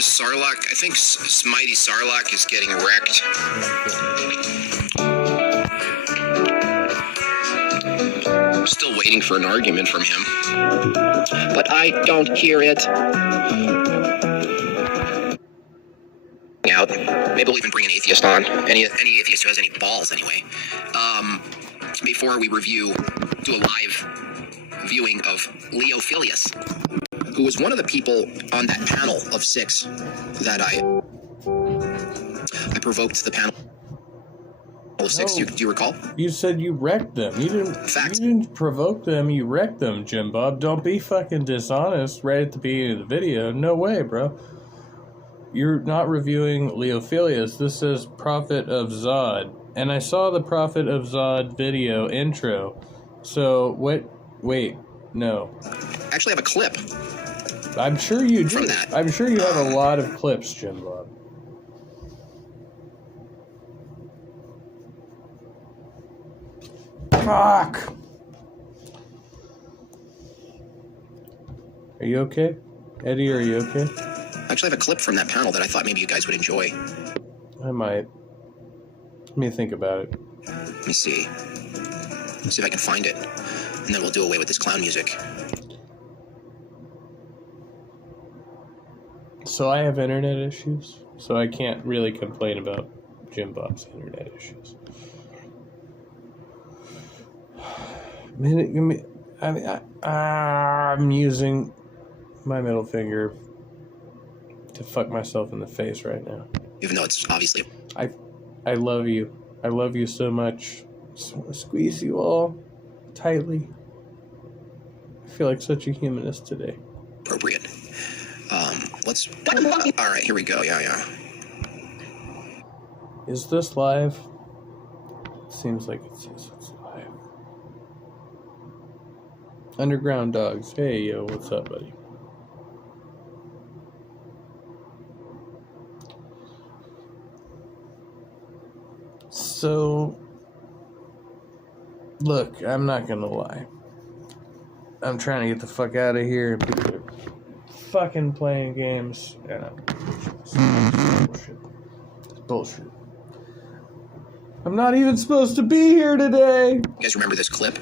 Sarlacc, I think Mighty Sarlacc is getting wrecked. Still waiting for an argument from him. But I don't hear it. Out. Maybe we'll even bring an atheist on. Any atheist who has any balls, anyway. Before we do a live viewing of Leo Filius, who was one of the people on that panel of 6 that I provoked the panel of 6. Do you recall? You said you wrecked them. You didn't provoke them. You wrecked them, Jim Bob. Don't be fucking dishonest right at the beginning of the video. No way, bro. You're not reviewing Leo Filius. This says Prophet of Zod. And I saw the Prophet of Zod video intro. So, what? Wait, no. I actually have a clip. I'm sure you do. From that. I'm sure you have a lot of clips, Jim Bob. Fuck! Are you okay? Eddie, are you okay? I actually have a clip from that panel that I thought maybe you guys would enjoy. I might. Let me think about it. Let me see. Let's see if I can find it. And then we'll do away with this clown music. So I have internet issues, so I can't really complain about Jim Bob's internet issues. I'm using my middle finger to fuck myself in the face right now. Even though it's obviously... I love you. I love you so much. I just want to squeeze you all tightly. I feel like such a humanist today. Appropriate. Let's... Alright, here we go. Yeah. Is this live? It seems like it says it's live. Underground Dogs. Hey, yo, what's up, buddy? So, look, I'm not gonna lie. I'm trying to get the fuck out of here and people are fucking playing games. Yeah, it's bullshit. It's bullshit. I'm not even supposed to be here today. You guys remember this clip?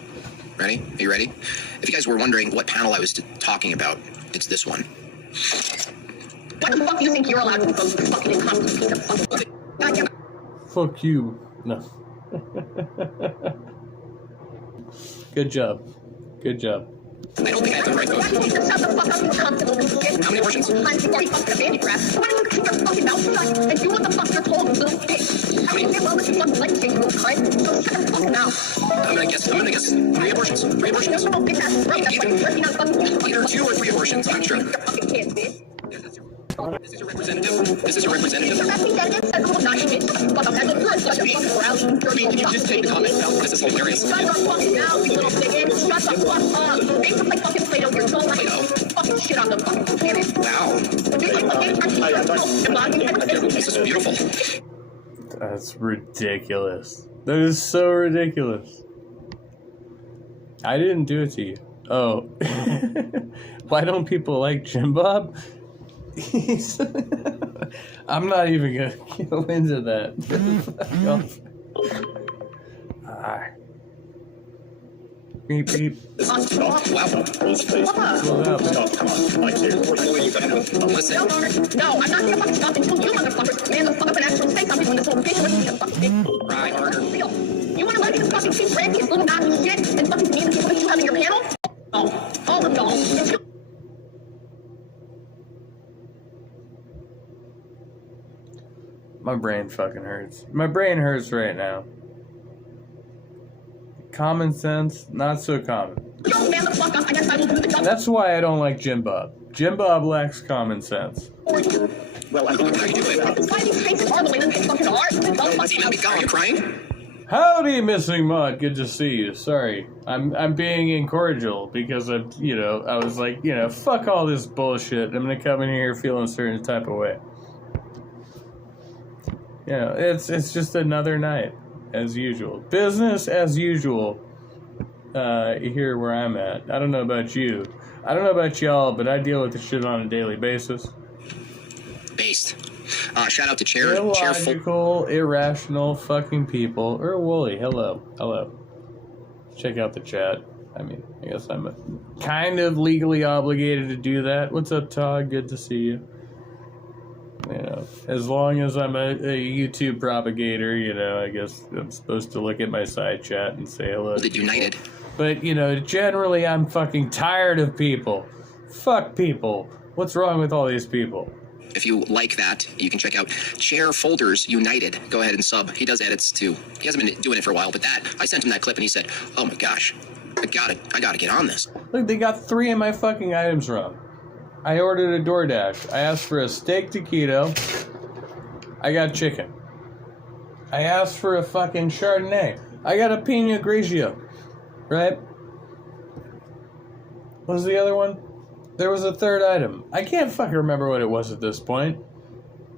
Ready? Are you ready? If you guys were wondering what panel I was talking about, it's this one. What the fuck do you think you're allowed to fucking inconsequential? Fuck you. No. Good job. Good job. I don't think I have the right vote. How many abortions? I'm already fucking a handicraft. Why don't you keep your fucking mouth shut and do what the fuck you're told, you little bitch? How many people that you fucking like you little cunt? So shut your fucking mouth. I'm gonna guess 3 abortions. 3 abortions? No, bitch, that's right. That's why you're working on fucking... Either 2 or 3 abortions, I'm sure. You're fucking kids, bitch. This is your representative. This is your representative. Your representative says little naughty bitch. Fuck up, that's a good such a fucking rowdy. Can you just take the comment out? This is hilarious. Shut the fuck down, you little bigot. Shut the fuck up. They look like fucking Play-Doh. You're so like fucking shit on the fucking planet. Wow. This is beautiful. That's ridiculous. That is so ridiculous. I didn't do it to you. Oh. Why don't people like Jim Bob? I'm not even gonna go into that. Beep beep. Wow. Slow down, man. No, I'm not gonna fucking stop until you motherfuckers man the fuck up and actually say something when this whole bitch lets me to fucking thing. Right, harder. You wanna let me just fucking keep ranting this little naughty shit and fucking mean the people that you have in your panel? Oh, all of y'all. My brain fucking hurts. My brain hurts right now. Common sense, not so common. Yo, man the fuck up. I guess I will do the job. That's why I don't like Jim Bob. Jim Bob lacks common sense. Well, I don't know how you do it. Why do you think it's all the way that they fucking are? Are you crying? Howdy, Missing Mod. Good to see you. Sorry, I'm being incordial because I was like, fuck all this bullshit. I'm gonna come in here feeling a certain type of way. It's just another night, as usual. Business as usual. here where I'm at. I don't know about you. I don't know about y'all, but I deal with this shit on a daily basis. Based. Shout out to Chair. Illogical, irrational fucking people. Wooly, hello. Check out the chat. I mean, I guess I'm kind of legally obligated to do that. What's up, Todd? Good to see you. You know, as long as I'm a YouTube propagator, you know, I guess I'm supposed to look at my side chat and say hello. United. But, you know, generally I'm fucking tired of people. Fuck people. What's wrong with all these people? If you like that, you can check out Chair Folders United. Go ahead and sub. He does edits too. He hasn't been doing it for a while, but I sent him that clip and he said, "Oh my gosh, I gotta get on this." Look, they got 3 of my fucking items wrong. I ordered a DoorDash. I asked for a steak taquito. I got chicken. I asked for a fucking Chardonnay. I got a Pinot Grigio. Right? What was the other one? There was a third item. I can't fucking remember what it was at this point.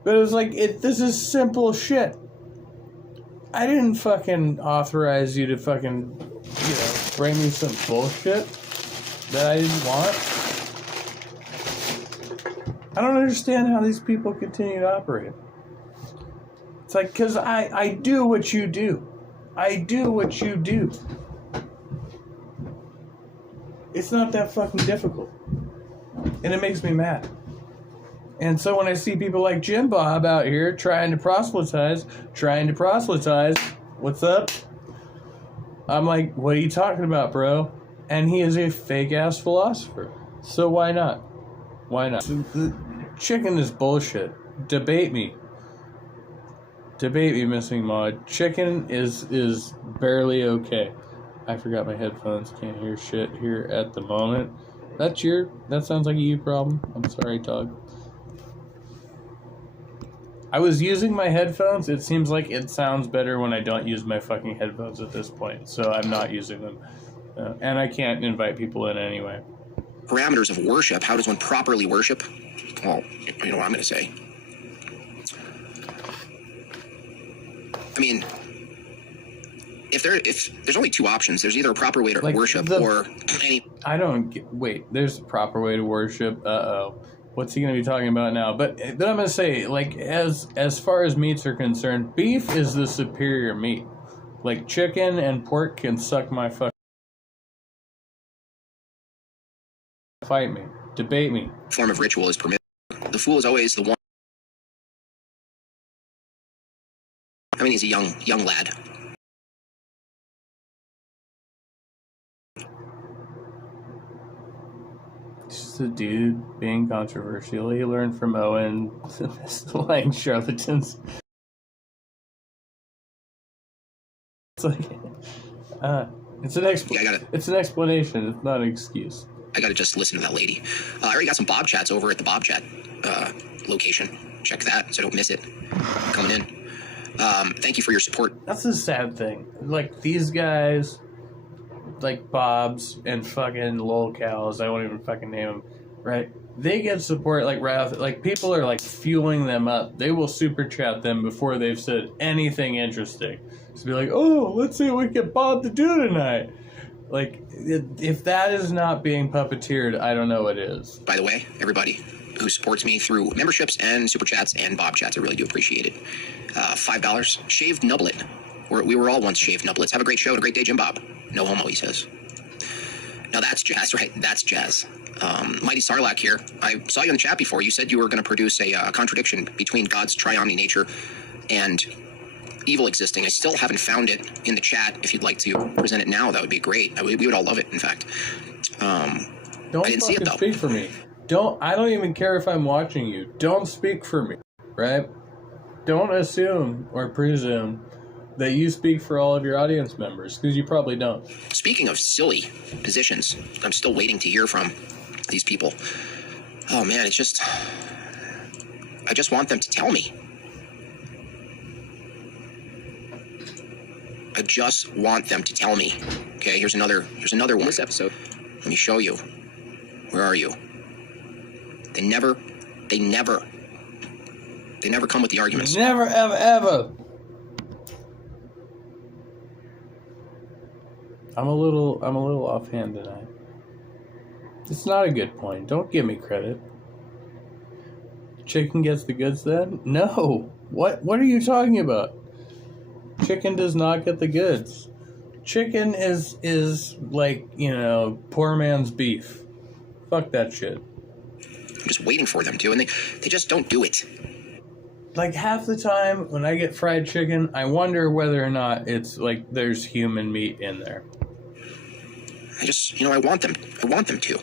But it was like, this is simple shit. I didn't fucking authorize you to fucking, you know, bring me some bullshit that I didn't want. I don't understand how these people continue to operate. It's like, because I do what you do. I do what you do. It's not that fucking difficult. And it makes me mad. And so when I see people like Jim Bob out here trying to proselytize, what's up? I'm like, what are you talking about, bro? And he is a fake-ass philosopher. So why not? Why not? The chicken is bullshit. Debate me. Debate me, Missing Mod. Chicken is barely okay. I forgot my headphones. Can't hear shit here at the moment. That sounds like a you problem. I'm sorry, Todd. I was using my headphones. It seems like it sounds better when I don't use my fucking headphones at this point. So I'm not using them. And I can't invite people in anyway. Parameters of worship. How does one properly worship? Well, you know what I'm going to say. I mean, if there's only 2 options, there's either a proper way to worship or any. I don't wait. There's a proper way to worship. What's he gonna be talking about now? But I'm gonna say, like, as far as meats are concerned, beef is the superior meat. Like, chicken and pork can suck my fuck. Fight me, debate me. Form of ritual is permitted. The fool is always the one. I mean, he's a young lad. Just a dude being controversial. He learned from Owen, lying charlatans. It's like, it's an explanation. It's an explanation. It's not an excuse. I gotta just listen to that lady. I already got some Bob Chats over at the Bob Chat location. Check that so I don't miss it. Coming in. Thank you for your support. That's the sad thing. Like, these guys, like Bob's and fucking lolcows, I won't even fucking name them, right? They get support like right off. Like, people are like fueling them up. They will super chat them before they've said anything interesting. Just be like, oh, let's see what we get Bob to do tonight. Like, if that is not being puppeteered, I don't know what is. By the way, everybody who supports me through memberships and super chats and Bob Chats, I really do appreciate it. $5. Shaved Nublet. We were all once shaved nublets. Have a great show and a great day, Jim Bob. No homo, he says. Now that's jazz, right? That's jazz. Mighty Sarlacc here. I saw you in the chat before. You said you were going to produce a contradiction between God's triomni nature and evil existing. I still haven't found it in the chat. If you'd like to present it now, that would be great. We would all love it, in fact. Don't I didn't see it, though. Speak for me. I don't even care if I'm watching you. Don't speak for me, right? Don't assume or presume that you speak for all of your audience members, because you probably don't. Speaking of silly positions, I'm still waiting to hear from these people. Oh man, I just want them to tell me. I just want them to tell me. Okay, here's another one. This episode. Let me show you. Where are you? They never come with the arguments. Never, ever, ever. I'm a little offhand tonight. It's not a good point. Don't give me credit. Chicken gets the goods then? No. What are you talking about? Chicken does not get the goods. Chicken is like, poor man's beef. Fuck that shit. I'm just waiting for them to, and they just don't do it. Like half the time when I get fried chicken, I wonder whether or not it's like there's human meat in there. I want them. I want them to.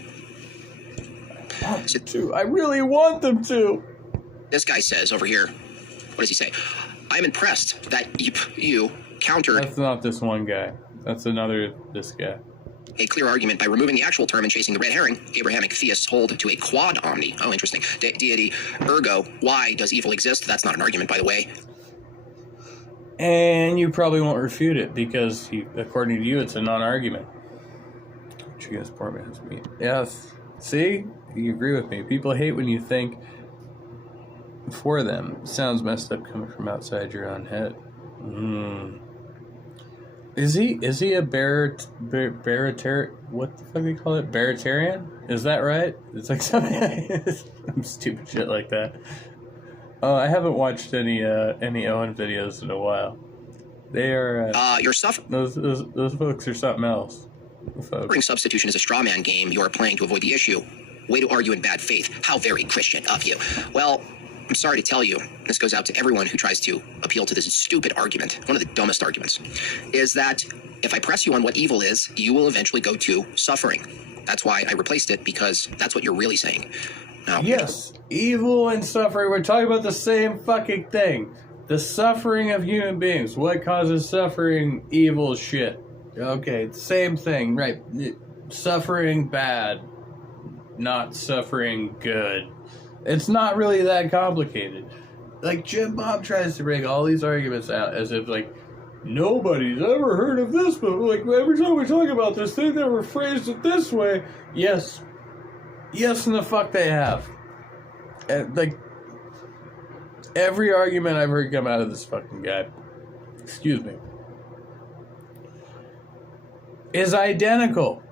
I really want them to. This guy says over here, what does he say? I'm impressed that you countered. That's not this one guy. That's this guy. A clear argument by removing the actual term and chasing the red herring. Abrahamic theists hold to a quad omni. Oh, interesting. Deity. Ergo, why does evil exist? That's not an argument, by the way. And you probably won't refute it because, according to you, it's a non-argument. Chicken poor man's meat. Yes. See? You agree with me. People hate when you think for them. Sounds messed up coming from outside your own head. Is he a baritarian? What the fuck do you call it? Baritarian? Is that right? It's like some stupid shit like that. I haven't watched any Owen videos in a while. They are you're suffering. Those folks are something else. Suffering substitution is a straw man game you are playing to avoid the issue. Way to argue in bad faith. How very Christian of you. Well, I'm sorry to tell you, this goes out to everyone who tries to appeal to this stupid argument, one of the dumbest arguments, is that if I press you on what evil is, you will eventually go to suffering. That's why I replaced it, because that's what you're really saying. Now, yes, evil and suffering, we're talking about the same fucking thing. The suffering of human beings. What causes suffering? Evil shit. Okay, same thing, right. Suffering bad, not suffering good. It's not really that complicated. Like, Jim Bob tries to bring all these arguments out as if, like, nobody's ever heard of this, but, like, every time we talk about this, they never phrased it this way. Yes. Yes, and the fuck they have. Like, every argument I've heard come out of this fucking guy, excuse me, is identical.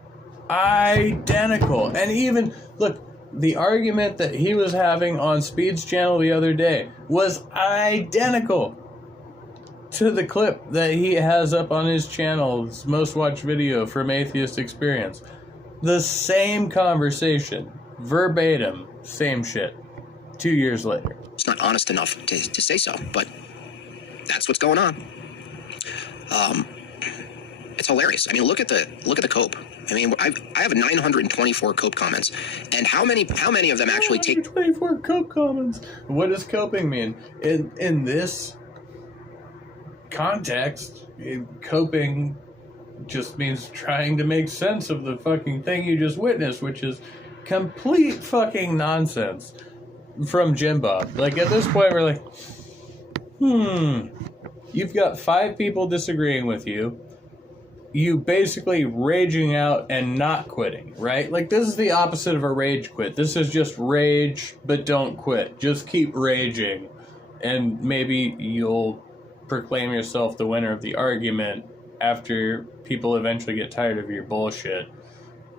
Identical. And even, look, the argument that he was having on Speed's channel the other day was identical to the clip that he has up on his channel's most watched video from Atheist Experience. The same conversation, verbatim, same shit, 2 years later. It's not honest enough to say so, but that's what's going on. It's hilarious. I mean, look at the cope. I mean, I have 924 cope comments, and how many of them actually take 24 cope comments? What does coping mean in this context? Coping just means trying to make sense of the fucking thing you just witnessed, which is complete fucking nonsense from Jim Bob. Like, at this point, we're like, you've got 5 people disagreeing with you. You basically raging out and not quitting, right? Like, this is the opposite of a rage quit. This is just rage, but don't quit. Just keep raging, and maybe you'll proclaim yourself the winner of the argument after people eventually get tired of your bullshit,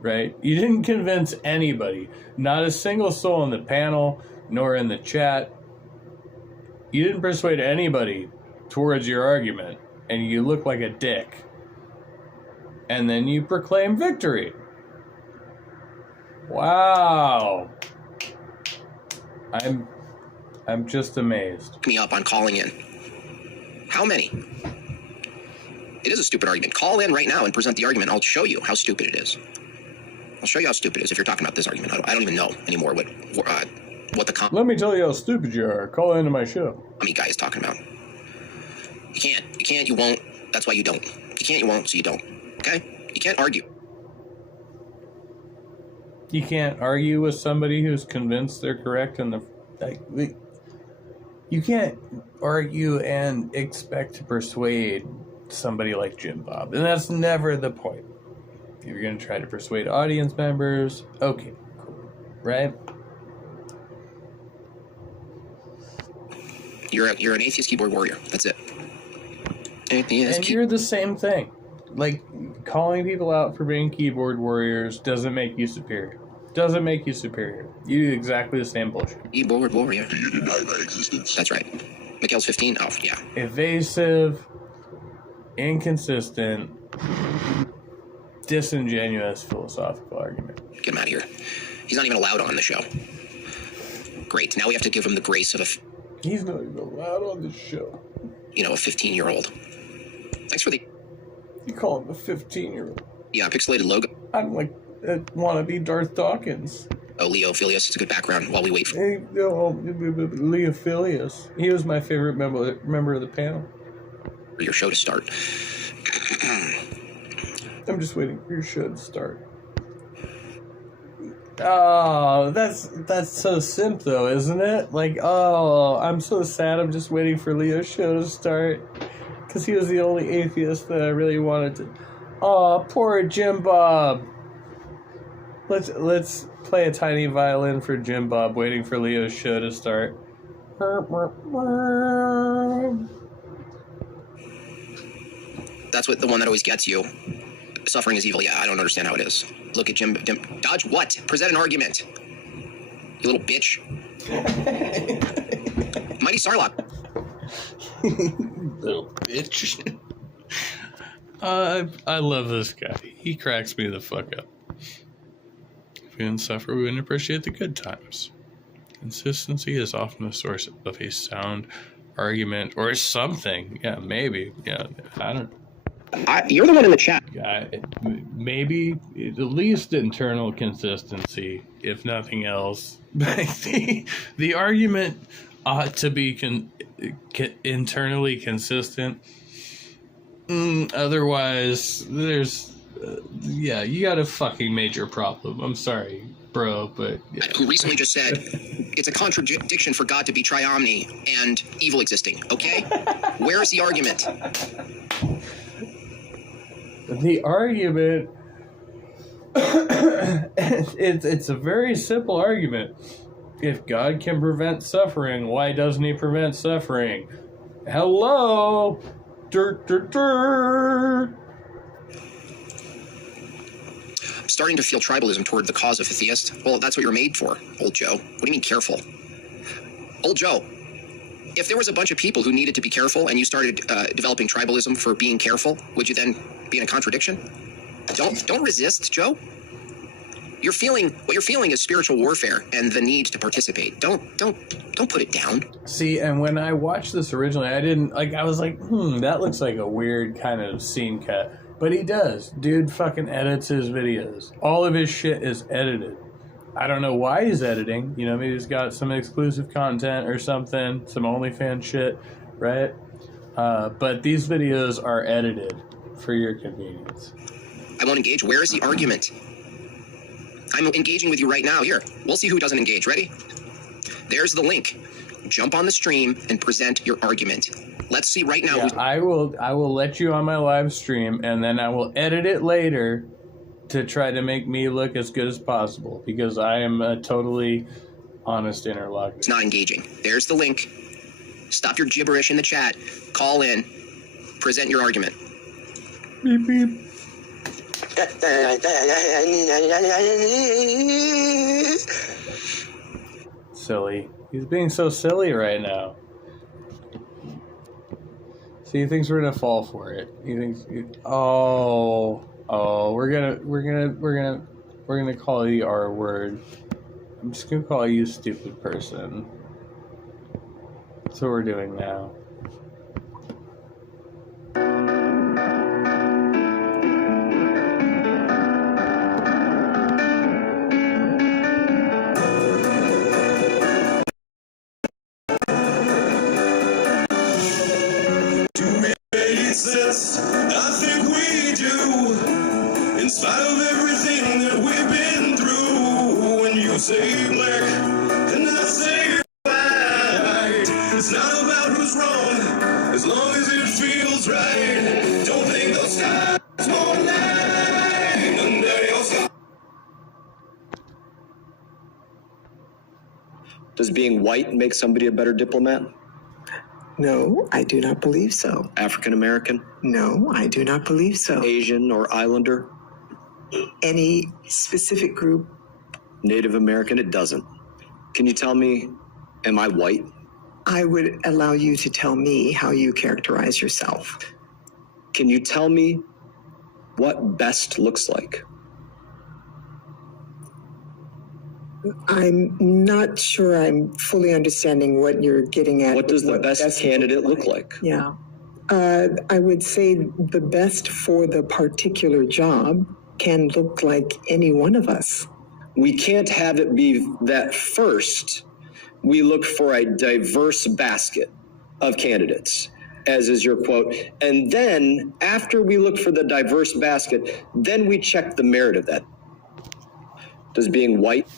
right? You didn't convince anybody, not a single soul in the panel, nor in the chat. You didn't persuade anybody towards your argument, and you look like a dick. And then you proclaim victory. Wow. I'm just amazed. Me up on calling in. How many? It is a stupid argument. Call in right now and present the argument. I'll show you how stupid it is. I'll show you how stupid it is if you're talking about this argument. I don't even know anymore what the Let me tell you how stupid you are. Call into my show. Guy is talking about. You can't, you won't. That's why you don't. You can't, you won't, so you don't. Okay? You can't argue. You can't argue with somebody who's convinced they're correct in you can't argue and expect to persuade somebody like Jim Bob. And that's never the point. If you're going to try to persuade audience members, okay, cool, right? You're an atheist keyboard warrior. That's it. And you're the same thing. Like, calling people out for being keyboard warriors doesn't make you superior. Doesn't make you superior. You do exactly the same bullshit. Keyboard warrior. Do you deny my existence? That's right. Mikhail's 15. Oh, yeah. Evasive, inconsistent, disingenuous philosophical argument. Get him out of here. He's not even allowed on the show. Great. Now we have to give him the grace of He's not even allowed on the show. a 15-year-old. Thanks for the... You call him a 15-year-old. Yeah, pixelated logo. I'm like a wannabe Darth Dawkins. Oh, Leo Phileas. It's a good background while we wait for... Hey, Leo Phileas. He was my favorite member of the panel. your show to start. I'm just waiting for your show to start. Oh, that's so simp though, isn't it? Like, oh, I'm so sad. I'm just waiting for Leo's show to start because he was the only atheist that I really wanted to. Oh, poor Jim Bob. Let's play a tiny violin for Jim Bob, waiting for Leo's show to start. That's what the one that always gets you. Suffering is evil. Yeah, I don't understand how it is. Look at Jim. Dodge what? Present an argument. You little bitch. Mighty Sarlacc. Little bitch. I love this guy. He cracks me the fuck up. If we didn't suffer, we wouldn't appreciate the good times. Consistency is often a source of a sound argument or something. Yeah, maybe. Yeah, I don't. You're the one in the chat. Yeah, maybe at least internal consistency, if nothing else. But the argument ought to be internally consistent. Otherwise, there's you got a fucking major problem. I'm sorry, bro, but yeah. Who recently just said it's a contradiction for God to be triomni and evil existing. Okay, where's the argument? The argument, it's a very simple argument. If God can prevent suffering, why doesn't he prevent suffering? Hello? Dirt, dirt, dirt. I'm starting to feel tribalism toward the cause of the theist. Well, that's what you're made for, old Joe. What do you mean careful? Old Joe, if there was a bunch of people who needed to be careful and you started developing tribalism for being careful, would you then be in a contradiction? Don't resist, Joe. What you're feeling is spiritual warfare and the need to participate. Don't put it down. See, and when I watched this originally, I was like, that looks like a weird kind of scene cut. But he does. Dude fucking edits his videos. All of his shit is edited. I don't know why he's editing. Maybe he's got some exclusive content or something, some OnlyFans shit, right? But these videos are edited for your convenience. I won't engage. Where is the argument? I'm engaging with you right now. Here, we'll see who doesn't engage. Ready? There's the link. Jump on the stream and present your argument. Let's see right now. Yeah, I will let you on my live stream, and then I will edit it later to try to make me look as good as possible, because I am a totally honest interlocutor. It's not engaging. There's the link. Stop your gibberish in the chat. Call in. Present your argument. Beep, beep. Silly. He's being so silly right now. See, he thinks we're gonna fall for it. He thinks, we're gonna call you R word. I'm just gonna call you stupid person. That's what we're doing now. I think we do, in spite of everything that we've been through. When you say black and I say white, it's not about who's wrong, as long as it feels right. Don't think those skies won't lie under your sky. Does being white make somebody a better diplomat? No, I do not believe so. African American, No, I do not believe so. Asian or Islander, Any specific group? Native American, it doesn't. Can you tell me, am I white? I would allow you to tell me how you characterize yourself. Can you tell me what best looks like? I'm not sure I'm fully understanding what you're getting at. What does the with best candidate look like? Yeah. I would say the best for the particular job can look like any one of us. We can't have it be that first we look for a diverse basket of candidates, as is your quote, and then after we look for the diverse basket, then we check the merit of that. Does being white?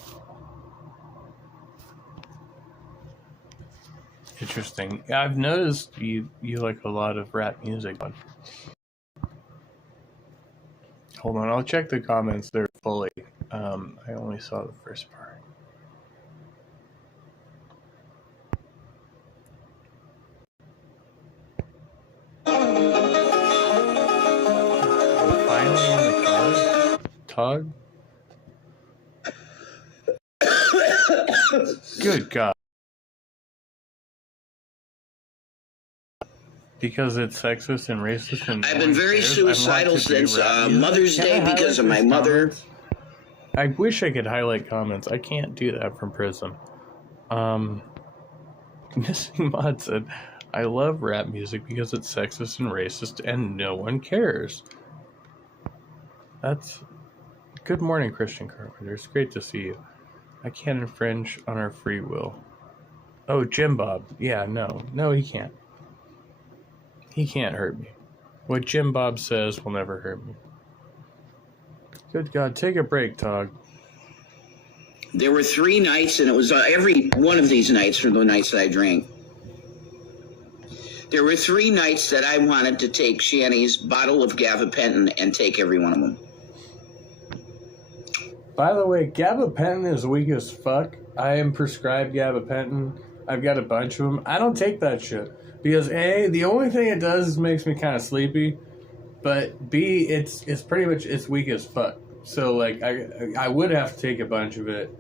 Interesting. Yeah, I've noticed you like a lot of rap music. Hold on, I'll check the comments there fully. I only saw the first part. Finally in the car? Todd? Good God. Because it's sexist and racist and I've been very suicidal since Mother's Day because of my mother. I wish I could highlight comments. I can't do that from prison. Missing Mod said, I love rap music because it's sexist and racist and no one cares. That's... Good morning, Christian Carpenter. It's great to see you. I can't infringe on our free will. Oh, Jim Bob. Yeah, no. No, he can't. He can't hurt me. What Jim Bob says will never hurt me. Good God, take a break, Tog. There were 3 nights, and it was every one of these nights were the nights that I drank. There were 3 nights that I wanted to take Shanny's bottle of gabapentin and take every one of them. By the way, gabapentin is weak as fuck. I am prescribed gabapentin. I've got a bunch of them. I don't take that shit. Because A, the only thing it does is makes me kind of sleepy, but B, it's pretty much, it's weak as fuck. So, like, I would have to take a bunch of it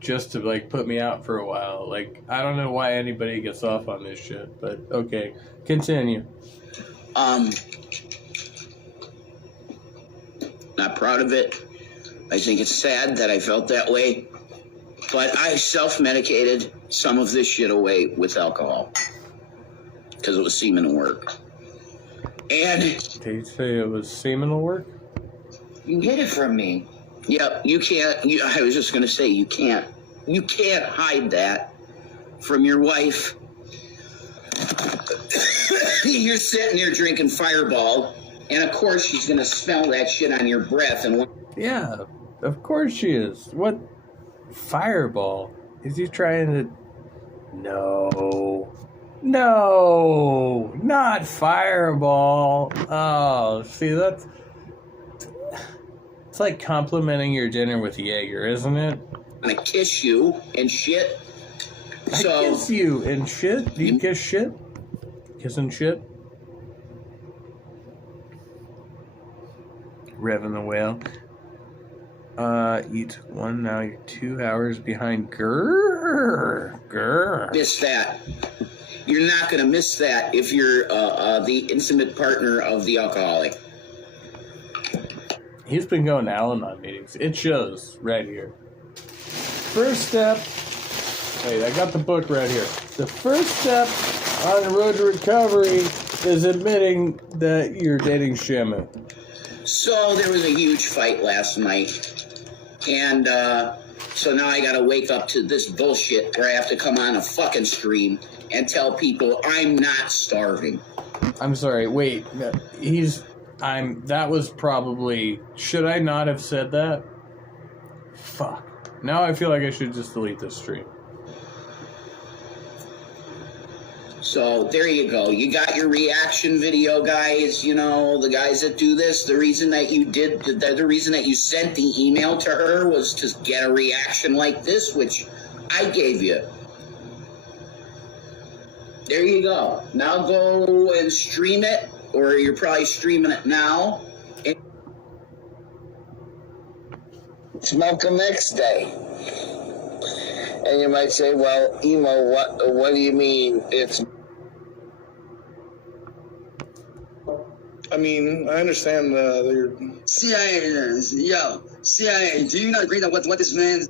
just to, like, put me out for a while. Like, I don't know why anybody gets off on this shit, but okay, continue. Not proud of it. I think it's sad that I felt that way, but I self-medicated some of this shit away with alcohol. Because it was seminal work. And... Did you say it was seminal work? You hid it from me. Yep, you can't... I was just going to say, you can't hide that from your wife. You're sitting there drinking Fireball, and of course she's going to smell that shit on your breath. And Yeah, of course she is. What? Fireball? Is he trying to... No, not Fireball. Oh, see, it's like complimenting your dinner with Jaeger, isn't it? I'm gonna kiss you and shit. I kiss you and shit? Do you kiss shit? Kissing shit? Revving the whale. You took 1, now you're 2 hours behind. Grrr. Miss that. You're not going to miss that if you're the intimate partner of the alcoholic. He's been going to Al-Anon meetings. It shows right here. First step. Wait, I got the book right here. The first step on the road to recovery is admitting that you're dating Shamu. So there was a huge fight last night. And so now I got to wake up to this bullshit where I have to come on a fucking stream and tell people I'm not starving. I'm sorry, wait. That was probably... Should I not have said that? Fuck. Now I feel like I should just delete this stream. So there you go. You got your reaction video, guys. You know, the guys that do this, the reason that you did, the reason that you sent the email to her was to get a reaction like this, which I gave you. There you go. Now go and stream it, or you're probably streaming it now. Smoke them next day. And you might say, well, Emo, what do you mean it's... I mean, I understand they're... CIA, do you not agree that what this man...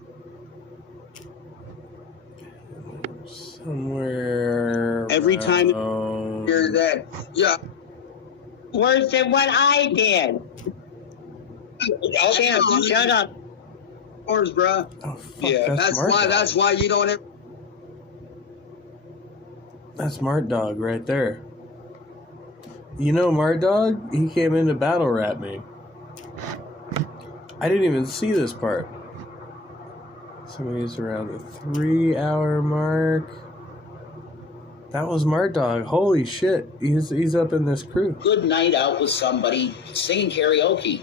Somewhere Every time around- you're that, Worse than what I did. Tim, shut up. Yours, bruh. Oh, fuck, Yeah, That's why you don't ever... That's Mart Dog right there. You know Mart Dog? He came in to battle rap me. I didn't even see this part. Somebody's around the 3-hour mark. That was Mart Dog. Holy shit. He's up in this crew. Good night out with somebody singing karaoke.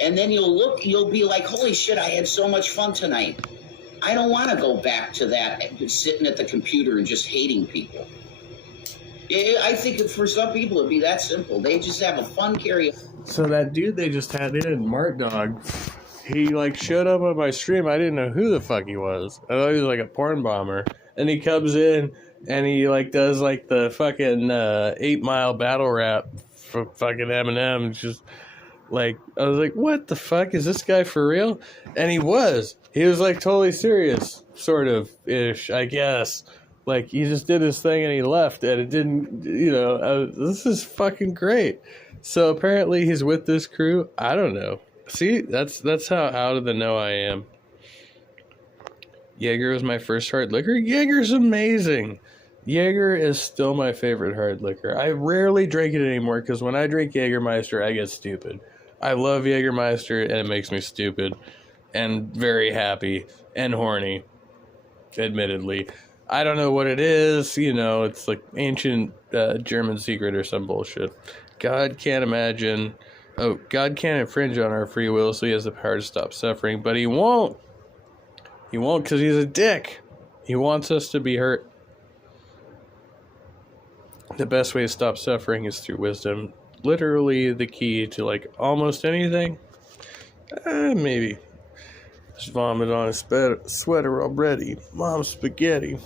And then you'll be like, holy shit, I had so much fun tonight. I don't want to go back to that, sitting at the computer and just hating people. I think for some people it'd be that simple. They just have a fun karaoke. So that dude they just had in, Mart Dog, he like showed up on my stream. I didn't know who the fuck he was. I thought he was like a porn bomber. And he comes in and he like does like the fucking 8 Mile battle rap for fucking Eminem. Just like, I was like, what the fuck? Is this guy for real? And he was. He was like totally serious, sort of ish, I guess. Like, he just did his thing and he left, and it didn't, this is fucking great. So apparently he's with this crew. I don't know. See, that's how out of the know I am. Jaeger was my first hard liquor. Jaeger's amazing. Jaeger is still my favorite hard liquor. I rarely drink it anymore because when I drink Jägermeister, I get stupid. I love Jägermeister, and it makes me stupid and very happy and horny, admittedly. I don't know what it is, it's like ancient German secret or some bullshit. God can't infringe on our free will, so he has the power to stop suffering, but he won't. He won't because he's a dick. He wants us to be hurt. The best way to stop suffering is through wisdom. Literally the key to like almost anything. Maybe. Just vomit on a sweater already. Mom's spaghetti.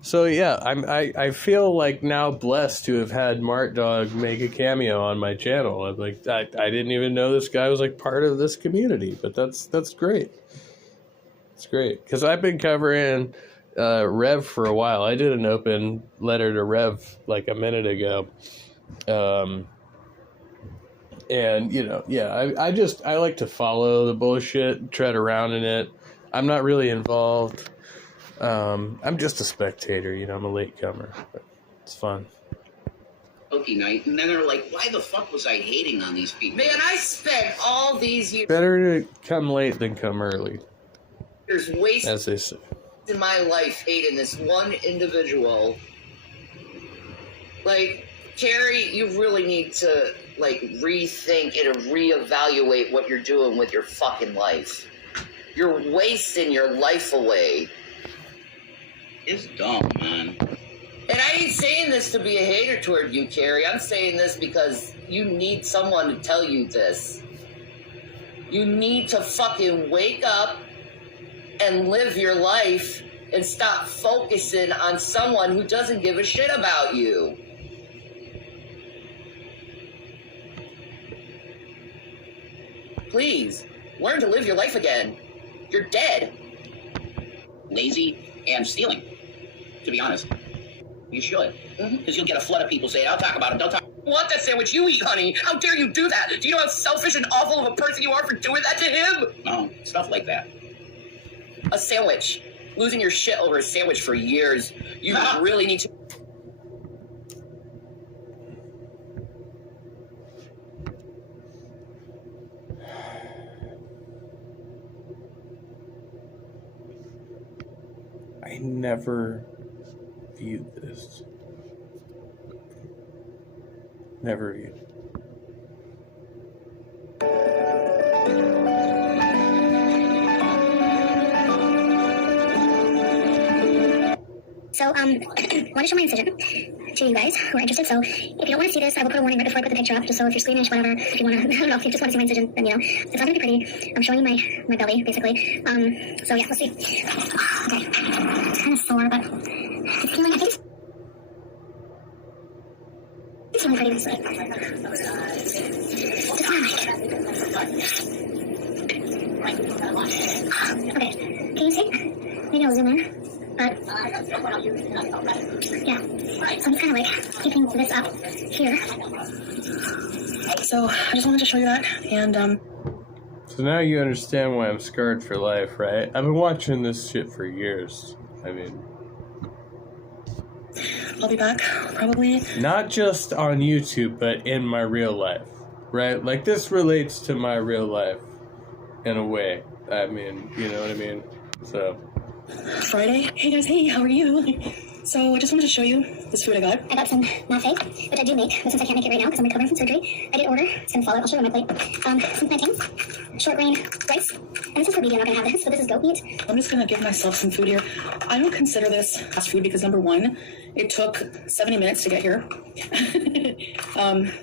So yeah, I feel like now blessed to have had Mart Dog make a cameo on my channel. I'm like, I didn't even know this guy was like part of this community, but that's great. It's great because I've been covering Rev for a while. I did an open letter to Rev like a minute ago, and I like to follow the bullshit, tread around in it. I'm not really involved. I'm just a spectator, I'm a latecomer, but it's fun. Night, and then they're like, why the fuck was I hating on these people? Man, I spent all these years Better to come late than come early, wasting as they say. in my life hating this one individual. Like, Carrie, you really need to like rethink and reevaluate what you're doing with your fucking life. You're wasting your life away. It's dumb, man. And I ain't saying this to be a hater toward you, Carrie. I'm saying this because you need someone to tell you this. You need to fucking wake up and live your life and stop focusing on someone who doesn't give a shit about you. Please, learn to live your life again. You're dead. Lazy and stealing, to be honest. You should. Because you'll get a flood of people saying, I'll talk about it, don't talk. What that sandwich you eat, honey? How dare you do that? Do you know how selfish and awful of a person you are for doing that to him? No, stuff like that. A sandwich. Losing your shit over a sandwich for years. You really need to... I never viewed this. Never viewed. So, I want to show my incision to you guys who are interested. So, if you don't want to see this, I will put a warning right before I put the picture up, just so if you're squeamish, whatever, if you want to, I don't know, if you just want to see my incision, then, you know, it's not going to be pretty. I'm showing you my belly, basically. So, yeah, let's see. Okay. It's kind of sore, but it's feeling, I think it's feeling pretty nicely. Just okay, can you see? Maybe I'll zoom in. But, yeah, so I'm just kind of like keeping this up here. So I just wanted to show you that, and So now you understand why I'm scarred for life, right? I've been watching this shit for years. I mean, I'll be back probably. not just on YouTube, but in my real life, right? Like, this relates to my real life in a way. I mean, you know what I mean? So... Friday. Hey guys, hey, how are you? So I just wanted to show you this food I got. I got some nafe, which I do make, but since I can't make it right now because I'm recovering from surgery, I did order some fallout. I'll show you on my plate. Some plantains, short grain rice, and this is for vegan. I'm not gonna have this, so this is goat meat. I'm just gonna give myself some food here. I don't consider this fast food because number one, it took 70 minutes to get here.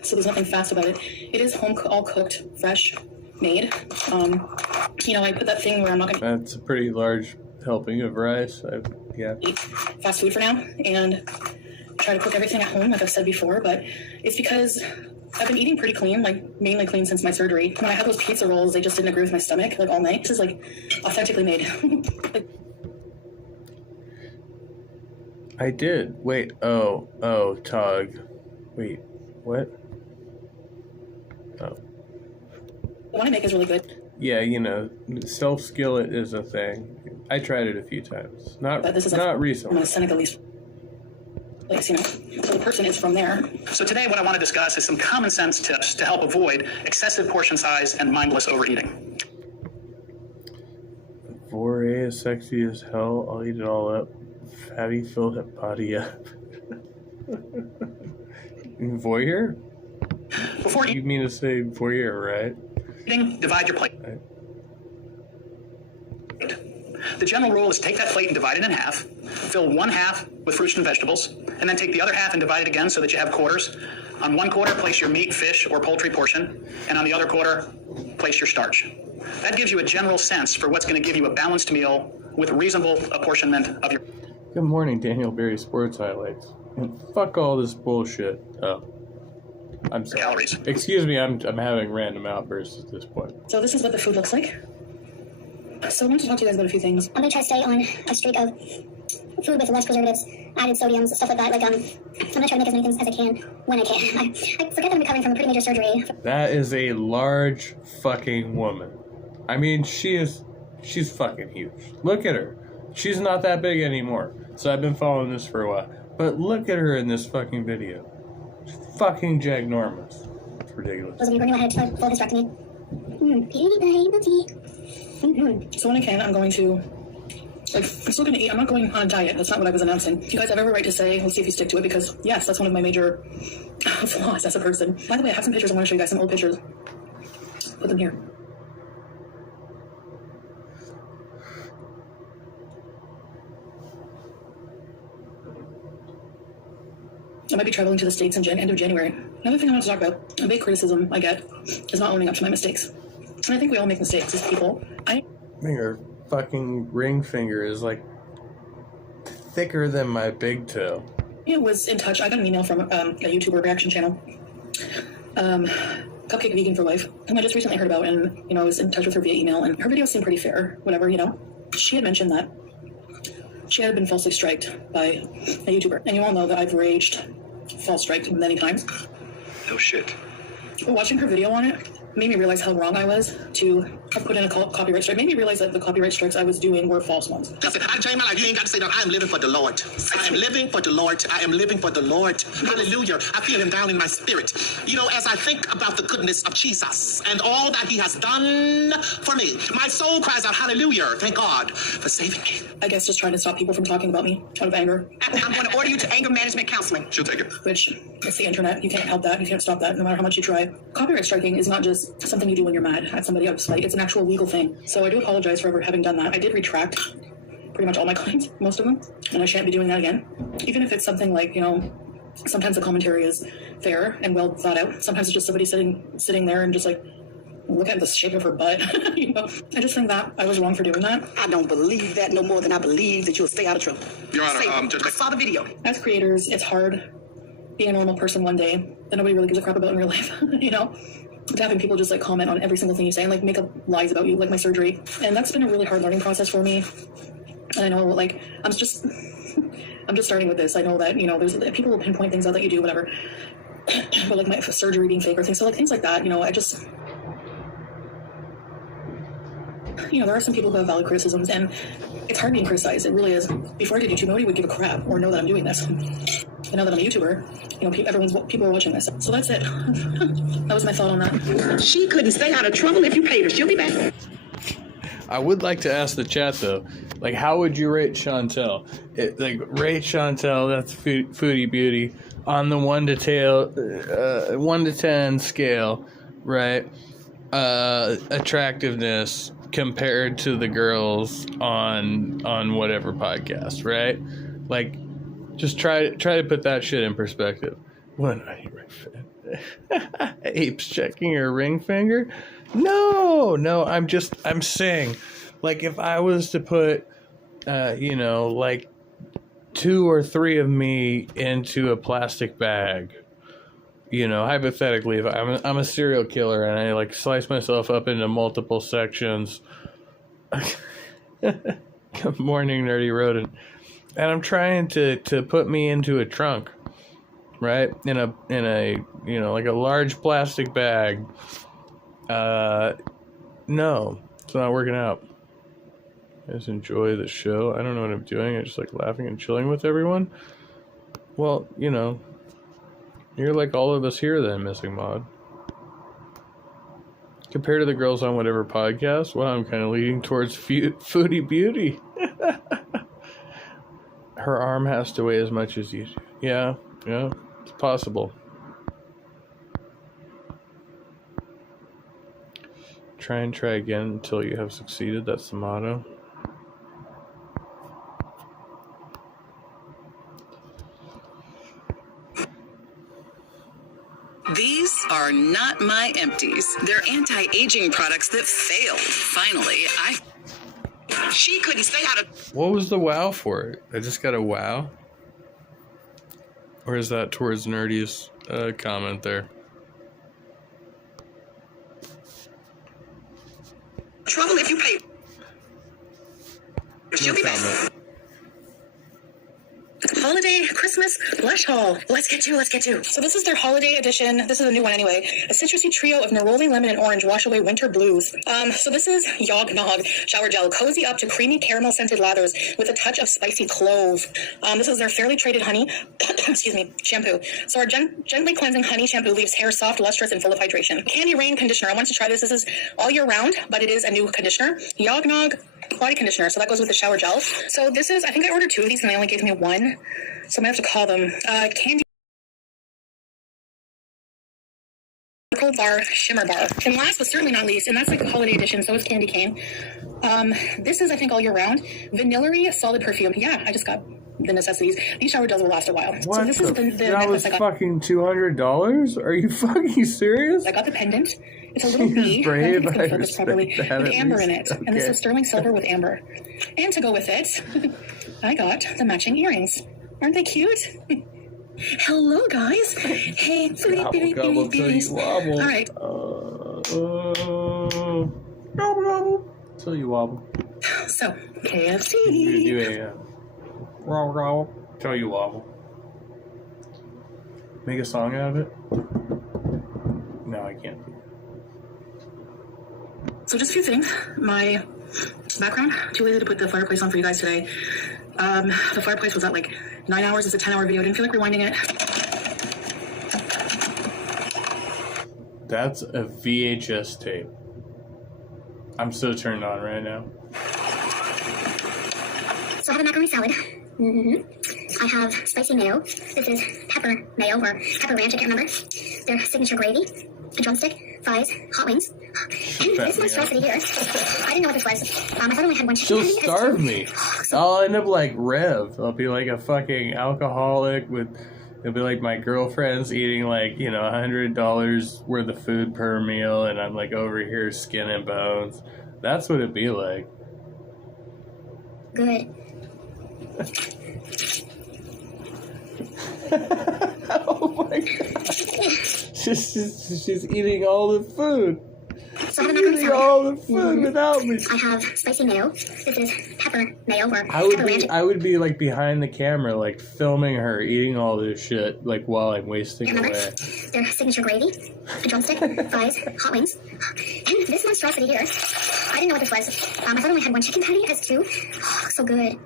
So there's nothing fast about it. It is all cooked, fresh, made. You know, I put that thing where I'm not gonna. That's a pretty large helping of rice. Yeah. Eat fast food for now and try to cook everything at home, like I've said before, but it's because I've been eating pretty clean, like mainly clean since my surgery. When I had those pizza rolls, they just didn't agree with my stomach, like all night. This is like authentically made. Like, I did. Wait. Oh, Tog. Wait, what? Oh. the one I make is really good. Yeah, you know, self-skillet is a thing. I tried it a few times. Not recently. I'm a Senegalese place, you know. So the person is from there. So today what I want to discuss is some common sense tips to help avoid excessive portion size and mindless overeating. Voray is sexy as hell. I'll eat it all up. Fatty fill that body up. Voyeur? Before you mean to say voyeur, right? eating, divide your plate. Right. The general rule is take that plate and divide it in half. Fill one half with fruits and vegetables, and then take the other half and divide it again so that you have quarters. On one quarter, place your meat, fish, or poultry portion, and on the other quarter, place your starch. That gives you a general sense for what's going to give you a balanced meal with reasonable apportionment of your... Good morning, Daniel Berry Sports Highlights. And fuck all this bullshit. Oh. I'm sorry. Calories. Excuse me, I'm having random outbursts at this point. So this is what the food looks like. So I wanted to talk to you guys about a few things. I'm gonna try to stay on a streak of food with less preservatives, added sodiums, stuff like that. Like, I'm gonna try to make as many things as I can when I can. I forget that I'm recovering from a pretty major surgery. That is a large fucking woman. I mean, she's fucking huge. Look at her. She's not that big anymore. So I've been following this for a while. But look at her in this fucking video. She's fucking ginormous. It's ridiculous. Those of you who knew I had a full hysterectomy. So when I can, I'm going to, like, I'm still going to eat. I'm not going on a diet. That's not what I was announcing. Do you guys have every right to say, we'll see if you stick to it? Because, yes, that's one of my major flaws as a person. By the way, I have some pictures. I want to show you guys some old pictures. Put them here. I might be traveling to the States in end of January. Another thing I want to talk about, a big criticism I get, is not owning up to my mistakes. And I think we all make mistakes as people. I think her fucking ring finger is like thicker than my big toe. Was in touch. I got an email from a YouTuber reaction channel, Cupcake Vegan for Life, whom I just recently heard about, and I was in touch with her via email, and her videos seemed pretty fair. Whatever, she had mentioned that she had been falsely striked by a YouTuber, and you all know that I've raged false striked many times. No shit. Watching her video on it made me realize how wrong I was to have put in a copyright strike. Made me realize that the copyright strikes I was doing were false ones. That's it. I change my life. You ain't got to say that. I'm living for the Lord. I am living for the Lord. I am living for the Lord. Hallelujah. I feel him down in my spirit. As I think about the goodness of Jesus and all that he has done for me, my soul cries out, hallelujah. Thank God for saving me. I guess just trying to stop people from talking about me out of anger. I'm going to order you to anger management counseling. She'll take it. Which, it's the internet. You can't help that. You can't stop that, no matter how much you try. Copyright striking is not just something you do when you're mad at somebody out of spite. It's an actual legal thing. So I do apologize for ever having done that. I did retract pretty much all my clients, most of them, and I shan't be doing that again. Even if it's something like, you know, sometimes the commentary is fair and well thought out. Sometimes it's just somebody sitting there and just like, look at the shape of her butt. You know, I just think that I was wrong for doing that. I don't believe that no more than I believe that you'll stay out of trouble. Your Honor, I saw the video. As creators, it's hard being a normal person one day that nobody really gives a crap about in real life, you know? To having people just like comment on every single thing you say and like make up lies about you, like my surgery. And that's been a really hard learning process for me. And I know, like, I'm just starting with this. I know that, you know, there's people will pinpoint things out that you do, whatever. But like my surgery being fake or things, so like things like that, you know, I just, you know, there are some people who have valid criticisms, and it's hard being criticized. It really is. Before I did YouTube, nobody would give a crap or know that I'm doing this. And now that I'm a YouTuber, you know, people are watching this. So that's it. That was my thought on that. She couldn't stay out of trouble if you paid her. She'll be back. I would like to ask the chat though, like, how would you rate Chantel? Rate Chantel. That's Foodie Beauty on the 1 to 10 scale, right? Attractiveness compared to the girls on whatever podcast, right? Like, just try to put that shit in perspective. What? Apes checking her ring finger? No, I'm saying, like, if I was to put, you know, like 2 or 3 of me into a plastic bag, you know, hypothetically, if I'm a serial killer and I like slice myself up into multiple sections. Good morning, Nerdy Rodent. And I'm trying to put me into a trunk, right? In a you know, like a large plastic bag. No, it's not working out. I just enjoy the show. I don't know what I'm doing. I just like laughing and chilling with everyone. Well, you know, you're like all of us here then, Missing Mod. Compared to the girls on whatever podcast, well, I'm kind of leaning towards Foodie Beauty. Her arm has to weigh as much as you. Yeah, it's possible. Try and try again until you have succeeded. That's the motto. These are not my empties. They're anti-aging products that failed. Finally, she couldn't stay out of... What was the wow for it? I just got a wow? Or is that towards Nerdy's comment there? Trouble if you pay. She'll be back. Holiday Christmas blush haul. Let's get to. So this is their holiday edition. This is a new one anyway. A citrusy trio of neroli, lemon, and orange wash away winter blues. So this is Yog Nog shower gel. Cozy up to creamy caramel scented lathers with a touch of spicy clove. This is their fairly traded honey, excuse me, shampoo. So our gently cleansing honey shampoo leaves hair soft, lustrous, and full of hydration. Candy Rain conditioner. I wanted to try this. This is all year round, but it is a new conditioner. Yog Nog body conditioner, so that goes with the shower gel. So this is, I think I ordered 2 of these and they only gave me 1, so I'm gonna have to call them Candy Bar Shimmer Bar. And last but certainly not least, and that's like a holiday edition, so is Candy Cane. This is, I think, all year round. Vanillary solid perfume. Yeah, I just got the necessities. These shower gels will last a while. What? So this is the that was fucking $200? Are you fucking serious? I got the pendant. It's a little bee. I don't think it's going to focus properly. With amber in it. Okay. And this is sterling silver with amber. And to go with it, I got the matching earrings. Aren't they cute? Hello, guys. Hey, beauties. All right. Gobble. Till you wobble. So, KFC. You do a gobble. Till you wobble. Make a song out of it? No, I can't. So just a few things. My background, too lazy to put the fireplace on for you guys today. The fireplace was at like 9 hours. It's a 10-hour video. I didn't feel like rewinding it. That's a VHS tape. I'm so turned on right now. So I have a macaroni salad. I have spicy mayo. This is pepper mayo or pepper ranch, I can't remember. Their signature gravy, a drumstick, fries, hot wings. should This fat me monstrosity up. here. I didn't know what this was. I thought I only had one chicken. She'll patty. It's starve two. me. I'll end up like Rev. I'll be like a fucking alcoholic with. It'll be like my girlfriend's eating like, you know, $100 worth of food per meal, and I'm like over here skin and bones. That's what it'd be like. Good. Oh my god. She's eating all the food. So I have a macaroni Eating salad. all the food without me. I have spicy mayo. This is pepper mayo or I would pepper ranch. I would be like behind the camera, like filming her eating all this shit, like while I'm wasting Remember, away. their signature gravy, a drumstick, fries, hot wings, and this monstrosity here. I didn't know what this was. I thought I only had one chicken patty. It has two. Oh, so good.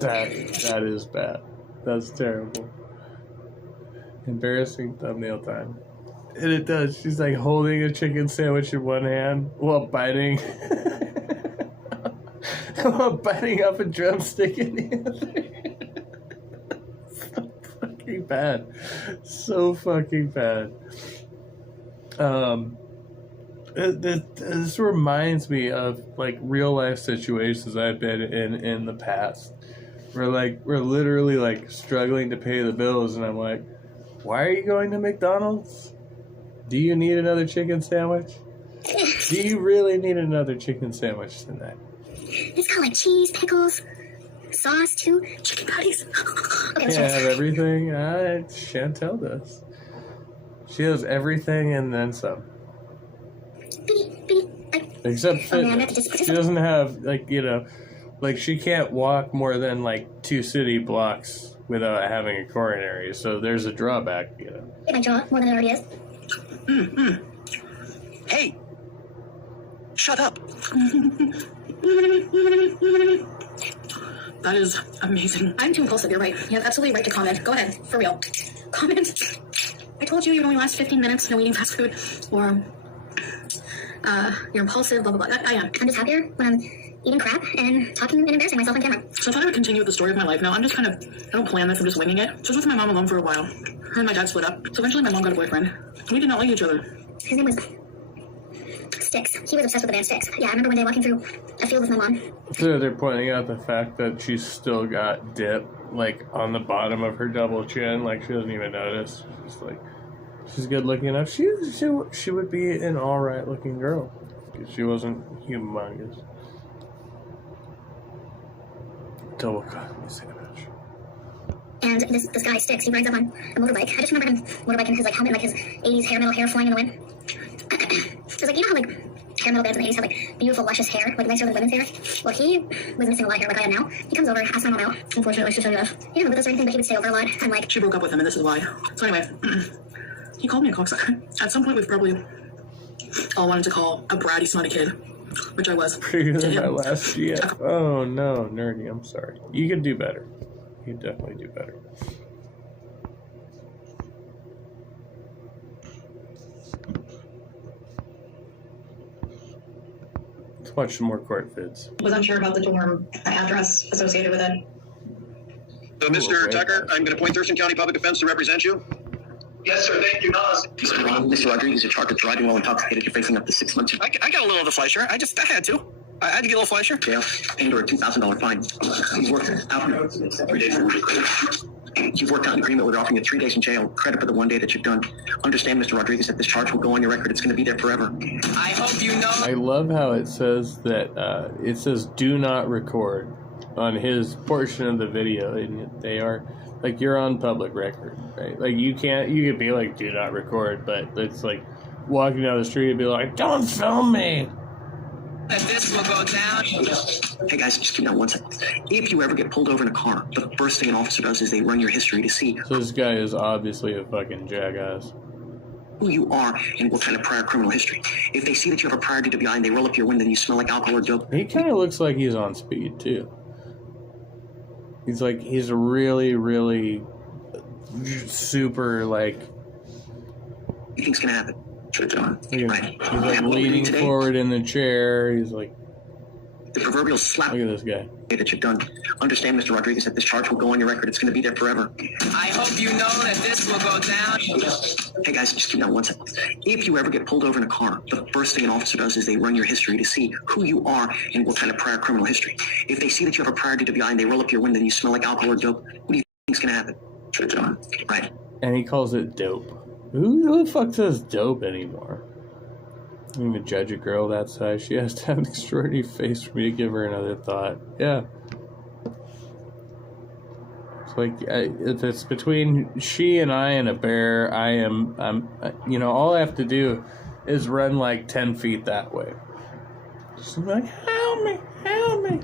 That is bad. That's terrible. Embarrassing thumbnail time. And it does. She's like holding a chicken sandwich in one hand while biting while biting off a drumstick in the other. So fucking bad. So fucking bad. This reminds me of like real life situations I've been in the past. We're literally like struggling to pay the bills, and I'm like, why are you going to McDonald's? Do you need another chicken sandwich? Do you really need another chicken sandwich tonight? It's got like cheese, pickles, sauce too, chicken patties. Okay, let's Yeah, try have this. everything. Chantel does. She has everything and then some. Except Oh, man, I have to fitness. just- She doesn't have, like, you know, like she can't walk more than like 2 city blocks without having a coronary. So there's a drawback, you know. Hit my jaw more than it already is. Hey, shut up. That is amazing. I'm too impulsive, you're right. You have absolutely right to comment. Go ahead, for real. Comment. I told you it only lasts 15 minutes, no eating fast food, or you're impulsive, blah, blah, blah. I am. I'm just happier when I'm eating crap and talking and embarrassing myself on camera. So I thought I would continue with the story of my life. Now I'm just kind of, I don't plan this, I'm just winging it. So I was with my mom alone for a while. Her and my dad split up. So eventually my mom got a boyfriend. And we did not like each other. His name was Styx. He was obsessed with the band Styx. Yeah, I remember one day walking through a field with my mom. So they're pointing out the fact that she's still got dip, like, on the bottom of her double chin. Like, she doesn't even notice. She's like, she's good looking enough. She would be an alright looking girl. Because she wasn't humongous. Double cut. Let me see the match. And this guy, Styx, he rides up on a motorbike. I just remember him motorbiking his like helmet, like his 80s hair, metal hair flying in the wind. It's like, you know how like hair metal bands in the 80s have like beautiful, luscious hair, like nicer than women's hair? Well, he was missing a lot of hair like I am now. He comes over, asks my mom out. Unfortunately, she showed us. He didn't live with us or anything, but he would stay over a lot. And like, She broke up with him, and this is why. So anyway, he called me a cocksucker. At some point, we've probably all wanted to call a bratty, snotty kid, which I was. Bigger to than my him. last GF. Oh no, nerdy, I'm sorry. You could do better. You could definitely do better. Let's watch some more court vids. Was unsure about the dorm address associated with it. So, Mr. Tucker, I'm going to appoint Thurston County Public Defense to represent you. Yes, sir. Thank you, Nas. Mr. Rodriguez, you're charged with driving while intoxicated. You're facing up to 6 months. I got a little of the Fleischer. I had to. I had to get a little Fleischer. Jail and or a $2,000 fine. You've worked out 3 days. You've worked out an agreement where they're offering you 3 days in jail, credit for the 1 day that you've done. Understand, Mr. Rodriguez, that this charge will go on your record. It's going to be there forever. I hope you know. I love how it says that it says do not record on his portion of the video, and they are like, you're on public record, right? Like you could be like do not record, but it's like walking down the street and be like, don't film me. That this will go down. Hey guys, just keep down 1 second. If you ever get pulled over in a car, the first thing an officer does is they run your history to see So this guy is obviously a fucking jackass. who you are and what kind of prior criminal history. If they see that you have a prior DWI and they roll up your window and you smell like alcohol or dope, He kind of looks like he's on speed too. He's really, really super like. you think's gonna happen? Sure, John. He's like leaning forward in the chair. He's like the proverbial slap Look at this guy. that you've done. Understand, Mr. Rodriguez, that this charge will go on your record. It's going to be there forever. I hope you know that this will go down. Hey guys, just keep down one second. If you ever get pulled over in a car, the first thing an officer does is they run your history to see who you are and what kind of prior criminal history. If they see that you have a prior DWI and they roll up your window and you smell like alcohol or dope, what do you think's going to happen? Sure, John. Right. And he calls it dope. Who the fuck says dope anymore? I'm gonna judge a girl that size. She has to have an extraordinary face for me to give her another thought. Yeah. It's like, if it's between she and I and a bear, all I have to do is run like 10 feet that way. Just like, help me, help me.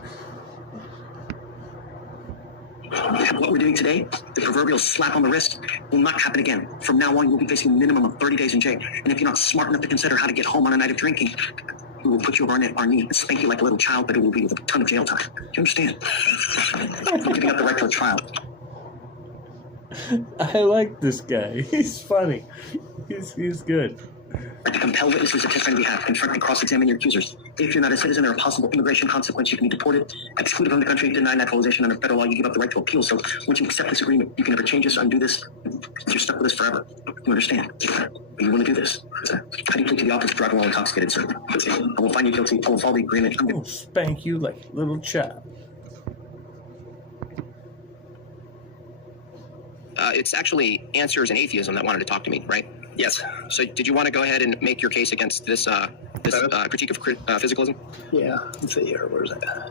What we're doing today, the proverbial slap on the wrist, will not happen again. From now on, you'll be facing a minimum of 30 days in jail. And if you're not smart enough to consider how to get home on a night of drinking, we will put you on our knee and spank you like a little child, but it will be with a ton of jail time. Do you understand? I'm giving up the right to a trial. I like this guy. He's funny. He's good. To compel witnesses to testify on behalf, confront and cross-examine your accusers. If you're not a citizen, there are possible immigration consequences. You can be deported, excluded from the country, denied naturalization under federal law. You give up the right to appeal. So once you accept this agreement, you can never change this, undo this. You're stuck with this forever. You understand? You want to do this? How do you plead to the office of driving while intoxicated, sir? I will find you guilty. I will follow the agreement. I'm going to spank you like a little child. It's actually Answers in Atheism that wanted to talk to me, right? Yes. So did you want to go ahead and make your case against this critique of physicalism? Yeah. Let's see here. Where's that?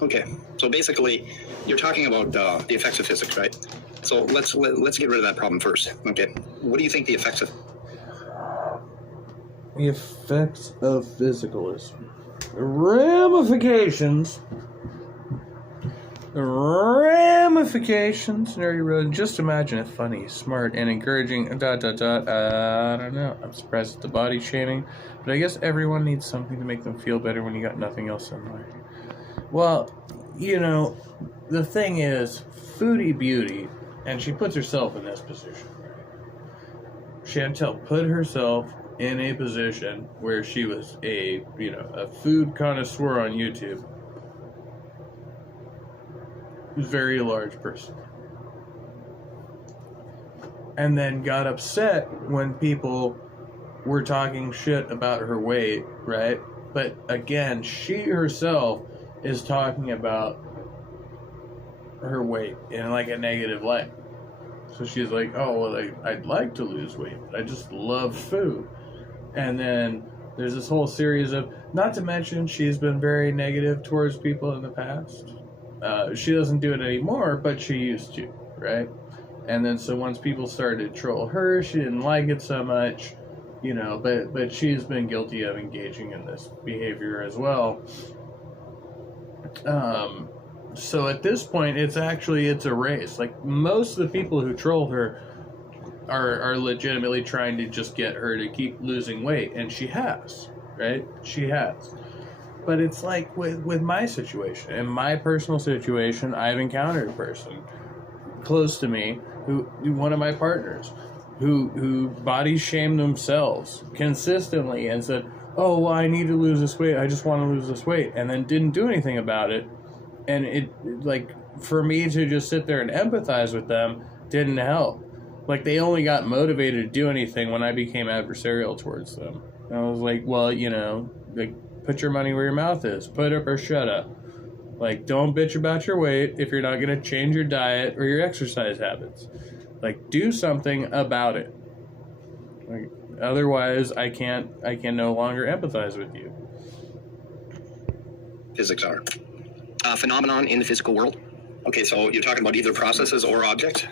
Okay. So basically, you're talking about the effects of physics, right? So let's get rid of that problem first. Okay. What do you think the effects of physicalism? Ramifications. Nerdy Road. Just imagine it funny, smart, and encouraging. I don't know. I'm surprised at the body shaming, but I guess everyone needs something to make them feel better when you got nothing else in life. Well, the thing is, Foodie Beauty, and she puts herself in this position. Chantel put herself in a position where she was a food connoisseur on YouTube. Very large person, and then got upset when people were talking shit about her weight, right? But again, she herself is talking about her weight in like a negative light. So she's like, oh, well, I'd like to lose weight, but I just love food. And then there's this whole series of, not to mention she's been very negative towards people in the past. She doesn't do it anymore, but she used to, right? And then so once people started to troll her, she didn't like it so much, but she's been guilty of engaging in this behavior as well. So at this point, it's a race. Like, most of the people who troll her are legitimately trying to just get her to keep losing weight, and she has, right? She has. But it's like with my situation, in my personal situation, I've encountered a person close to me, one of my partners, who body shamed themselves consistently and said, oh, well, I need to lose this weight, I just want to lose this weight, and then didn't do anything about it. And it, like, for me to just sit there and empathize with them didn't help. Like, they only got motivated to do anything when I became adversarial towards them. And I was like, well, like, put your money where your mouth is. Put up or shut up. Like, don't bitch about your weight if you're not going to change your diet or your exercise habits. Like, do something about it. Like, otherwise, I can no longer empathize with you. Physics are? A phenomenon in the physical world. Okay, so you're talking about either processes or objects?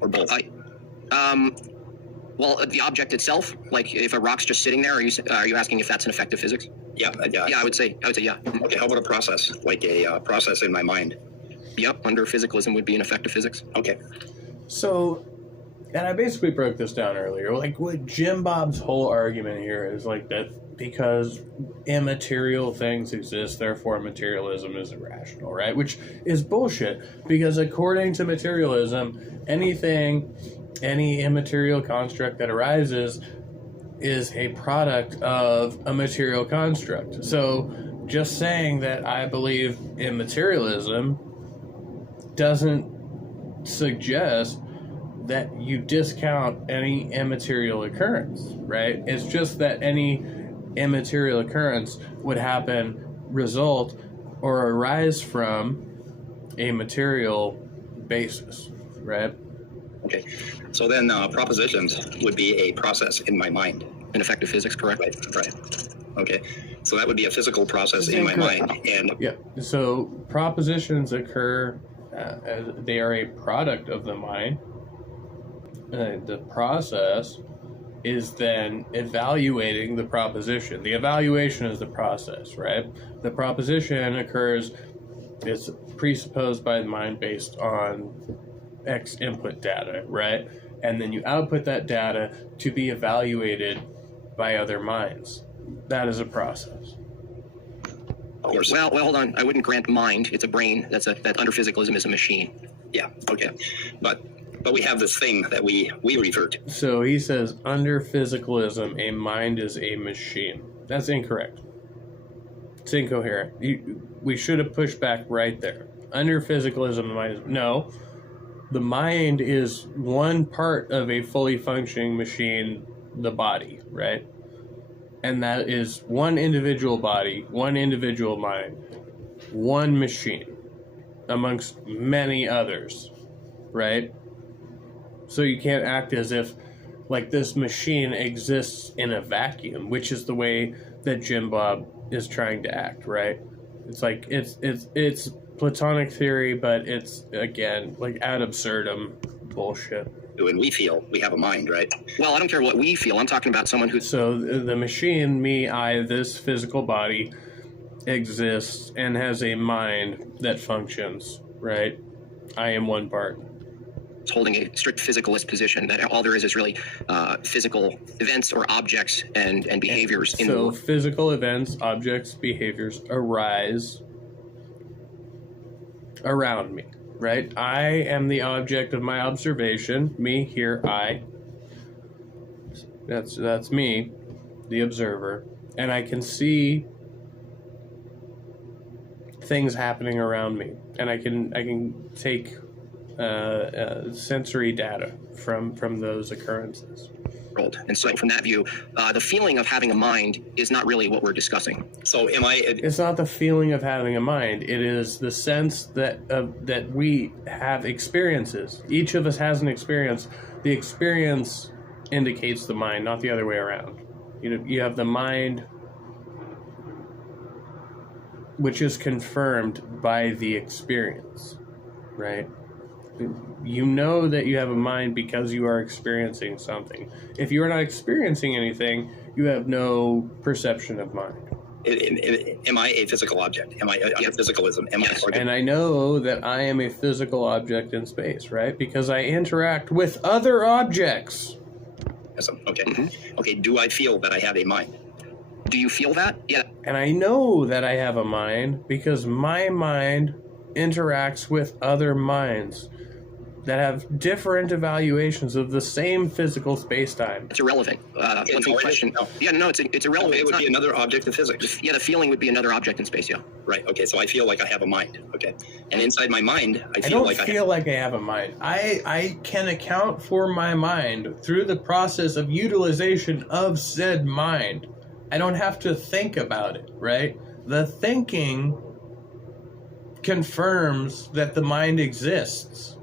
Or both? Well, the object itself, like if a rock's just sitting there, are you asking if that's an effect of physics? Yeah. Yeah, I would say yeah. Okay, how about a process? Like a process in my mind? Yep, under physicalism would be an effect of physics. Okay. So, and I basically broke this down earlier. Like, what Jim Bob's whole argument here is like that because immaterial things exist, therefore materialism is irrational, right? Which is bullshit, because according to materialism, any immaterial construct that arises is a product of a material construct. So just saying that I believe in materialism doesn't suggest that you discount any immaterial occurrence, right? It's just that any immaterial occurrence would happen, result, or arise from a material basis, right? Okay. So then propositions would be a process in my mind. In effective physics, correct? Right. Okay. So that would be a physical process in my mind. And yeah. So propositions occur as they are a product of the mind. The process is then evaluating the proposition. The evaluation is the process, right? The proposition occurs, it's presupposed by the mind based on X input data, right? And then you output that data to be evaluated by other minds. That is a process. Well, hold on. I wouldn't grant mind. It's a brain. That under physicalism is a machine. Yeah. Okay. But we have this thing that we refer to. So he says under physicalism, a mind is a machine. That's incorrect. It's incoherent. We should have pushed back right there. Under physicalism, the mind is no. The mind is one part of a fully functioning machine, the body, right? And that is one individual body, one individual mind, one machine amongst many others, right? So you can't act as if like this machine exists in a vacuum, which is the way that Jim Bob is trying to act, right? It's like it's Platonic theory, but it's again like ad absurdum bullshit. When we feel, we have a mind, right? Well, I don't care what we feel. I'm talking about someone who. So the machine, me, I, this physical body exists and has a mind that functions, right? I am one part. It's holding a strict physicalist position that all there is really physical events or objects and behaviors. So physical events, objects, behaviors arise around me, right? I am the object of my observation. Me, here, I. That's me, the observer. And I can see things happening around me. And I can take sensory data from those occurrences. And so from that view, the feeling of having a mind is not really what we're discussing. So It's not the feeling of having a mind. It is the sense that we have experiences. Each of us has an experience. The experience indicates the mind, not the other way around. You have the mind, which is confirmed by the experience, right? You know that you have a mind because you are experiencing something. If you are not experiencing anything, you have no perception of mind. Am I a physical object? Am I under physicalism? And I know that I am a physical object in space, right? Because I interact with other objects. Yes, okay. Mm-hmm. Okay, do I feel that I have a mind? Do you feel that? Yeah. And I know that I have a mind because my mind interacts with other minds that have different evaluations of the same physical space-time. It's irrelevant. What's the question? No. Yeah, no, it's irrelevant. It would be another object of physics. Yeah, the feeling would be another object in space, yeah. Right, okay, so I feel like I have a mind, okay. And inside my mind, I don't feel like I have a mind. I can account for my mind through the process of utilization of said mind. I don't have to think about it, right? The thinking confirms that the mind exists.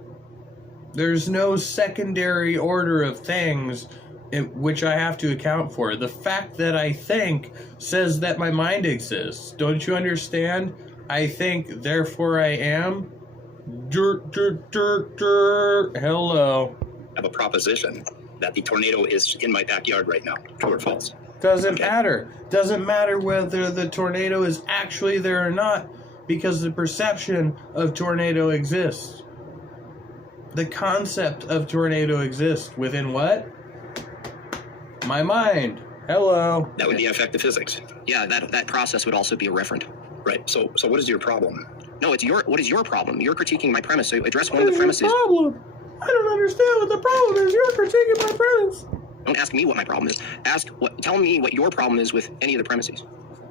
There's no secondary order of things which I have to account for. The fact that I think says that my mind exists. Don't you understand? I think, therefore I am. Hello. I have a proposition that the tornado is in my backyard right now. True or false? Doesn't matter. Doesn't matter whether the tornado is actually there or not, because the perception of tornado exists. The concept of tornado exists within what? My mind. Hello. That would be effective physics. Yeah, that process would also be a referent. Right. So what is your problem? No, what is your problem? You're critiquing my premise. So address one of the premises. Problem? I don't understand what the problem is. You're critiquing my premise. Don't ask me what my problem is. Tell me what your problem is with any of the premises.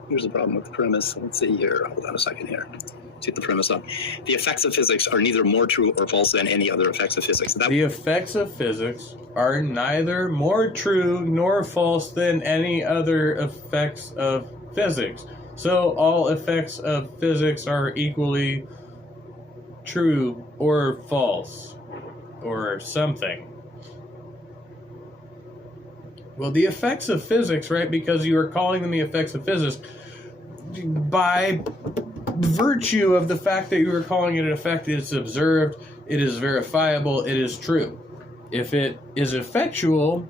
here's the problem with the premise. Let's see here. Hold on a second here. Let's get the premise up. The effects of physics are neither more true or false than any other effects of physics. The effects of physics are neither more true nor false than any other effects of physics. So all effects of physics are equally true or false or something. Well, the effects of physics, right, because you are calling them the effects of physics, by virtue of the fact that you are calling it an effect, it's observed, it is verifiable, it is true. If it is effectual,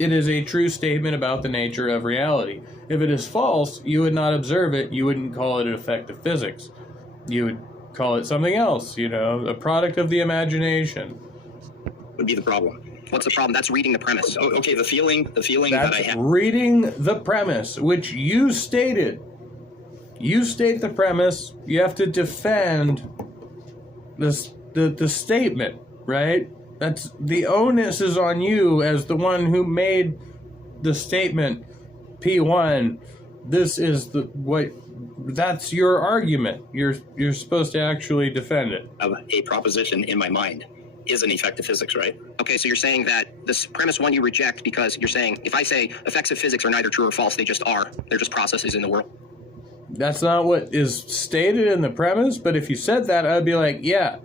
it is a true statement about the nature of reality. If it is false, you would not observe it, you wouldn't call it an effect of physics. You would call it something else, you know, a product of the imagination. Would be the problem. What's the problem? That's reading the premise. Oh, okay, the feeling That's that I have. reading the premise, which you stated. You state the premise, you have to defend the statement, right? That's the onus is on you as the one who made the statement P1. This is that's your argument. You're supposed to actually defend it. Of a proposition in my mind is an effect of physics, right? Okay, so you're saying that this premise one you reject because you're saying, if I say effects of physics are neither true or false, they just are. They're just processes in the world. That's not what is stated in the premise, but if you said that, I'd be like, yeah.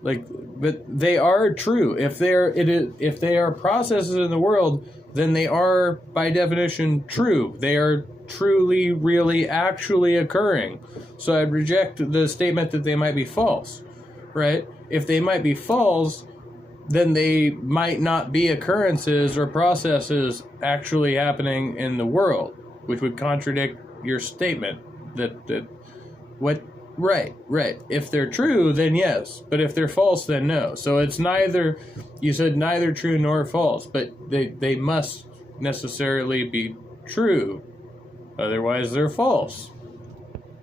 But they are true. If they are processes in the world, then they are by definition true. They are truly, really, actually occurring. So I'd reject the statement that they might be false, right? If they might be false, then they might not be occurrences or processes actually happening in the world, which would contradict your statement right. If they're true, then yes, but if they're false, then no. So it's neither, you said neither true nor false, but they must necessarily be true, otherwise they're false.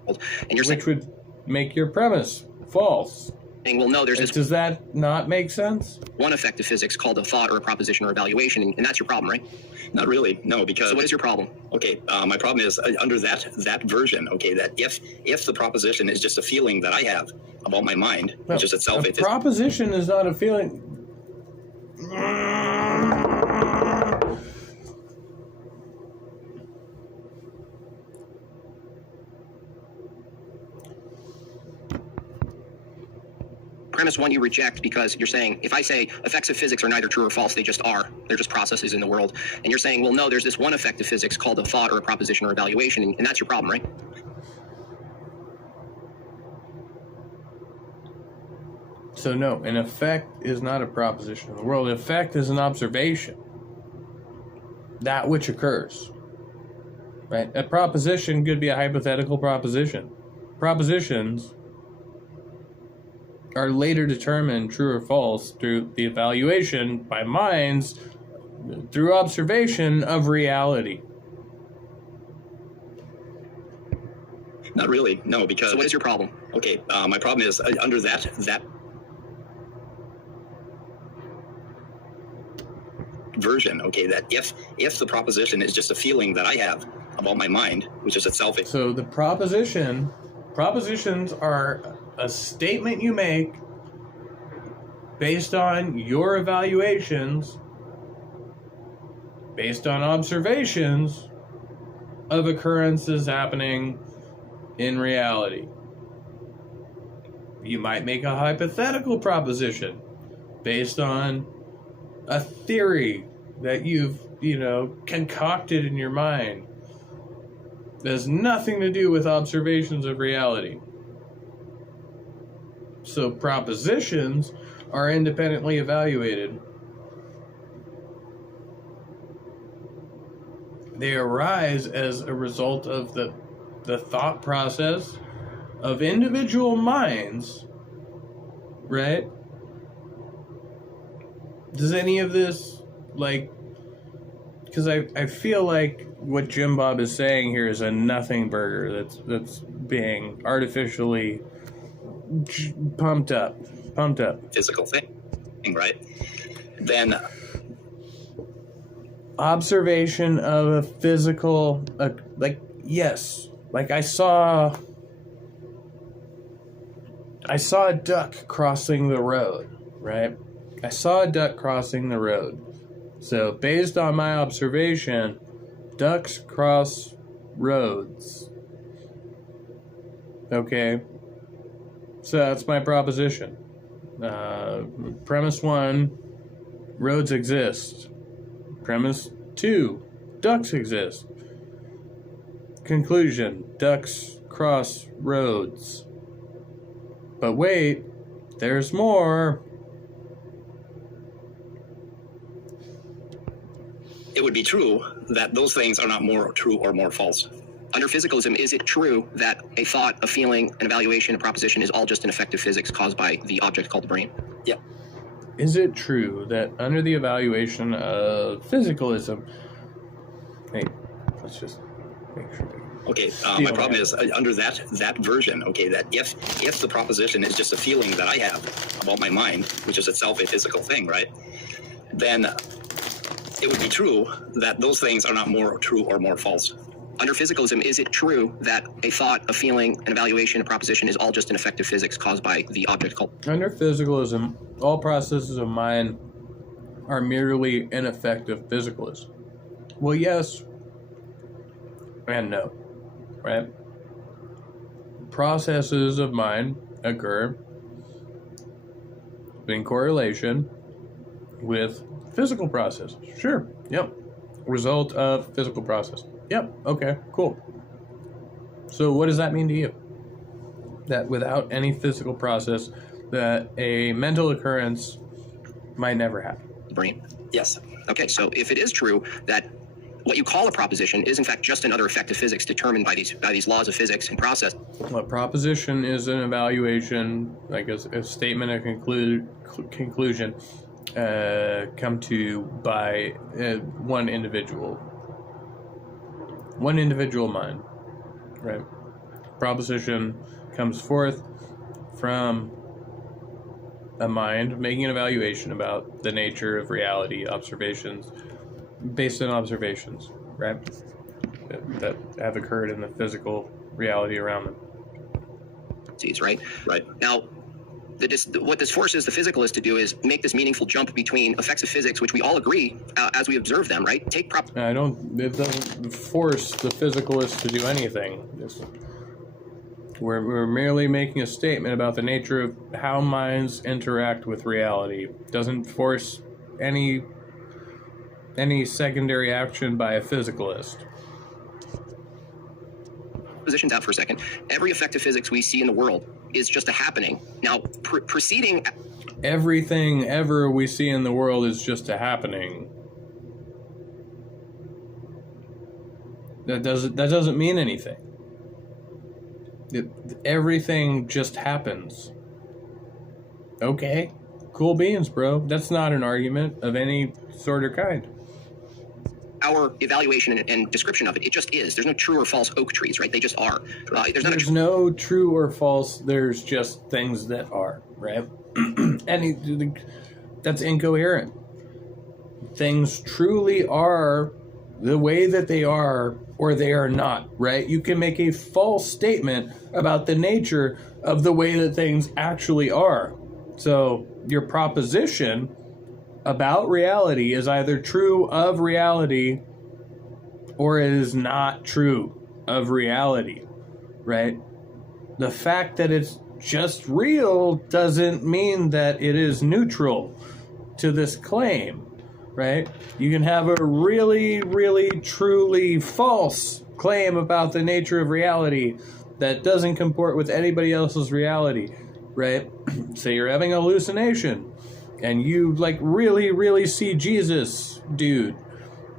And you're which would make your premise false. saying, well, no, there's this Does that not make sense? one effect of physics called a thought or a proposition or evaluation, and that's your problem, right? Not really, no, because... So what is your problem? Okay, my problem is under that version, okay, that if the proposition is just a feeling that I have about my mind, which is itself a proposition is not a feeling. Premise one you reject because you're saying, if I say effects of physics are neither true or false, they just are. They're just processes in the world. And you're saying, well, no, there's this one effect of physics called a thought or a proposition or evaluation, and that's your problem, right? So no, an effect is not a proposition in the world. An effect is an observation. That which occurs. Right? A proposition could be a hypothetical proposition. Propositions are later determined true or false through the evaluation by minds through observation of reality. Not really, no, because... So what is your problem? Okay, my problem is under that version, okay, that if the proposition is just a feeling that I have about my mind, which is itself... So the propositions are a statement you make based on your evaluations, based on observations of occurrences happening in reality. You might make a hypothetical proposition based on a theory that you've, concocted in your mind. It has nothing to do with observations of reality. So propositions are independently evaluated. They arise as a result of the thought process of individual minds, right? Does any of this, because I feel like what Jim Bob is saying here is a nothing burger that's being artificially pumped up. Physical thing, right? Then observation of a physical, yes, like I saw a duck crossing the road, right? I saw a duck crossing the road. So based on my observation, ducks cross roads. Okay. So that's my proposition. Premise 1, roads exist. Premise 2, ducks exist. Conclusion, ducks cross roads. But wait, there's more. It would be true that those things are not more true or more false. Under physicalism, is it true that a thought, a feeling, an evaluation, a proposition is all just an effect of physics caused by the object called the brain? Yeah. Is it true that under the evaluation of physicalism... Hey, let's just make sure... Okay, my problem is under that version, okay, that if the proposition is just a feeling that I have about my mind, which is itself a physical thing, right, then it would be true that those things are not more true or more false. Under physicalism, is it true that a thought, a feeling, an evaluation, a proposition is all just an effect of physics caused by the object called... Under physicalism, all processes of mind are merely an effect of physicalism. Well, yes and no, right? Processes of mind occur in correlation with physical processes. Sure, yep. Result of physical process. Yep, okay, cool. So what does that mean to you? That without any physical process, that a mental occurrence might never happen? Brain? Yes. Okay, so if it is true that what you call a proposition is in fact just another effect of physics determined by these laws of physics and process. A proposition is an evaluation, like a statement, a conclusion, come to by one individual mind, right? Proposition comes forth from a mind making an evaluation about the nature of reality, observations, based on observations, right? That have occurred in the physical reality around them. Right? Right. Now, what this forces the physicalist to do is make this meaningful jump between effects of physics, which we all agree as we observe them, right? It doesn't force the physicalist to do anything. We're merely making a statement about the nature of how minds interact with reality. It doesn't force any secondary action by a physicalist. Positions out for a second. Every effect of physics we see in the world is just a happening. Now, preceding... Everything ever we see in the world is just a happening. That doesn't mean anything. Everything just happens. Okay, cool beans, bro. That's not an argument of any sort or kind. Our evaluation and description of it, it just is. There's no true or false oak trees, right? They just are. There's no true or false. There's just things that are, right? And that's incoherent. Things truly are the way that they are, or they are not, right? You can make a false statement about the nature of the way that things actually are. So your proposition about reality is either true of reality or it is not true of reality, right? The fact that it's just real doesn't mean that it is neutral to this claim, right? You can have a really, really, truly false claim about the nature of reality that doesn't comport with anybody else's reality, right? Say you're having a hallucination and you like really, really see Jesus, dude,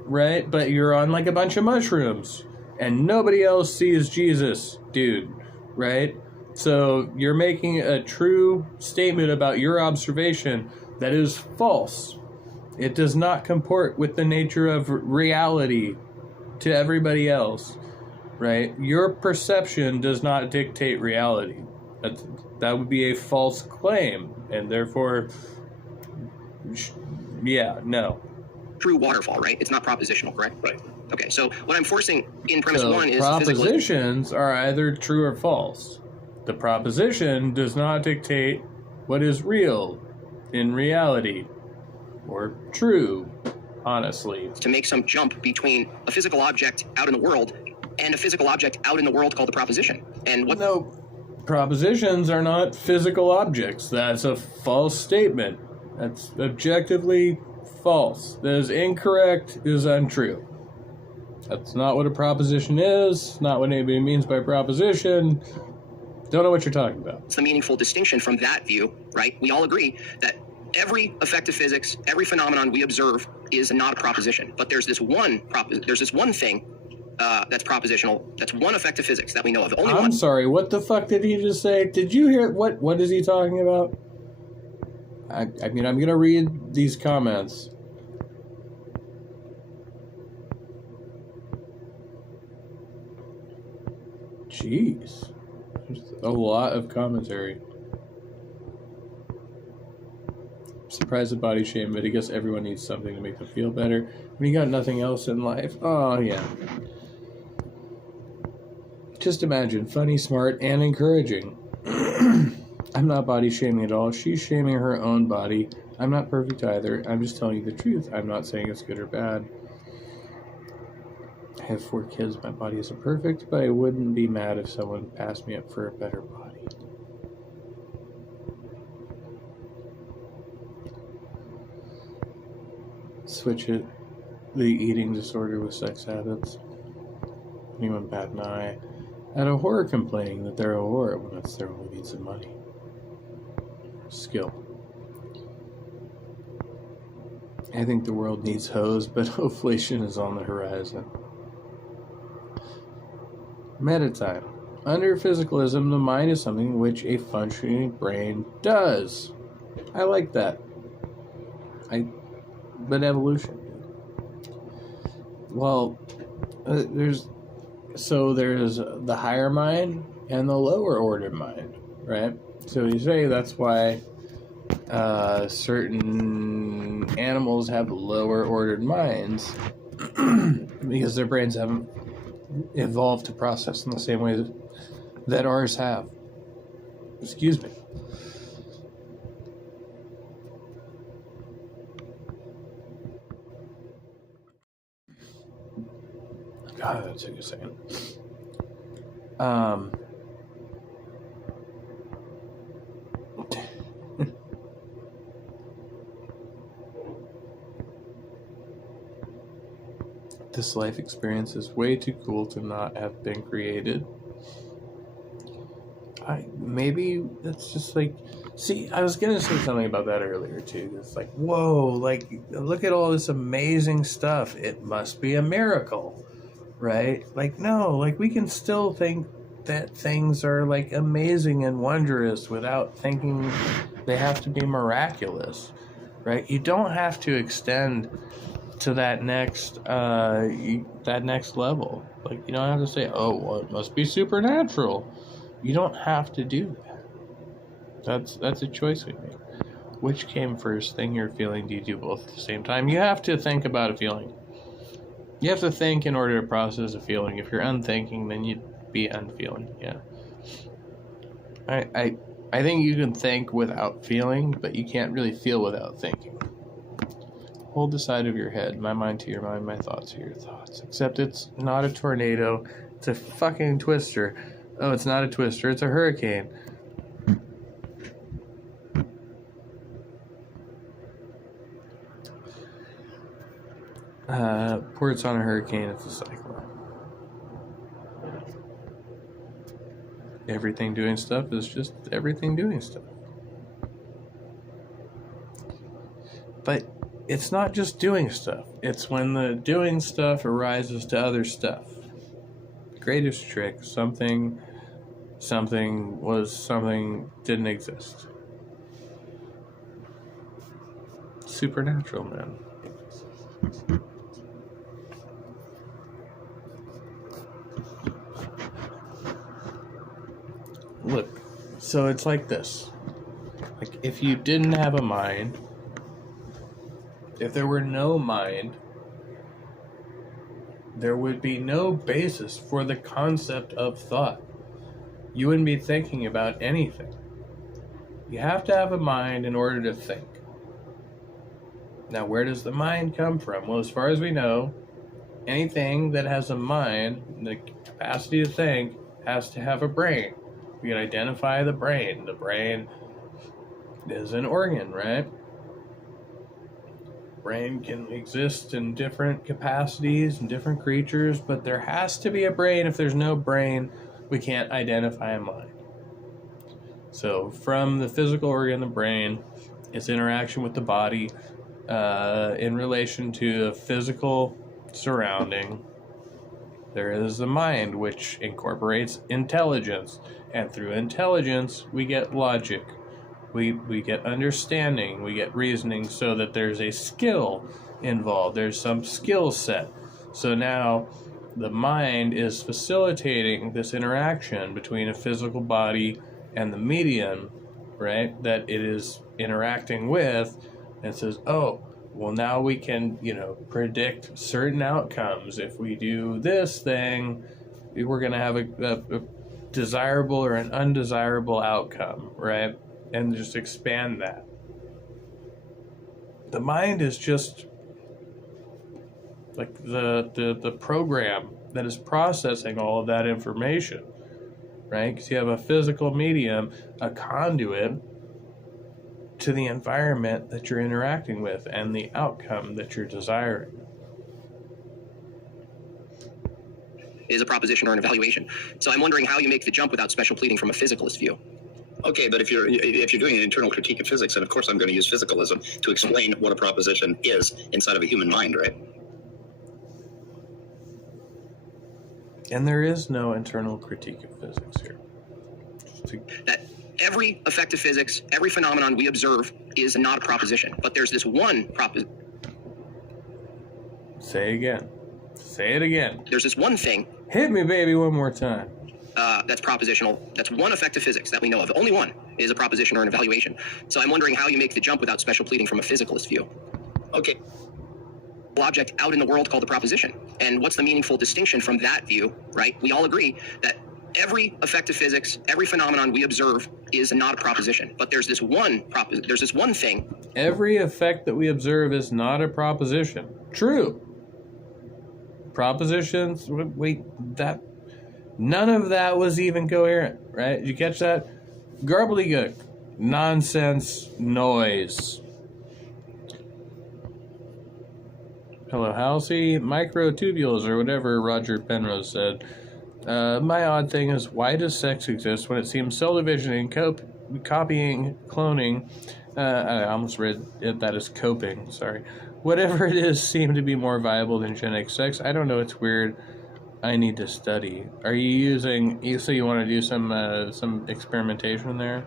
right? But you're on like a bunch of mushrooms and nobody else sees Jesus, dude, right? So you're making a true statement about your observation that is false. It does not comport with the nature of reality to everybody else, right? Your perception does not dictate reality. That would be a false claim, and therefore, yeah, no. True waterfall, right? It's not propositional, correct? Right. Okay, so what I'm forcing in premise So one is propositions are either true or false. The proposition does not dictate what is real in reality or true, honestly. to make some jump between a physical object out in the world and a physical object out in the world called a proposition. And what? No, propositions are not physical objects. That's a false statement. That's objectively false. That is incorrect, is untrue. That's not what a proposition is, not what anybody means by proposition. Don't know what you're talking about. It's the meaningful distinction from that view, right? We all agree that every effective physics, every phenomenon we observe is not a proposition. But there's this one thing that's propositional. That's one effective physics that we know of. Only I'm one. sorry, what the fuck did he just say? Did you hear what is he talking about? I mean, I'm gonna read these comments. Jeez. There's a lot of commentary. I'm surprised at body shame, but I guess everyone needs something to make them feel better. When you got nothing else in life. Oh, yeah. Just imagine, funny, smart, and encouraging. I'm not body shaming at all. She's shaming her own body. I'm not perfect either. I'm just telling you the truth. I'm not saying it's good or bad. I have 4 kids. My body isn't perfect, but I wouldn't be mad if someone passed me up for a better body. Switch it. The eating disorder with sex habits. Anyone bat an eye at a whore complaining that they're a whore when that's their only needs of money. Skill. I think the world needs hoes, but inflation is on the horizon. Metatime. Under physicalism, the mind is something which a functioning brain does. I like that. But evolution. Well, there's the higher mind and the lower order mind, right? So you say that's why certain animals have lower ordered minds because their brains haven't evolved to process in the same way that ours have. Excuse me. God, that took a second. This life experience is way too cool to not have been created. Maybe that's just like, see, I was gonna say something about that earlier too. It's like, whoa, like, look at all this amazing stuff. It must be a miracle, right? Like, no, like, we can still think that things are like amazing and wondrous without thinking they have to be miraculous, right? You don't have to extend to that next level. Like, you don't have to say, oh, well, it must be supernatural. You don't have to do that. That's a choice we make. Which came first, thing or feeling? Do you do both at the same time? You have to think about a feeling. You have to think in order to process a feeling. If you're unthinking, then you'd be unfeeling. Yeah. I think you can think without feeling, but you can't really feel without thinking. Hold the side of your head. My mind to your mind, my thoughts to your thoughts. Except it's not a tornado. It's a fucking twister. Oh, it's not a twister. It's a hurricane. Ports on a hurricane, it's a cyclone. Everything doing stuff is just everything doing stuff. But it's not just doing stuff. It's when the doing stuff arises to other stuff. Greatest trick, something didn't exist. Supernatural, man. Look, so it's like this. Like, if you didn't have a mind, if there were no mind, there would be no basis for the concept of thought. You wouldn't be thinking about anything. You have to have a mind in order to think. Now, where does the mind come from? Well, as far as we know, anything that has a mind, the capacity to think, has to have a brain. We can identify the brain. The brain is an organ, right? Brain can exist in different capacities and different creatures, but there has to be a brain. If there's no brain, we can't identify a mind. So from the physical organ, the brain, its interaction with the body in relation to a physical surrounding, there is the mind, which incorporates intelligence. And through intelligence, we get logic. We get understanding, we get reasoning, so that there's a skill involved. There's some skill set. So now the mind is facilitating this interaction between a physical body and the medium, right, that it is interacting with, and says, oh, well, now we can, predict certain outcomes. If we do this thing, we're going to have a desirable or an undesirable outcome, right? And just expand that. The mind is just like the program that is processing all of that information, right? Because you have a physical medium, a conduit to the environment that you're interacting with and the outcome that you're desiring. Is a proposition or an evaluation. So I'm wondering how you make the jump without special pleading from a physicalist view. Okay, but if you're doing an internal critique of physics, then of course I'm going to use physicalism to explain what a proposition is inside of a human mind, right? And there is no internal critique of physics here. That every effect of physics, every phenomenon we observe is not a proposition, but there's this one proposition. Say again. Say it again. There's this one thing. Hit me, baby, one more time. That's propositional. That's one effect of physics that we know of. Only one is a proposition or an evaluation. So I'm wondering how you make the jump without special pleading from a physicalist view. Okay. Object out in the world called the proposition. And what's the meaningful distinction from that view, right? We all agree that every effect of physics, every phenomenon we observe is not a proposition. But there's this one thing. Every effect that we observe is not a proposition. True. Propositions, wait, that, none of that was even coherent, right? Did you catch that? Garbledygook, nonsense, noise. Hello, Halsey. Microtubules, or whatever Roger Penrose said. My odd thing is, why does sex exist when it seems cell division and copying, cloning, I almost read it, that is coping, sorry. Whatever it is seem to be more viable than genetic sex. I don't know, it's weird. I need to study. Are you using, you say you want to do some experimentation there?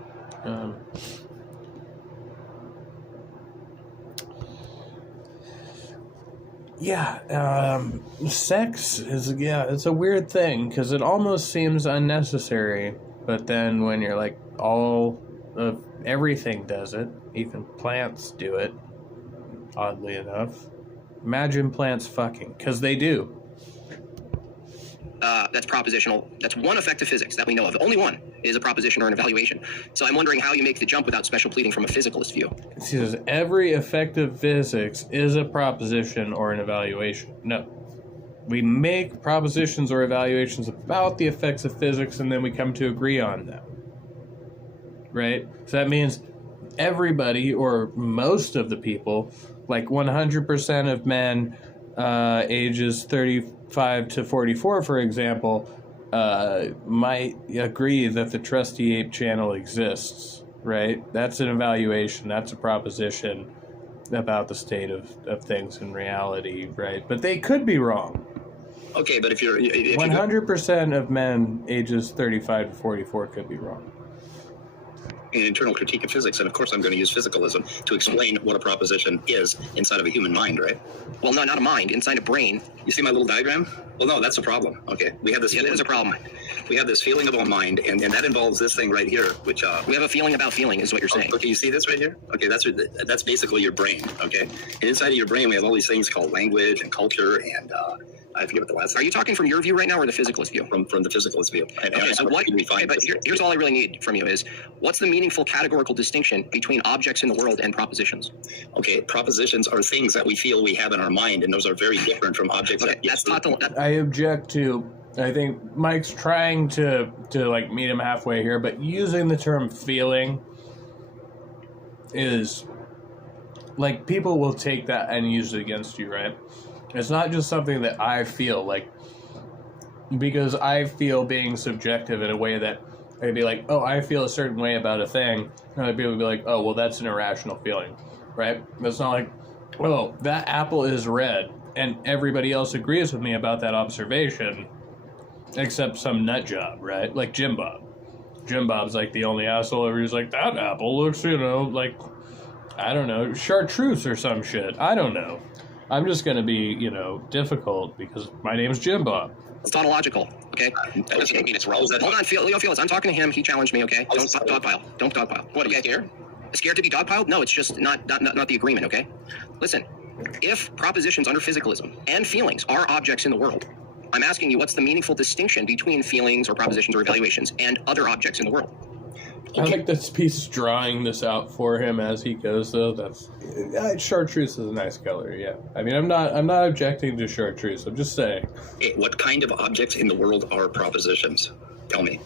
Sex is, it's a weird thing, because it almost seems unnecessary, but then when you're like, all of everything does it, even plants do it, oddly enough. Imagine plants fucking, because they do. That's propositional. That's one effect of physics that we know of. Only one is a proposition or an evaluation. So I'm wondering how you make the jump without special pleading from a physicalist view. It says every effect of physics is a proposition or an evaluation. No. We make propositions or evaluations about the effects of physics, and then we come to agree on them. Right? So that means everybody, or most of the people, like 100% of men ages 35 to 44, for example, might agree that the Trusty Ape channel exists, right? That's an evaluation, that's a proposition about the state of things in reality, right? But they could be wrong. Okay, but if 100% of men ages 35 to 44 could be wrong. An internal critique of physics, and of course I'm going to use physicalism to explain what a proposition is inside of a human mind, right? Well, no, not a mind, inside a brain. You see my little diagram? Well, no, that's a problem. Okay, we have this. Yeah, that is a problem. We have this feeling about mind, and that involves this thing right here, which we have a feeling about feeling, is what you're saying. Okay, you see this right here? Okay, that's basically your brain. Okay, and inside of your brain we have all these things called language and culture and I forget what the last. Are you talking from your view right now or the physicalist view? From the physicalist view. Okay, so what? Okay, but here's all I really need from you is what's the meaningful categorical distinction between objects in the world and propositions? Okay, propositions are things that we feel we have in our mind, and those are very different from objects. Okay, that's not the. I object to. I think Mike's trying to like meet him halfway here, but using the term feeling is like people will take that and use it against you, right? It's not just something that I feel like, because I feel being subjective in a way that I'd be like, oh, I feel a certain way about a thing, and other people would be like, oh, well, that's an irrational feeling, right? It's not like, oh, that apple is red, and everybody else agrees with me about that observation, except some nut job, right? Like Jim Bob. Jim Bob's like the only asshole ever who's like, that apple looks, like, I don't know, chartreuse or some shit. I don't know. I'm just going to be, difficult because my name's Jim Bob. It's tautological, okay? That doesn't mean it's relevant. Hold on, Leo Felix, I'm talking to him. He challenged me, okay? Don't dogpile. Don't dogpile. What, are you scared? Scared to be dogpiled? No, it's just not the agreement, okay? Listen, if propositions under physicalism and feelings are objects in the world, I'm asking you what's the meaningful distinction between feelings or propositions or evaluations and other objects in the world? I like this piece drawing this out for him as he goes, though. That's chartreuse is a nice color, yeah. I mean, I'm not objecting to chartreuse. I'm just saying. Hey, what kind of objects in the world are propositions? Tell me.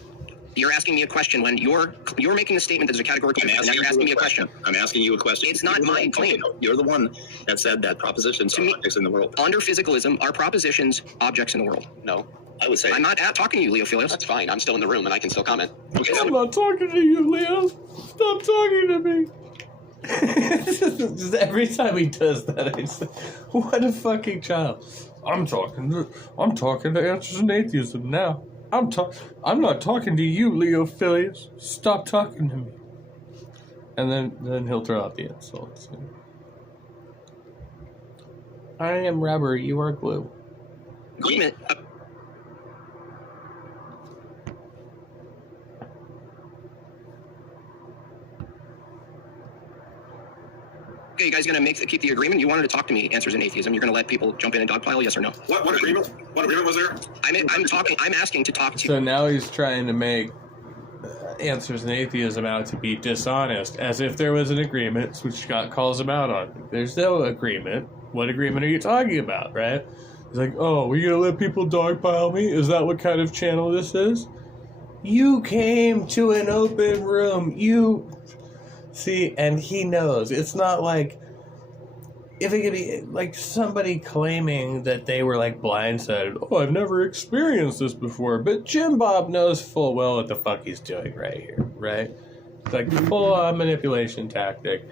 You're asking me a question when you're making a statement that there's a categorical difference, and now you're asking me a question. I'm asking you a question. It's not my claim. You're the one that said that propositions are objects in the world. Under physicalism, are propositions objects in the world? No. I would say I'm not talking to you, Leo Felix. That's fine. I'm still in the room and I can still comment. Okay. I'm not talking to you, Leo. Stop talking to me. Just every time he does that, I say, what a fucking child. I'm talking to Answers in Atheism now. I'm not talking to you, Leo Phileas. Stop talking to me. And then he'll throw out the insults. I am rubber, you are glue. Agreement. Okay, you guys gonna keep the agreement? You wanted to talk to me, Answers in Atheism. You're gonna let people jump in and dogpile, yes or no? What agreement? What agreement was there? I'm asking to talk to. So now he's trying to make Answers in Atheism out to be dishonest, as if there was an agreement, which Scott calls him out on. There's no agreement. What agreement are you talking about, right? He's like, oh, we're gonna let people dogpile me? Is that what kind of channel this is? You came to an open room. See, and he knows. It's not like, if it could be like somebody claiming that they were like blindsided. Oh, I've never experienced this before. But Jim Bob knows full well what the fuck he's doing right here, right? It's like full-on manipulation tactic.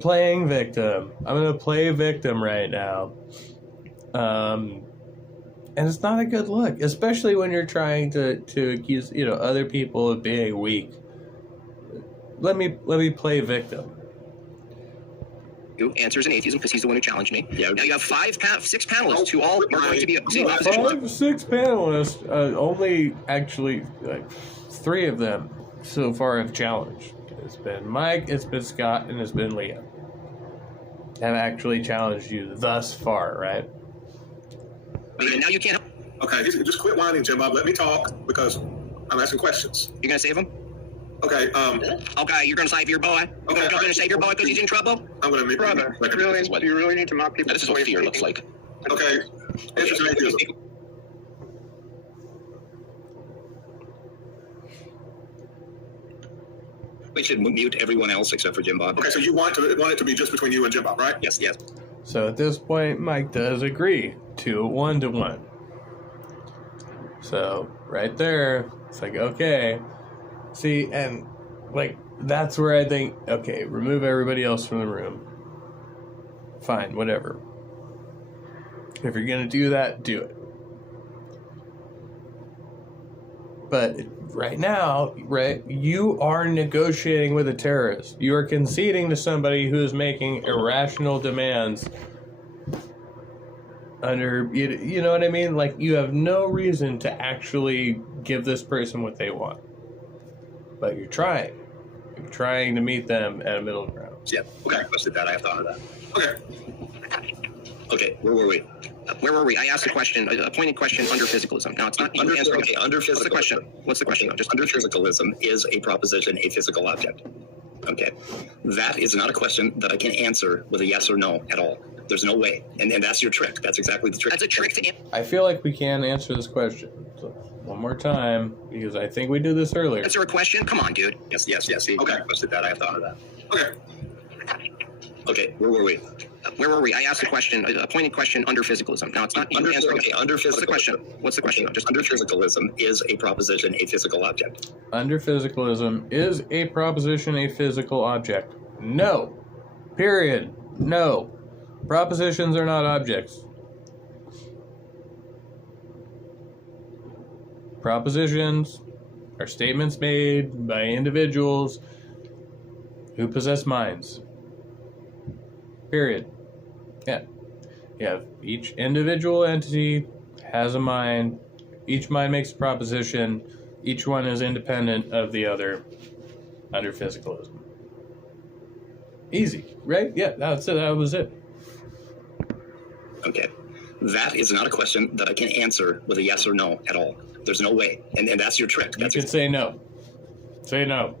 Playing victim. I'm going to play victim right now. And it's not a good look, especially when you're trying to accuse, other people of being weak. Let me play victim. Answers in Atheism, because he's the one who challenged me. Yeah. Now you have 6 panelists who all are going to be 6 panelists. Only actually 3 of them so far have challenged. It's been Mike, it's been Scott, and it's been Leo. Have actually challenged you thus far, right? And now you can't. Okay, just quit whining, Jim Bob. Let me talk because I'm asking questions. You're gonna save him? Okay. Okay, you're gonna save your boy. You're gonna save your boy because he's in trouble. I'm gonna make brother. Do you really need to mock people? This is what fear looks like. Okay. Answers in Atheism. We should mute everyone else except for Jim Bob. Okay, so you want it to be just between you and Jim Bob, right? Yes. So at this point, Mike does agree to 1-to-1. So right there, it's like, okay. See, and like, that's where I think, okay, remove everybody else from the room. Fine, whatever. If you're going to do that, do it. But right now, right, you are negotiating with a terrorist. You are conceding to somebody who is making irrational demands under, you know what I mean? Like, you have no reason to actually give this person what they want. But you're trying. You're trying to meet them at a middle ground. Yeah, okay, I requested that. I have to honor that. Okay. Okay, where were we? Where were we? I asked a question, a pointed question under physicalism. Now it's not Under answering. under What's the question? physicalism. What's the question? Just under physicalism is a proposition, a physical object. Okay, that is not a question that I can answer with a yes or no at all. There's no way, and that's your trick. That's exactly the trick. That's a trick to. I feel like we can answer this question. So one more time, because I think we did this earlier. Answer a question? Come on, dude. Yes. See, okay. I requested that. I have thought of that. Okay, where were we? Where were we? I asked a question, a pointed question under physicalism. Now it's not Under answering. under physicalism. What's the question? What's the question? Just under physicalism is a proposition, a physical object. Under physicalism, is a proposition a physical object? No. Period. No. Propositions are not objects. Propositions are statements made by individuals who possess minds. Period. Yeah. You have each individual entity has a mind. Each mind makes a proposition. Each one is independent of the other under physicalism. Easy, right? Yeah, that's it. That was it. Okay. That is not a question that I can answer with a yes or no at all. There's no way. And that's your trick. You could say no. Say no.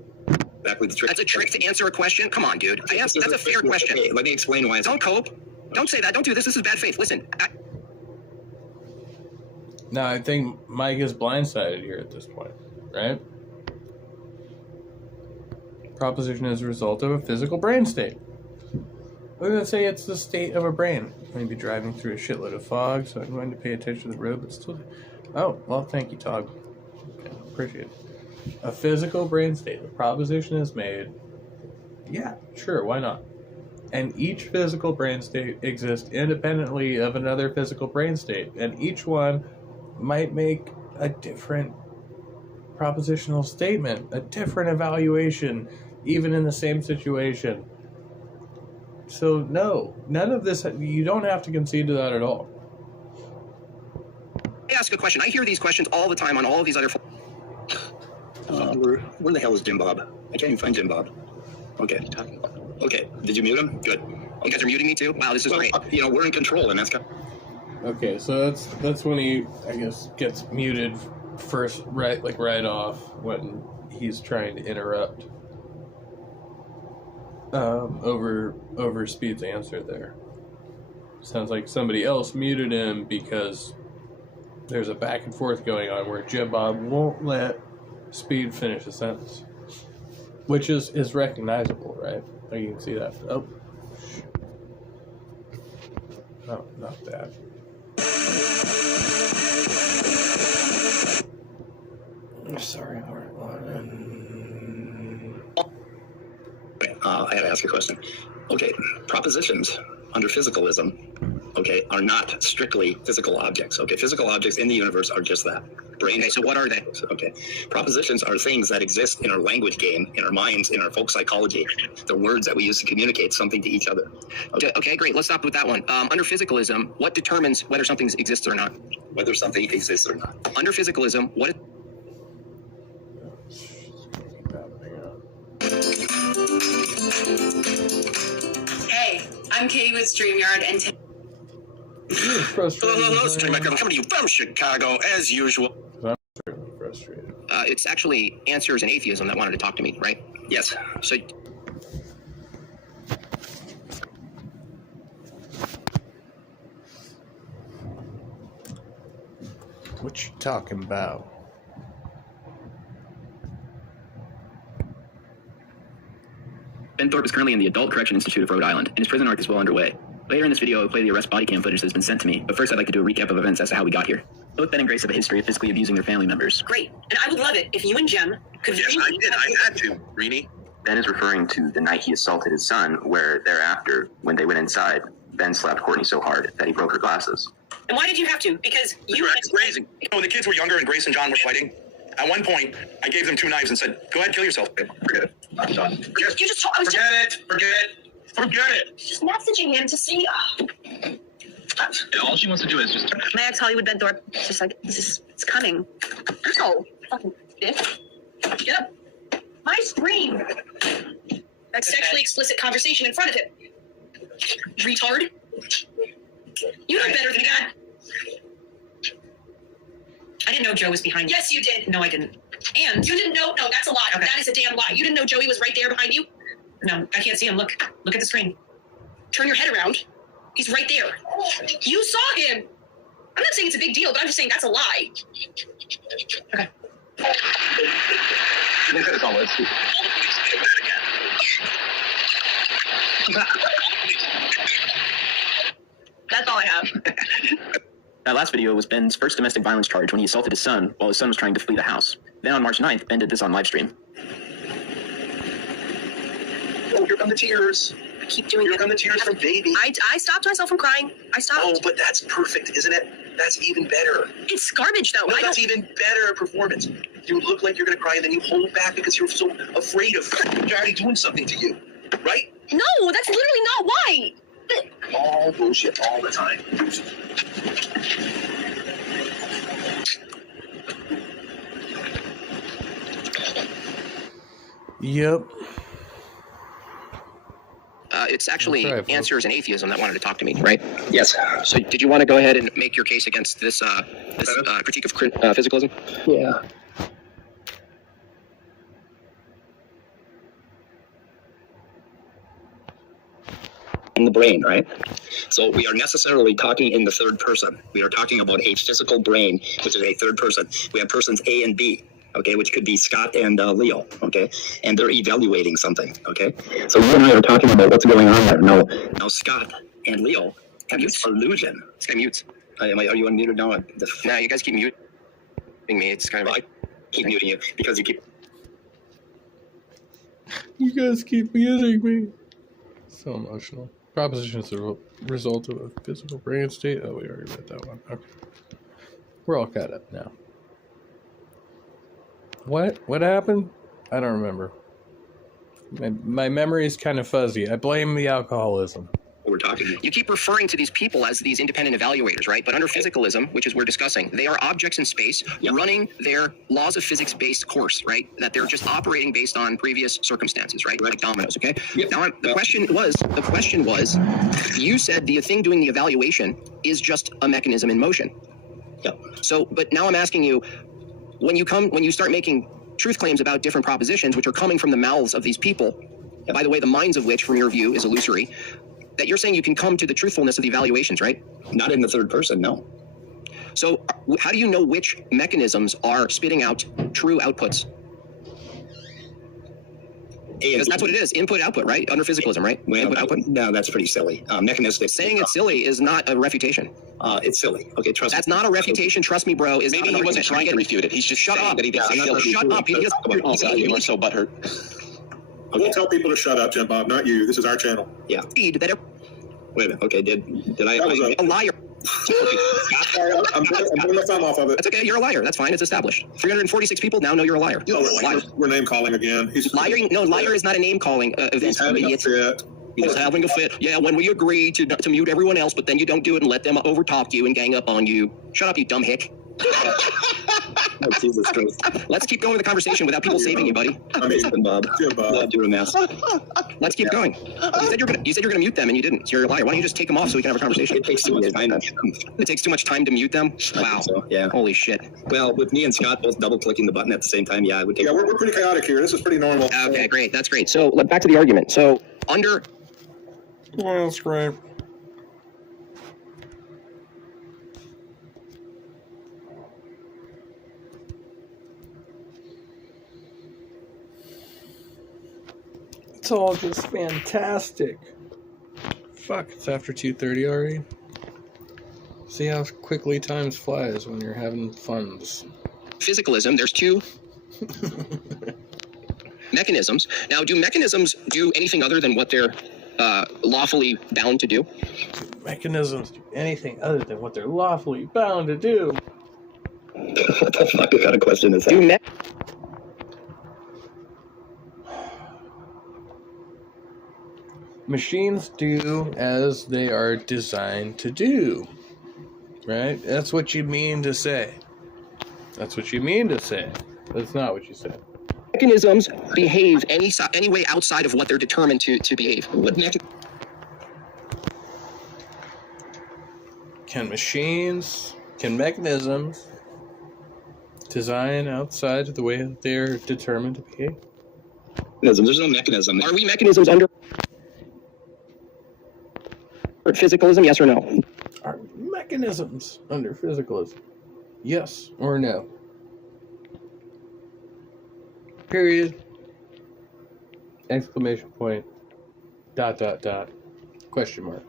Exactly the trick. That's a trick to answer a question? Come on, dude. That's a fair question. Okay, let me explain why. Don't cope. Don't say that. Don't do this. This is bad faith. Listen. No, I think Mike is blindsided here at this point, right? Proposition is a result of a physical brain state. We're going to say it's the state of a brain. I'm going to be driving through a shitload of fog, so I'm going to pay attention to the road, but still... Oh, well, thank you, Todd. Okay, appreciate it. A physical brain state. The proposition is made. Yeah, sure, why not? And each physical brain state exists independently of another physical brain state, and each one might make a different propositional statement, a different evaluation, even in the same situation. So no, none of this, you don't have to concede to that at all. I ask a question. I hear these questions all the time on all of these other... Where the hell is Jim Bob? I can't even find Jim Bob. Okay. Okay, did you mute him? Good. You guys are muting me too? Wow, this is great. You know, we're in control, and that's... Okay, so that's when he, I guess, gets muted first, right off, when he's trying to interrupt over Speed's answer there. Sounds like somebody else muted him because there's a back and forth going on where Jim Bob won't let Speed finish a sentence, which is recognizable, right? Like you can see that. Oh, no, not that. I'm sorry, I had to ask a question. Okay, propositions under physicalism, okay, are not strictly physical objects. Okay, physical objects in the universe are just that. Brain. Okay, so what are they? Okay, propositions are things that exist in our language game, in our minds, in our folk psychology. They're words that we use to communicate something to each other. Okay, great. Let's stop with that one. Under physicalism, what determines whether something exists or not? Whether something exists or not. Under physicalism, what... Hey, I'm Katie with StreamYard, and Hello, StreamYard. I'm coming to you from Chicago, as usual. I'm certainly frustrated. It's actually Answers in Atheism that wanted to talk to me, right? Yes. So... What you talking about? Ben Thorpe is currently in the Adult Correction Institute of Rhode Island, and his prison arc is well underway. Later in this video, I'll play the arrest body cam footage that has been sent to me, but first I'd like to do a recap of events as to how we got here. Both Ben and Grace have a history of physically abusing their family members. great. And I would love it if you and Jem could... Yes, I did. I had to, Rini. Ben is referring to the night he assaulted his son, where thereafter, when they went inside, Ben slapped Courtney so hard that he broke her glasses. And why did you have to? Because you... That's crazy. You know, when the kids were younger and Grace and John were fighting, at one point, I gave them 2 knives and said, go ahead, kill yourself. Forget it. I'm done. You just told... Forget it. Just messaging him to see. And all she wants to do is just... My ex-Hollywood Ben Thorpe. It's just like, it's coming. Ow. Fucking bitch. Get up. My screen. That's sexually explicit conversation in front of him. Retard. You know better than that. I didn't know Joe was behind you. Yes, you did. No, I didn't. And you didn't know? No, that's a lie. Okay. That is a damn lie. You didn't know Joey was right there behind you? No, I can't see him. Look at the screen. Turn your head around. He's right there. You saw him. I'm not saying it's a big deal, but I'm just saying that's a lie. Okay. That's all I have. That last video was Ben's first domestic violence charge when he assaulted his son while his son was trying to flee the house. Then on March 9th, Ben did this on live stream. Oh, here come the tears. Keep doing Here it. come the tears from baby. I stopped myself from crying. I stopped. Oh, but that's perfect, isn't it? That's even better. It's garbage, though. No, that's even better performance. You look like you're going to cry, and then you hold back because you're so afraid of Daddy doing something to you, right? No, that's literally not why. All bullshit all the time. Yep. It's actually That's right, Answers in Atheism that wanted to talk to me, right? Yes. So did you want to go ahead and make your case against this critique of physicalism? Yeah. In the brain, right? So we are necessarily talking in the third person. We are talking about a physical brain, which is a third person. We have persons A and B, okay, which could be Scott and Leo, okay, and they're evaluating something, okay. So you and I are talking about what's going on there. Now Scott and Leo have this illusion. This guy mutes. Are you unmuted now? No, you guys keep muting me. It's kind of I keep muting you because you keep. You guys keep muting me. So emotional. Proposition is the result of a physical brain state. Oh, we already read that one. Okay. We're all caught up now. What happened? I don't remember. My memory is kind of fuzzy. I blame the alcoholism. We're talking. You keep referring to these people as these independent evaluators, right? But under physicalism, which is we're discussing, they are objects in space running their laws of physics-based course, right? That they're just operating based on previous circumstances, right? Like dominoes, okay? Yep. Now, the question was, you said the thing doing the evaluation is just a mechanism in motion. Yep. So, but now I'm asking you, when you start making truth claims about different propositions, which are coming from the mouths of these people, and by the way, the minds of which, from your view, is illusory, that you're saying you can come to the truthfulness of the evaluations, right? Not in the third person, no. So how do you know which mechanisms are spitting out true outputs? Because that's what it is, input, output, right? Under physicalism, right? Well, input, output. No, that's pretty silly. Mechanistic. Saying it's silly is not a refutation. It's silly. Okay, trust me. That's not a refutation. Trust me, bro. Maybe he wasn't trying to refute it. He's just Shut saying up. that he didn't Yeah, feel shut up. He you're so butthurt. I won't tell people to shut up, Jim Bob, not you. This is our channel. Yeah. Wait a minute. Okay, did I? A liar. I'm putting my thumb off of it. That's okay. You're a liar. That's fine. It's established. 346 people now know you're a liar. We're name calling again. Liar is not a name calling event. He's having a fit. He's having a fit. Yeah, when we agree to mute everyone else, but then you don't do it and let them overtalk you and gang up on you. Shut up, you dumb hick. Oh, Jesus Christ. Let's keep going with the conversation without people saving you, buddy. I mean, Bob. Love doing a mess. Let's keep going. You said you're gonna mute them and you didn't. So you're a liar. Why don't you just take them off so we can have a conversation? It takes too much time. It takes too much time to mute them? Wow. So, yeah. Holy shit. Well, with me and Scott both double clicking the button at the same time, yeah, it would take. Yeah, we're pretty chaotic here. This is pretty normal. Okay, great. That's great. So back to the argument. So under. Well, that's great. It's all just fantastic. Fuck, it's after 2:30 already. See how quickly time flies when you're having funs. Physicalism, there's two mechanisms. Now, do mechanisms do anything other than what they're lawfully bound to do? Mechanisms do anything other than what they're lawfully bound to do. What the fuck kind of question is that? Machines do as they are designed to do. Right? That's what you mean to say. That's what you mean to say. That's not what you said. Mechanisms behave any way outside of what they're determined to behave. Can mechanisms design outside of the way that they're determined to behave? There's no mechanism. Are we mechanisms under physicalism? Yes or no? Are mechanisms under physicalism? Yes or no? Period. Exclamation point. ... Question mark.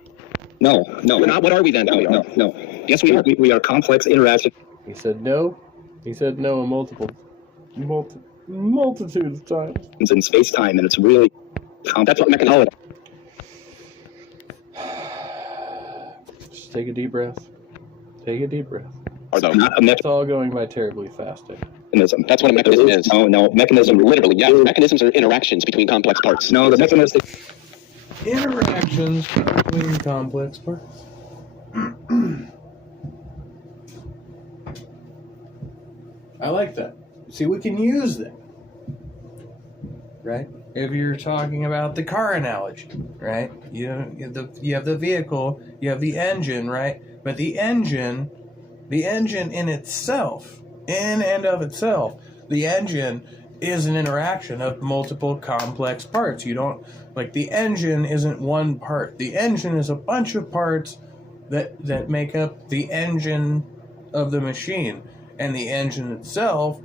No. We're not. What are we then? No. Yes, we are. We are complex interaction. He said no. He said no a multitude of times. It's in space time, and it's really complex. That's what mechanism. Just take a deep breath. Take a deep breath. Not a It's all going by terribly fast. mechanism. That's what a mechanism is. No. Mechanism. Literally, yeah. Mechanisms are interactions between complex parts. No, the mechanistic. Interactions between complex parts. I like that. See, we can use that, right? If you're talking about the car analogy, right? You have the vehicle, you have the engine, right? But the engine in itself, in and of itself, the engine is an interaction of multiple complex parts. You don't, like, the engine isn't one part. The engine is a bunch of parts that make up the engine of the machine. And the engine itself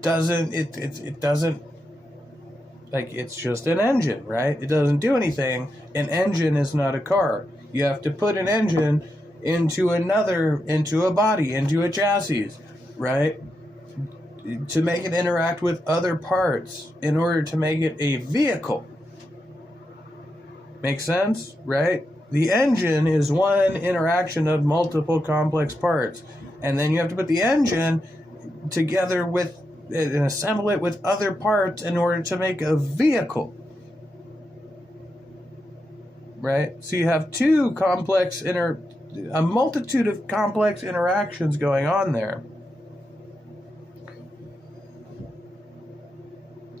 doesn't, it doesn't, like, it's just an engine, right? It doesn't do anything. An engine is not a car. You have to put an engine into a body, into a chassis, right? To make it interact with other parts in order to make it a vehicle. Make sense, right? The engine is one interaction of multiple complex parts. And then you have to put the engine together with and assemble it with other parts in order to make a vehicle. Right? So you have a multitude of complex interactions going on there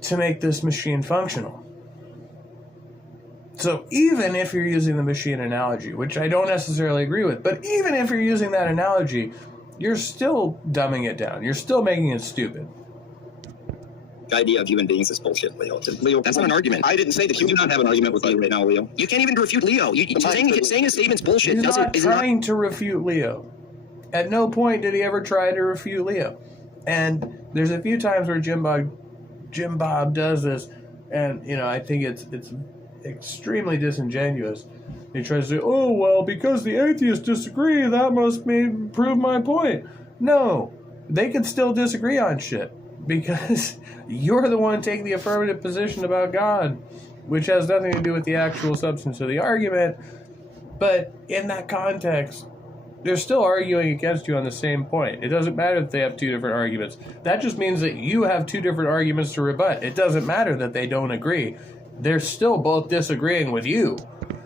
to make this machine functional. So even if you're using the machine analogy, which I don't necessarily agree with, but even if you're using that analogy, you're still dumbing it down. You're still making it stupid. The idea of human beings is bullshit, Leo. Leo, that's not an argument. I didn't say that. You do not have an argument with Leo right now, Leo. You can't even refute Leo. Saying his statement's bullshit. He's not trying to refute Leo. At no point did he ever try to refute Leo. And there's a few times where Jim Bob does this, and I think it's extremely disingenuous. He tries to say, "Oh well, because the atheists disagree, that must prove my point." No, they can still disagree on shit because you're the one taking the affirmative position about God, which has nothing to do with the actual substance of the argument. But in that context, they're still arguing against you on the same point. It doesn't matter that they have two different arguments. That just means that you have two different arguments to rebut. It doesn't matter that they don't agree. They're still both disagreeing with you.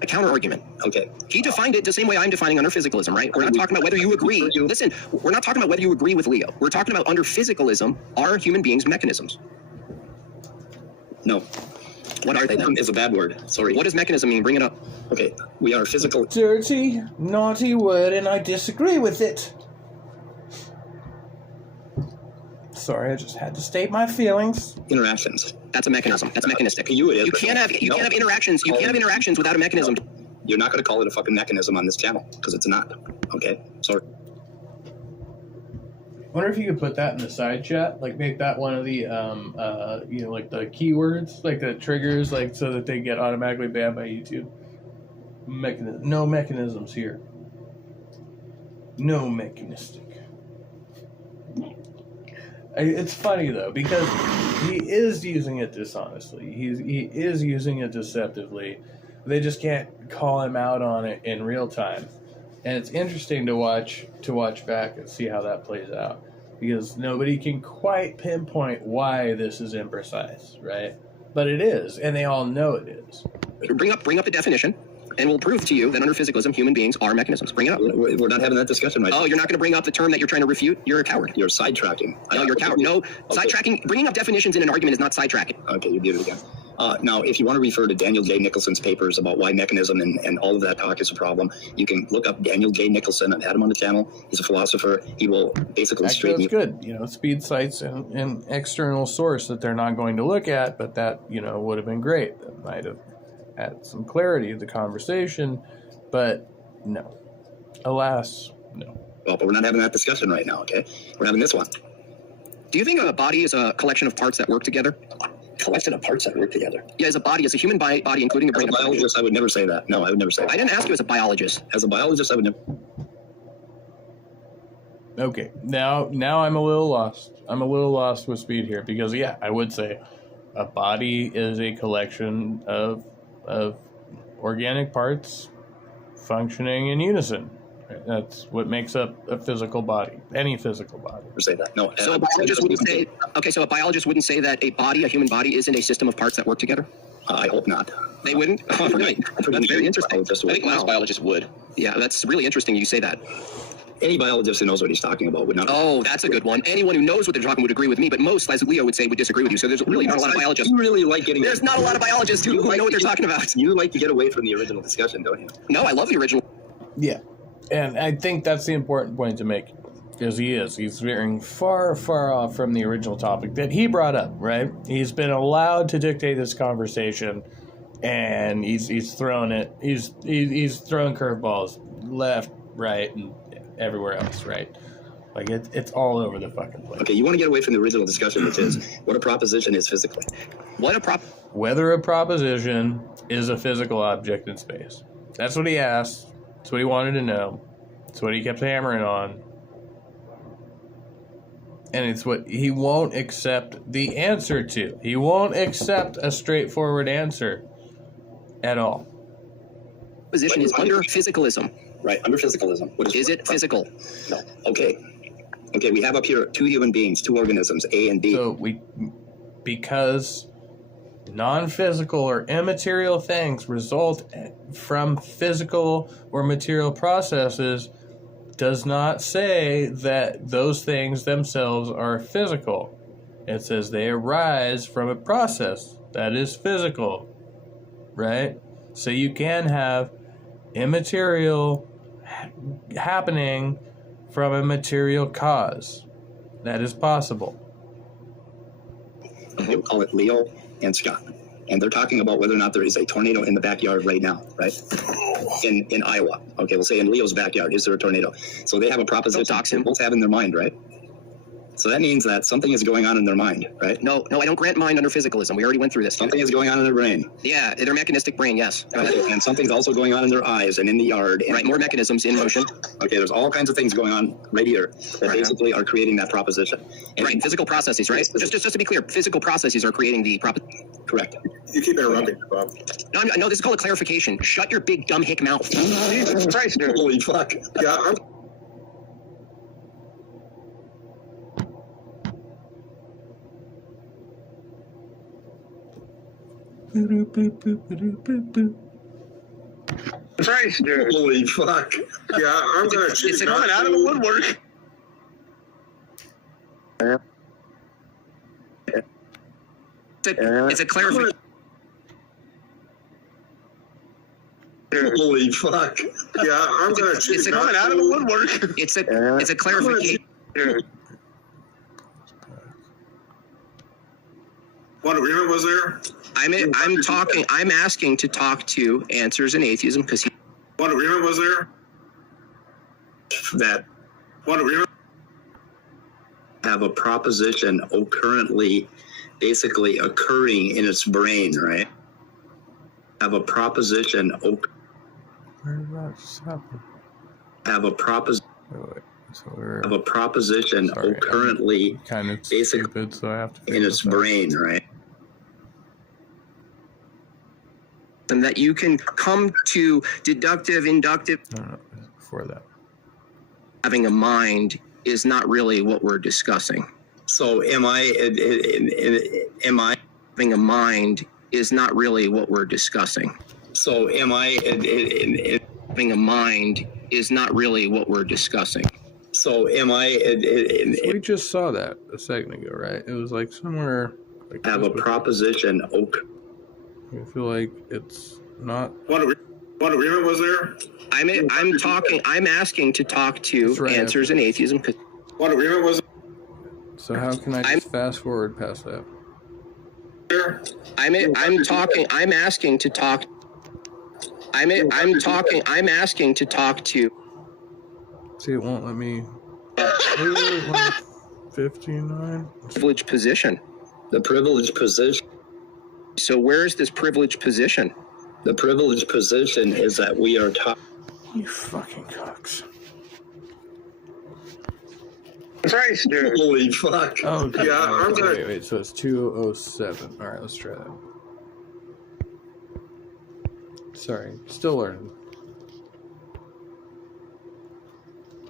A counter argument. Okay. He defined it the same way I'm defining under physicalism, right? We're not talking about whether you agree. Listen, we're not talking about whether you agree with Leo. We're talking about under physicalism, are human beings mechanisms? No. What are they then? Is a bad word. Sorry. What does mechanism mean? Bring it up. Okay. We are physical. Dirty, naughty word, and I disagree with it. Sorry, I just had to state my feelings. Interactions. That's a mechanism. That's mechanistic. You can't have interactions. You can't have interactions without a mechanism. You're not going to call it a fucking mechanism on this channel because it's not. Okay. Sorry. I wonder if you could put that in the side chat, like make that one of the like the keywords, like the triggers, like so that they get automatically banned by YouTube. No mechanisms here. No mechanistic. It's funny though because he is using it dishonestly. He is using it deceptively. They just can't call him out on it in real time, and it's interesting to watch back and see how that plays out because nobody can quite pinpoint why this is imprecise, right? But it is, and they all know it is. Bring up the definition. And we'll prove to you that under physicalism, human beings are mechanisms. Bring it up. We're not having that discussion right now. Oh, you're not going to bring up the term that you're trying to refute? You're a coward. You're sidetracking. No, you're a coward. No, okay. Sidetracking, bringing up definitions in an argument is not sidetracking. Okay, you did it again. Now, if you want to refer to Daniel J. Nicholson's papers about why mechanism and all of that talk is a problem, you can look up Daniel J. Nicholson. I've had him on the channel. He's a philosopher. He will basically Actually, straighten that's good. You know, speed cites an external source that they're not going to look at, but that, you know, would have been great. That might have added some clarity to the conversation, but no. Alas, no. Well, but we're not having that discussion right now, okay? We're having this one. Do you think a body is a collection of parts that work together? Collection of parts that work together? Yeah, as a body, as a human body, including a brain. As a biologist, I would never say that. No, I would never say that. I didn't ask you as a biologist. As a biologist, I would never. Okay, now I'm a little lost. I'm a little lost with speed here because, yeah, I would say a body is a collection of organic parts functioning in unison. That's what makes up a physical body, any physical body. Say that. No. So a biologist wouldn't say. Okay, so a biologist wouldn't say that a human body, isn't a system of parts that work together. I hope not. They wouldn't. Oh, really? That's very interesting. I think most biologists would. Yeah, that's really interesting. You say that. Any biologist who knows what he's talking about would not. Oh, that's a good one. Anyone who knows what they're talking would agree with me, but most, as Leo would say, would disagree with you. So there's really not a lot of biologists. You really like getting. There's not a lot of biologists who know what they're talking about. You like to get away from the original discussion, don't you? No, I love the original. Yeah, and I think that's the important point to make, because he's veering far, far off from the original topic that he brought up. Right? He's been allowed to dictate this conversation, and he's throwing it. He's throwing curveballs left, right, and everywhere else, right? Like it's all over the fucking place. Okay, you want to get away from the original discussion, which is what a proposition is physically. Whether a proposition is a physical object in space. That's what he asked. That's what he wanted to know. That's what he kept hammering on. And it's what he won't accept the answer to. He won't accept a straightforward answer at all. Position is under physicalism. Right, under physicalism. What is it physical? No. Okay, we have up here two human beings, two organisms, A and B. So because non-physical or immaterial things result from physical or material processes does not say that those things themselves are physical. It says they arise from a process that is physical, right? So you can have immaterial happening from a material cause. That is possible. They call it Leo and Scott. And they're talking about whether or not there is a tornado in the backyard right now, right? In Iowa. Okay, we'll say in Leo's backyard, is there a tornado? So they have a proposition they both have in their mind, right? So that means that something is going on in their mind, right? No, I don't grant mind under physicalism. We already went through this. Something is going on in their brain. Yeah, their mechanistic brain, yes. And something's also going on in their eyes and in the yard. And right, more mechanisms in motion. Okay, there's all kinds of things going on right here that basically are creating that proposition. And right, physical processes, right? Just to be clear, physical processes are creating the Correct. You keep interrupting, Bob. No, this is called a clarification. Shut your big dumb hick mouth. Jesus Christ, dude. Holy fuck. Yeah, Christ, dude. Holy fuck. Yeah, I'm gonna choose. It's coming out of the woodwork. It's a clarification. Holy fuck. Yeah, I'm gonna choose. It's coming out of the woodwork. It's a clarification. What agreement was there? I'm asking to talk to Answers in Atheism because he. What agreement was there? That. What agreement? Have a proposition currently basically occurring in its brain, right? Have a proposition. Have a proposition. Have a proposition currently kind of basically stupid, so I have to in its brain, right? And that you can come to deductive, inductive. No, before that. Having a mind is not really what we're discussing. So am I having a mind is not really what we're discussing. So am I having a mind is not really what we're discussing. So am I we just saw that a second ago, right? It was like somewhere have a proposition I feel like it's not. What agreement was there? I'm asking to talk to Answers in Atheism. What agreement was So how can I just fast forward past that? there? I'm asking to talk. I'm asking to talk to. See, it won't let me. 59. Privileged position. The privileged position. So where is this privileged position? The privileged position is that we are top. You fucking cocks. Christ, dude. Holy fuck. Oh, Yeah, I'm gonna. wait. So it's 207. All right, let's try that. Sorry, still learning.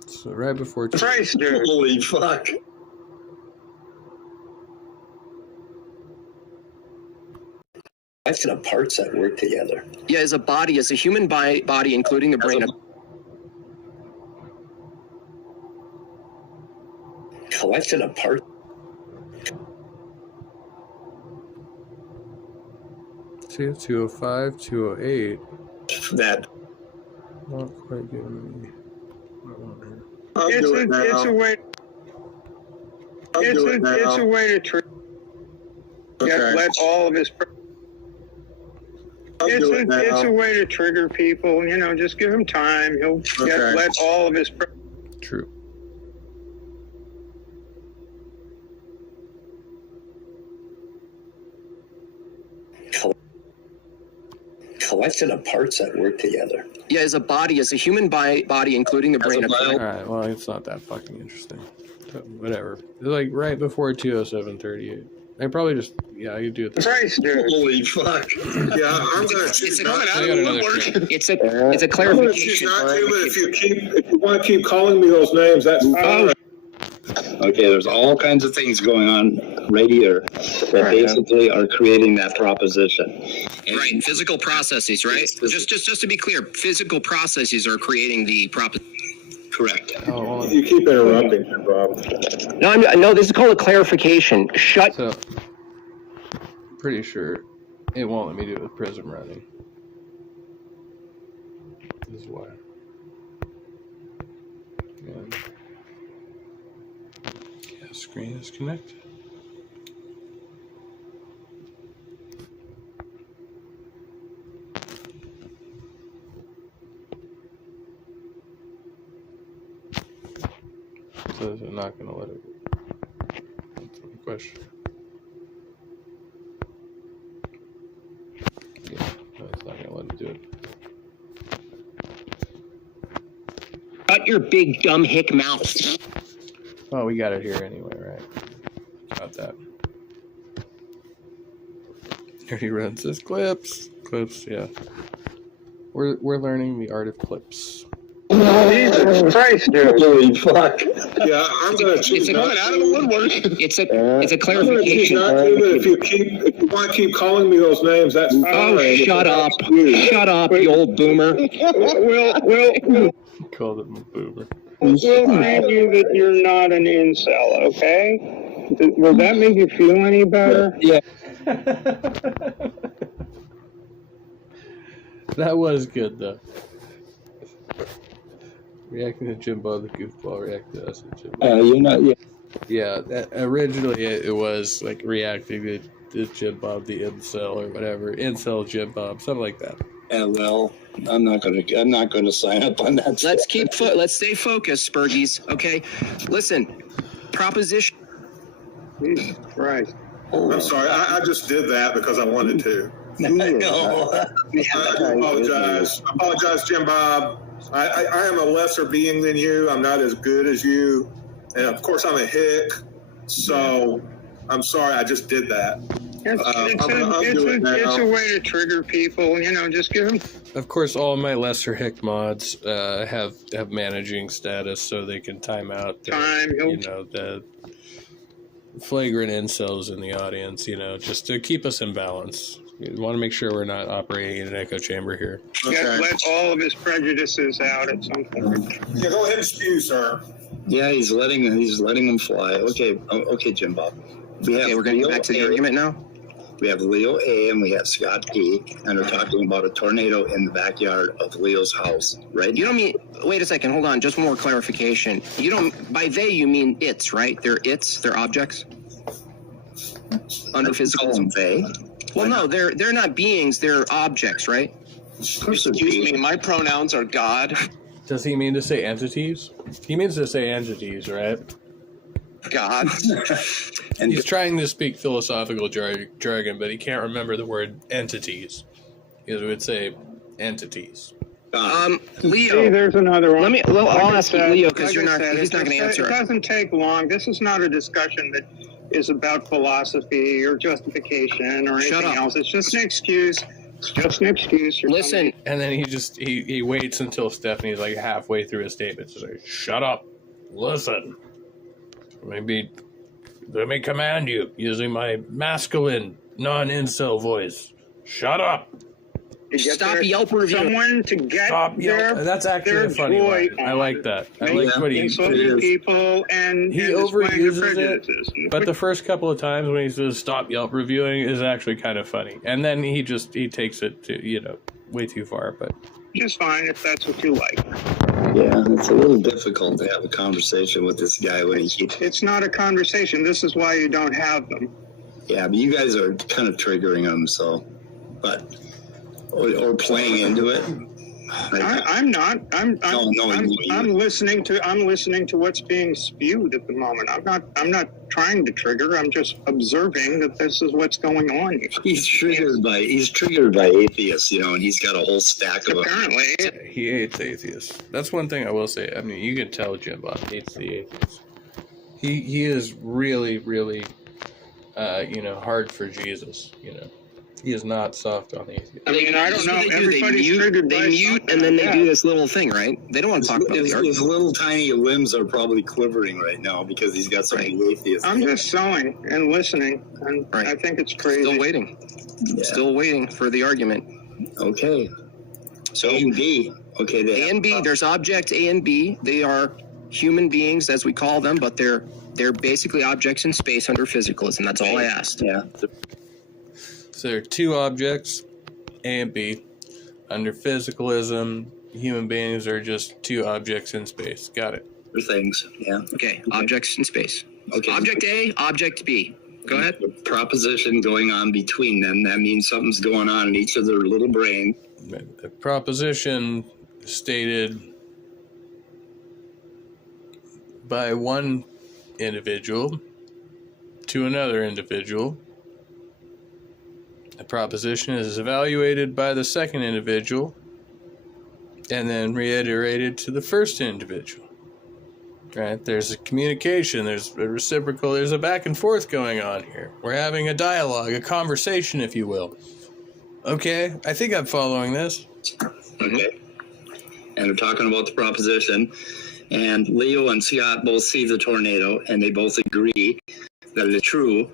So right before. Christ, dude. Holy fuck. Collection of parts that work together. Yeah, as a human body, including the brain. Collection of parts. See, 205, 208. That. Not quite giving me. It's a way. It's a way to trick. Let all of his. It's a way to trigger people. You know, just give him time. He'll let all of his. True. Collection of parts that work together. Yeah, as a human body, including the brain. All right, well, it's not that fucking interesting. So, whatever. It's like right before 207:38. I probably just, I could do it. Christ, dude. Holy fuck. Yeah, I'm gonna choose not to. It's a clarification. Not to, but if you want to keep calling me those names, that's fine. Okay, there's all kinds of things going on right here that basically are creating that proposition. Right, physical processes, right? Just to be clear, physical processes are creating the proposition. Correct. Oh, You keep interrupting here, Bob. No, this is called a clarification. So, pretty sure it won't let me do it with Prism running. This is why. Yeah, screen is connected. So is it not going to let it? That's the question. Yeah, no, it's not going to let it do it. Shut your big dumb hick mouth. Oh, we got it here anyway, right? Got that. Here he runs his clips. Clips, yeah. We're learning the art of clips. Jesus Christ, dude. Holy fuck. Yeah, I'm gonna choose not out of the woodwork. It's a clarification. Not to, but if you want to keep calling me those names, that's fine. Oh, shut up. Shut up, you old boomer. We'll Called him a boomer. name you that you're not an incel, okay? Will that make you feel any better? Yeah. That was good, though. Reacting to Jim Bob the goofball, reacting to us and Jim Bob. You're not. Yeah. Yeah, originally it was like reacting to Jim Bob the incel or whatever. Incel Jim Bob, something like that. Yeah, well, I'm not gonna sign up on that. Let's stay focused, Spurgies. Okay, listen. Proposition. Jesus Christ. I'm sorry, I just did that because I wanted to. I know. I apologize, Jim Bob. I am a lesser being than you. I'm not as good as you. And of course, I'm a hick. So I'm sorry, I just did that. It's a way to trigger people. You know, just give them. Of course, all my lesser hick mods have managing status, so they can time out the flagrant incels in the audience. You know, just to keep us in balance. We want to make sure we're not operating in an echo chamber here. Okay. Let all of his prejudices out at some point. Yeah, go ahead and spew, sir. Yeah, he's letting them fly. Okay, Jim Bob. We're going to get back to the argument now. We have Leo A and we have Scott P, and they're talking about a tornado in the backyard of Leo's house, right? You don't mean, wait a second, hold on, just more clarification. You don't, by they, you mean it's, right? They're objects? Under physicalism. They? Well, no, they're not beings, they're objects, right? Excuse me, my pronouns are God. Does he mean to say entities? He means to say entities, right? God. And he's trying to speak philosophical jargon, but he can't remember the word entities. Because we would say entities. Leo. See, there's another one. I'll ask Leo because he's not going to answer it. It doesn't take long. This is not a discussion that is about philosophy or justification or anything else. It's just an excuse. It's just an excuse. Listen. And then he waits until Stephanie's like halfway through his statement to say, shut up. Listen. Let me command you using my masculine, non-incel voice. Shut up. Stop Yelp review. Someone to get That's actually a funny line. I like that. I like what he insulting people and he overuses it. But the first couple of times when he says stop Yelp reviewing is actually kind of funny. And then he takes it to, way too far. But just fine if that's what you like. Yeah, it's a little difficult to have a conversation with this guy when he keeps... It's not a conversation. This is why you don't have them. Yeah, but you guys are kind of triggering him, so... But... Or playing into it. I'm not. I'm listening to what's being spewed at the moment. I'm not trying to trigger. I'm just observing that this is what's going on here. He's triggered by atheists, and he's got a whole stack of them. Apparently, he hates atheists. That's one thing I will say. I mean, you can tell Jim Bob hates the atheists. He is really, really, hard for Jesus. He is not soft on the atheists. I mean, I don't know. Everybody's triggered by mute, and then they do this little thing, right? They don't want to talk about the His little tiny limbs are probably quivering right now because he's got so many atheists. I'm just sewing and listening, and I think it's crazy. Still waiting. Yeah. Still waiting for the argument. Okay. So A and B. Okay. A and B. There's objects A and B. They are human beings, as we call them, but they're basically objects in space under physicalism. That's all I asked. Yeah. So there are two objects, A and B. Under physicalism, human beings are just two objects in space. Got it. For things, yeah. Okay, objects in space. Okay. Object A, object B. Go ahead. The proposition going on between them, that means something's going on in each of their little brain. The proposition stated by one individual to another individual. The proposition is evaluated by the second individual and then reiterated to the first individual. Right? There's a communication, there's a reciprocal, there's a back and forth going on here. We're having a dialogue, a conversation, if you will. Okay, I think I'm following this. Okay. And they're talking about the proposition, and Leo and Scott both see the tornado, and they both agree that it's true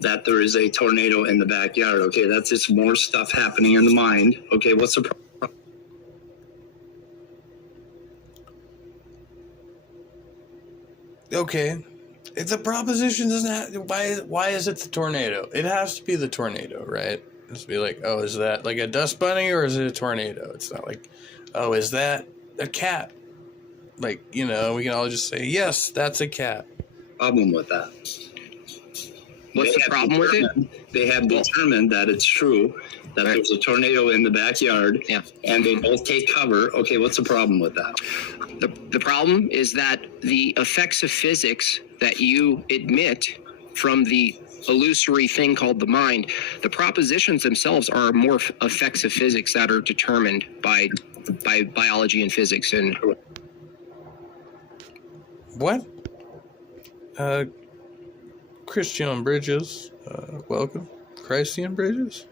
that there is a tornado in the backyard. Okay, that's just more stuff happening in the mind. Okay, what's the problem? Okay, if the proposition doesn't have, why is it the tornado? It has to be the tornado, right? It's be like, oh, is that like a dust bunny or is it a tornado? It's not like, oh, is that a cat? Like, we can all just say, yes, that's a cat. Problem with that. What's the problem with it? They have determined that it's true, that there's a tornado in the backyard, and they both take cover. Okay, what's the problem with that? The problem is that the effects of physics that you admit from the illusory thing called the mind, the propositions themselves are more effects of physics that are determined by biology and physics. And what? Christian Bridges, welcome. Christian Bridges.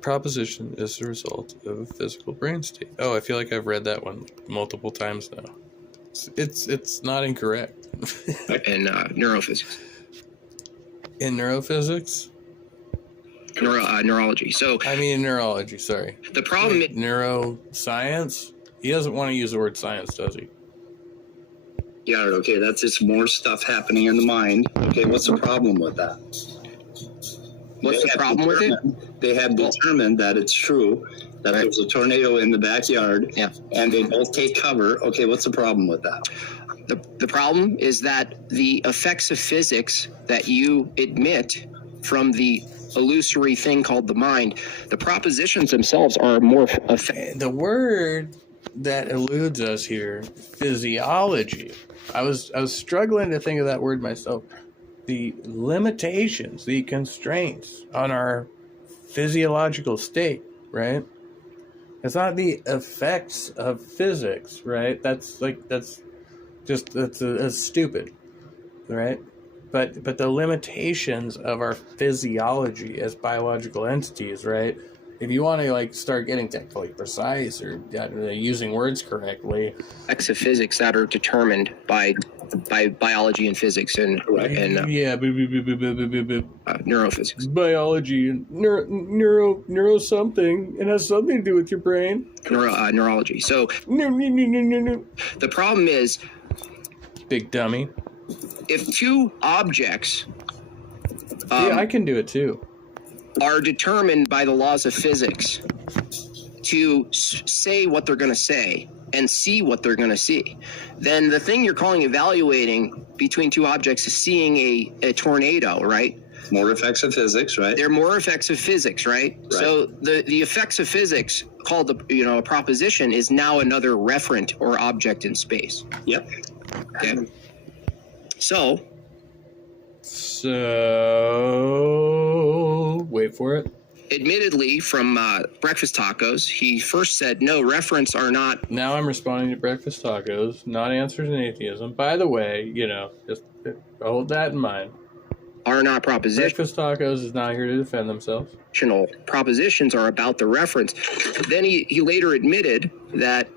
Proposition is the result of a physical brain state. Oh, I feel like I've read that one multiple times now. It's not incorrect. In neurophysics. In neurophysics? Neurology. So I mean neurology, sorry. The problem neuroscience? He doesn't want to use the word science, does he? backyard. Okay, that's just more stuff happening in the mind. Okay, what's the problem with that? What's the problem with it? They have determined that it's true that there's a tornado in the backyard, and they both take cover. Okay, what's the problem with that? The problem is that the effects of physics that you admit from the illusory thing called the mind, the propositions themselves are more The word that eludes us here, physiology. I was struggling to think of that word myself. The limitations, the constraints on our physiological state, right? It's not the effects of physics, right? That's stupid, right? But the limitations of our physiology as biological entities, right? If you want to like start getting technically precise or using words correctly, effects of physics that are determined by biology and physics and neurophysics, biology and neuro something. It has something to do with your brain. Neurology. So the problem is, big dummy. If two objects, I can do it too, are determined by the laws of physics to say what they're going to say and see what they're going to see, then the thing you're calling evaluating between two objects is seeing a tornado, right? More effects of physics, right? They're more effects of physics, right? So the effects of physics called a proposition is now another referent or object in space. Yep. Okay. So wait for it. Admittedly, from Breakfast Tacos, he first said, no, reference are not... Now I'm responding to Breakfast Tacos, not answers in atheism. By the way, just hold that in mind. Are not propositions. Breakfast Tacos is not here to defend themselves. Propositions are about the reference. Then he later admitted that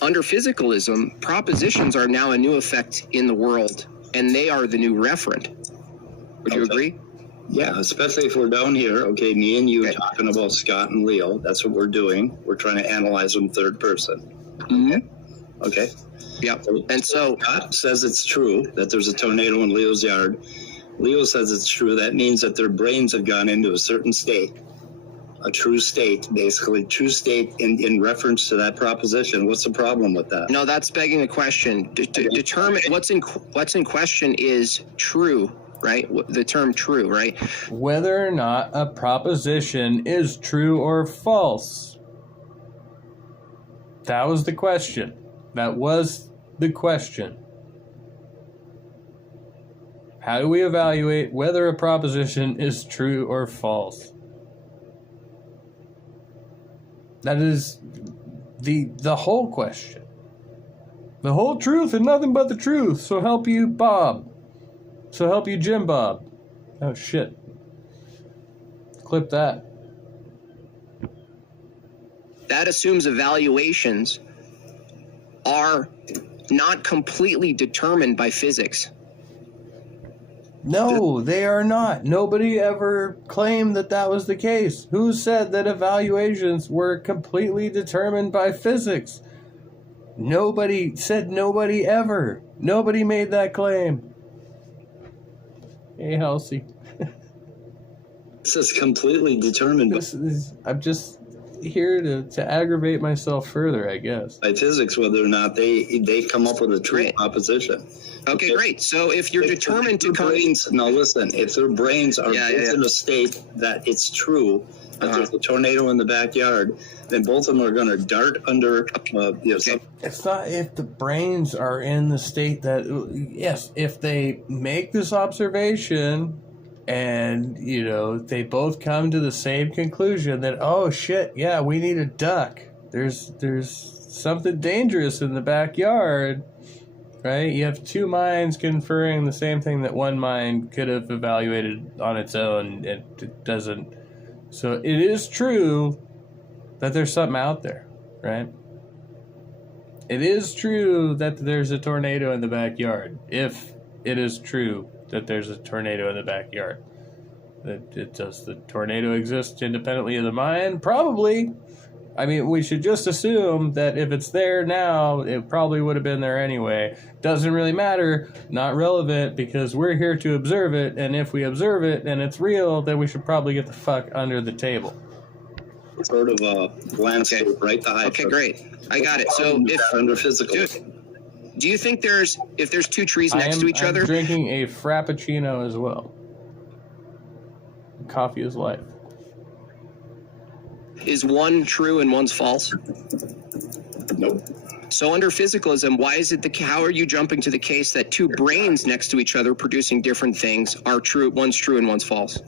under physicalism, propositions are now a new effect in the world, and they are the new referent. Would you agree? Yeah, especially if we're down here, okay, me and you talking about Scott and Leo. That's what we're doing. We're trying to analyze them third person. Okay. Yep. And so Scott says it's true that there's a tornado in Leo's yard. Leo says it's true. That means that their brains have gone into a certain state, a true state, basically, true state in reference to that proposition. What's the problem with that? No, that's begging the question. Determine what's in question is true. Right? The term true, right? Whether or not a proposition is true or false. That was the question. That was the question. How do we evaluate whether a proposition is true or false? That is the whole question. The whole truth and nothing but the truth. So help you, Bob. So help you, Jim Bob. Oh, shit. Clip that. That assumes evaluations are not completely determined by physics. No, they are not. Nobody ever claimed that was the case. Who said that evaluations were completely determined by physics? Nobody said nobody ever. Nobody made that claim. Hey, Halsey. This is completely determined. I'm just here to aggravate myself further, I guess. By physics, whether or not they come up with a true proposition. Okay, great. So if you're determined to come... Now listen, if their brains are in a state that it's true, that there's a tornado in the backyard, then both of them are going to dart under... It's not if the brains are in the state that... Yes, if they make this observation and, they both come to the same conclusion that, oh, shit, yeah, we need a duck. There's something dangerous in the backyard, right? You have two minds conferring the same thing that one mind could have evaluated on its own. It doesn't... So it is true that there's something out there, right? It is true that there's a tornado in the backyard. If it is true that there's a tornado in the backyard. Does the tornado exist independently of the mind? Probably. I mean, we should just assume that if it's there now, it probably would have been there anyway. Doesn't really matter, not relevant, because we're here to observe it, and if we observe it and it's real, then we should probably get the fuck under the table. Sort of a landscape, right? The high. Okay, great. I got it. So if under physical, do you think if there's two trees next to each I'm other? Drinking a frappuccino as well. Coffee is life. Is one true and one's false? Nope. So under physicalism, why is it how are you jumping to the case that two brains next to each other producing different things are true, one's true and one's false?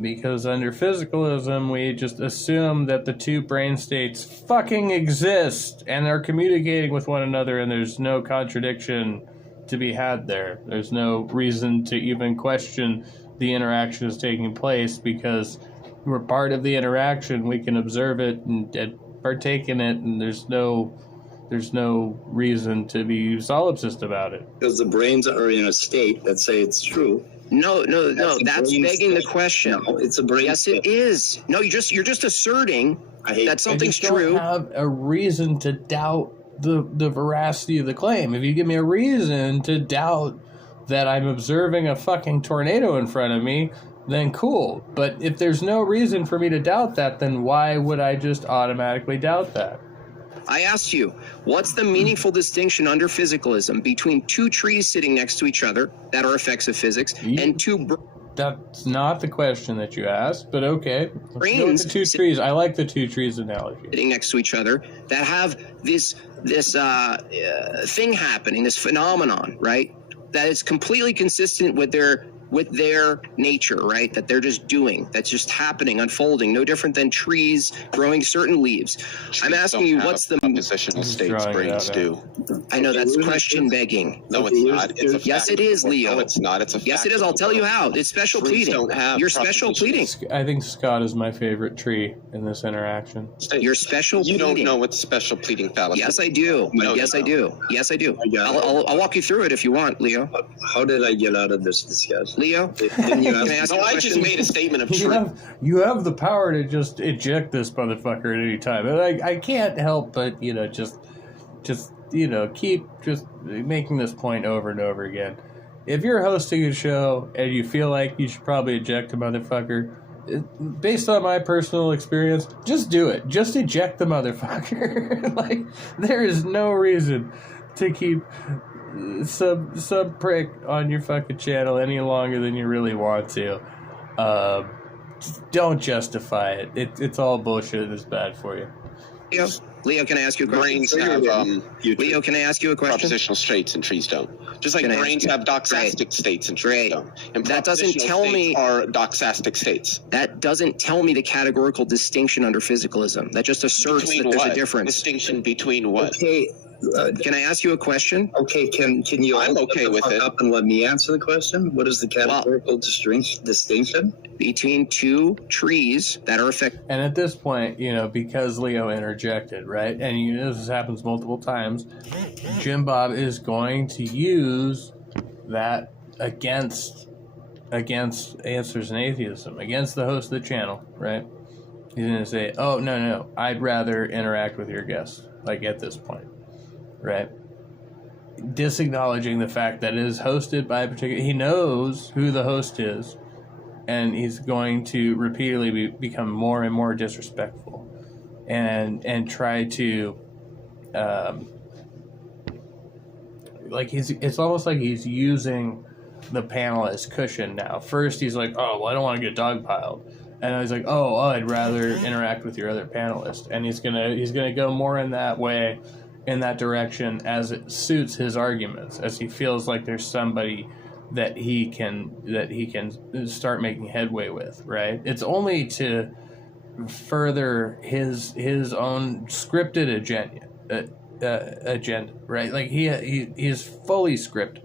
Because under physicalism, we just assume that the two brain states fucking exist and are communicating with one another, and there's no contradiction to be had there. There's no reason to even question the interaction is taking place, because we're part of the interaction. We can observe it and partake in it, and there's no reason to be solipsist about it. Because the brains are in a state that say it's true. No. That's begging the question. No, it's a brain. Yes, state. it is. No, you're just asserting that something's I just true. don't have a reason to doubt the veracity of the claim. If you give me a reason to doubt that I'm observing a fucking tornado in front of me, then cool. But if there's no reason for me to doubt that, then why would I just automatically doubt that? I asked you, what's the meaningful distinction under physicalism between two trees sitting next to each other that are effects of physics and two... That's not the question that you asked, but okay. Let's go with Brains the two trees. I like the two trees analogy. Sitting next to each other that have this thing happening, this phenomenon, right? That is completely consistent with their nature, right? That they're just doing, that's just happening, unfolding, no different than trees growing certain leaves. I'm asking you, what's the positional states brains do? I know that's question begging. No, it's not. It's a yes, it is, Leo. No, it's not. It's a yes, it is. I'll tell you how. It's special Trees pleading. don't have You're special pleading. I think Scott is my favorite tree in this interaction. You're special You pleading. don't know what the special pleading fallacy Yes, I do. No, yes, you I do. Yes, I do. I'll walk you through it if you want, Leo. How did I get out of this discussion? Leo, Can you can I ask ask you a I question? just made a statement of You truth. have the power to just eject this motherfucker at any time. And I can't help but, just keep just making this point over and over again. If you're hosting a show and you feel like you should probably eject a motherfucker, based on my personal experience, just do it. Just eject the motherfucker. Like, there is no reason to keep sub prick on your fucking channel any longer than you really want to. Don't justify it. It's all bullshit and it's bad for you. Leo, can I ask you a question? Brains have Leo, can I ask you a question? propositional states and trees don't. Just like Can I brains ask you- have doxastic states and trees Great. don't. And That doesn't propositional tell states me- are doxastic states. That doesn't tell me the categorical distinction under physicalism. That just asserts Between that there's what? a difference. Distinction between what? Okay. Can I ask you a question? Okay, can you? I'm okay with it. Up and let me answer the question. What is the categorical distinction between two trees that are effective? And at this point, because Leo interjected, right? And this happens multiple times, Jim Bob is going to use that against Answers in Atheism, against the host of the channel, right? He's going to say, oh, no, I'd rather interact with your guests, like at this point, right? Disacknowledging the fact that it is hosted by a particular... He knows who the host is, and he's going to repeatedly become more and more disrespectful and try to... it's almost like he's using the panel as cushion now. First, he's like, oh, well, I don't want to get dogpiled. And then he's like, oh, I'd rather interact with your other panelist. And he's gonna go more in that way, in that direction, as it suits his arguments, as he feels like there's somebody that he can start making headway with, right? It's only to further his own scripted agenda, right? Like he is fully scripted.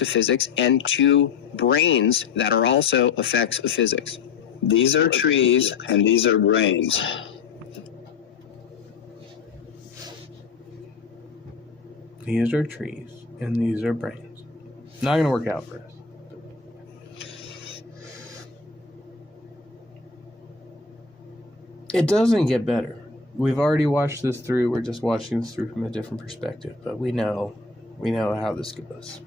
Of physics and two brains that are also effects of physics. These are trees and these are brains. These are trees and these are brains. Not going to work out for us. It doesn't get better. We've already watched this through. We're just watching this through from a different perspective, but we know how this goes.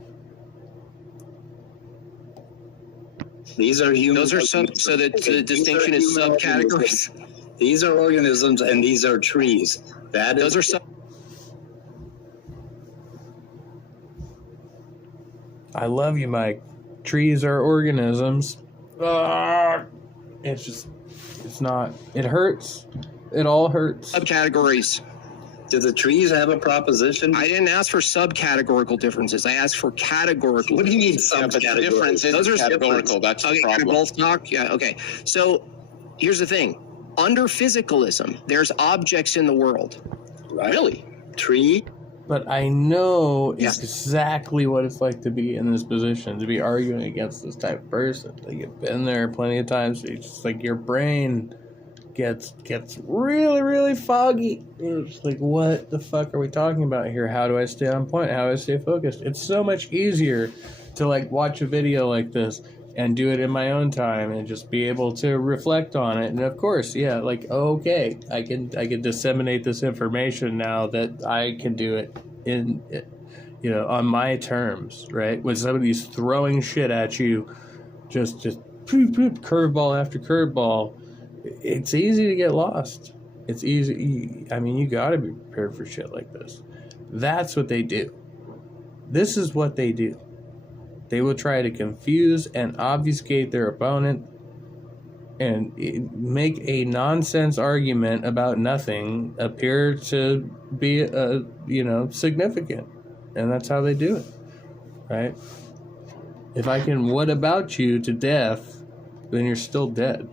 These are human. Those are so the distinction is subcategories. These are organisms and these are trees. Those are sub. I love you, Mike. Trees are organisms. It's not. It hurts. It all hurts. Subcategories. Do the trees have a proposition? I didn't ask for subcategorical differences. I asked for categorical. What do you mean subcategorical? Those are categorical. That's the problem. Can we both talk? Yeah. Okay. So here's the thing. Under physicalism, there's objects in the world. Right. Really? Tree. But I know exactly what it's like to be in this position, to be arguing against this type of person. Like, you've been there plenty of times. It's just like your brain gets really, really foggy. It's like, what the fuck are we talking about here? How do I stay on point? How do I stay focused? It's so much easier to like watch a video like this and do it in my own time and just be able to reflect on it. And of course, like, okay, I can disseminate this information now that I can do it in, on my terms, right? When somebody's throwing shit at you, just curveball after curveball, it's easy to get lost. It's easy. I mean, you got to be prepared for shit like this. That's what they do. This is what they do. They will try to confuse and obfuscate their opponent and make a nonsense argument about nothing appear to be, significant. And that's how they do it, right? If I can what about you to death, then you're still dead.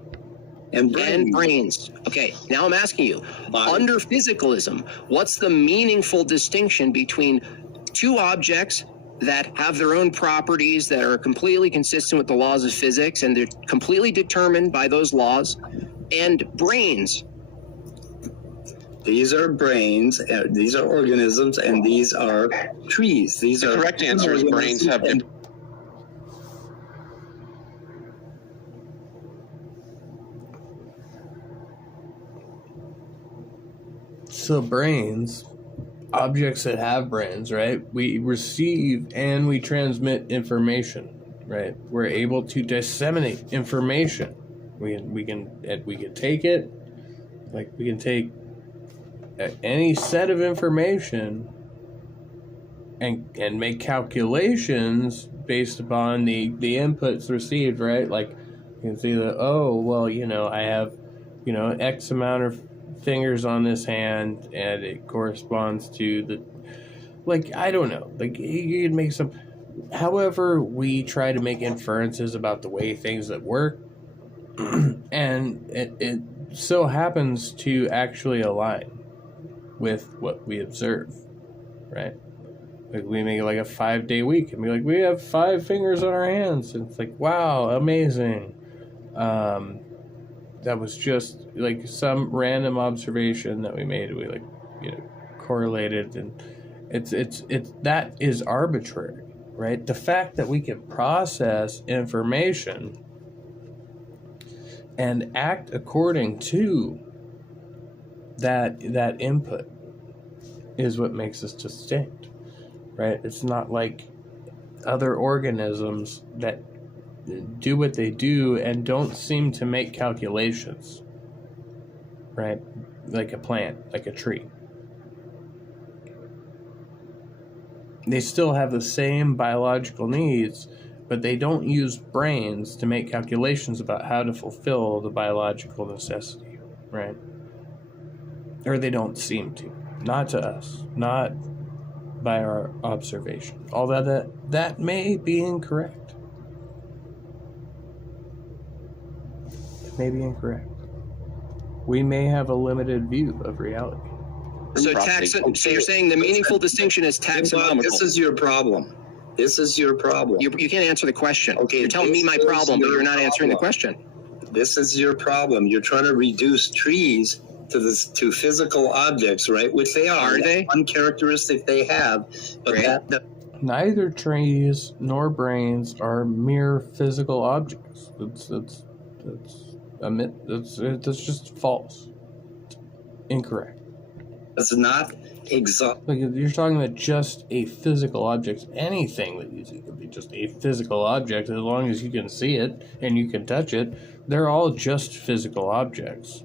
And brains. Okay, now I'm asking you, under physicalism, what's the meaningful distinction between two objects that have their own properties that are completely consistent with the laws of physics and they're completely determined by those laws, and brains? These are brains, these are organisms, and these are trees. These The are correct answer is brains have different. So brains, objects that have brains, right? We receive and we transmit information, right? We're able to disseminate information. We can take it, like we can take any set of information and make calculations based upon the inputs received, right? Like you can see that, I have, X amount of fingers on this hand and it corresponds to the, like, I don't know, like you could make some, however we try to make inferences about the way things that work and it so happens to actually align with what we observe, right? Like we make like a 5-day week and be like, we have 5 fingers on our hands, and it's like, wow, amazing. That was just like some random observation that we made. We correlated, and it's that is arbitrary, right? The fact that we can process information and act according to that input is what makes us distinct, right? It's not like other organisms that do what they do and don't seem to make calculations, right? Like a plant, like a tree. They still have the same biological needs, but they don't use brains to make calculations about how to fulfill the biological necessity, right? Or they don't seem to. Not to us. Not by our observation. Although that may be incorrect. It may be incorrect. We may have a limited view of reality. So you're saying the meaningful distinction is taxonomical. This is your problem. This is your problem. You can't answer the question. Okay, you're telling me my problem, but you're not answering the question. This is your problem. You're trying to reduce trees to physical objects, right? Which they are. Are they? One characteristic they have, but right. Neither trees nor brains are mere physical objects. That's just false. Incorrect. It's not exact. Like, if you're talking about just a physical object, anything that you see could be just a physical object, as long as you can see it and you can touch it, they're all just physical objects.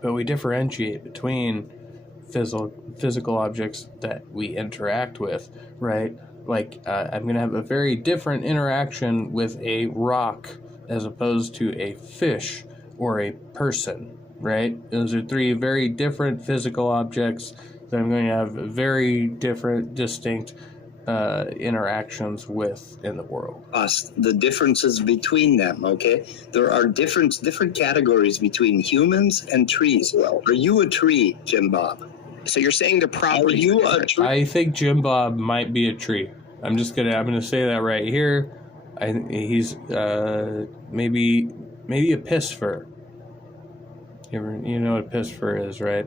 But we differentiate between physical objects that we interact with, right? Like, I'm going to have a very different interaction with a rock as opposed to a fish or a person, right? Those are three very different physical objects that I'm going to have very different, distinct interactions with in the world. Us, the differences between them, okay? There are different categories between humans and trees. Well, are you a tree, Jim Bob? So you're saying the property? Are you a tree? I think Jim Bob might be a tree. I'm gonna say that right here. He's maybe a piss fir. You know what a piss fir is, right?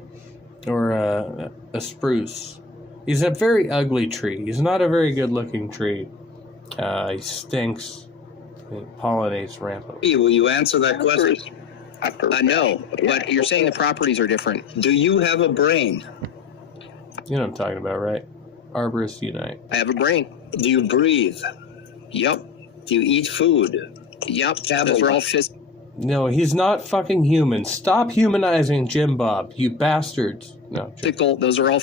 Or a spruce. He's a very ugly tree. He's not a very good-looking tree. He stinks. He pollinates rampantly. Will you answer that question? No, but you're saying the properties are different. Do you have a brain? You know what I'm talking about, right? Arborists unite. I have a brain. Do you breathe? Yep. Do you eat food? Yep. Those are all No, he's not fucking human. Stop humanizing Jim Bob, you bastards. No. Physical. Those are all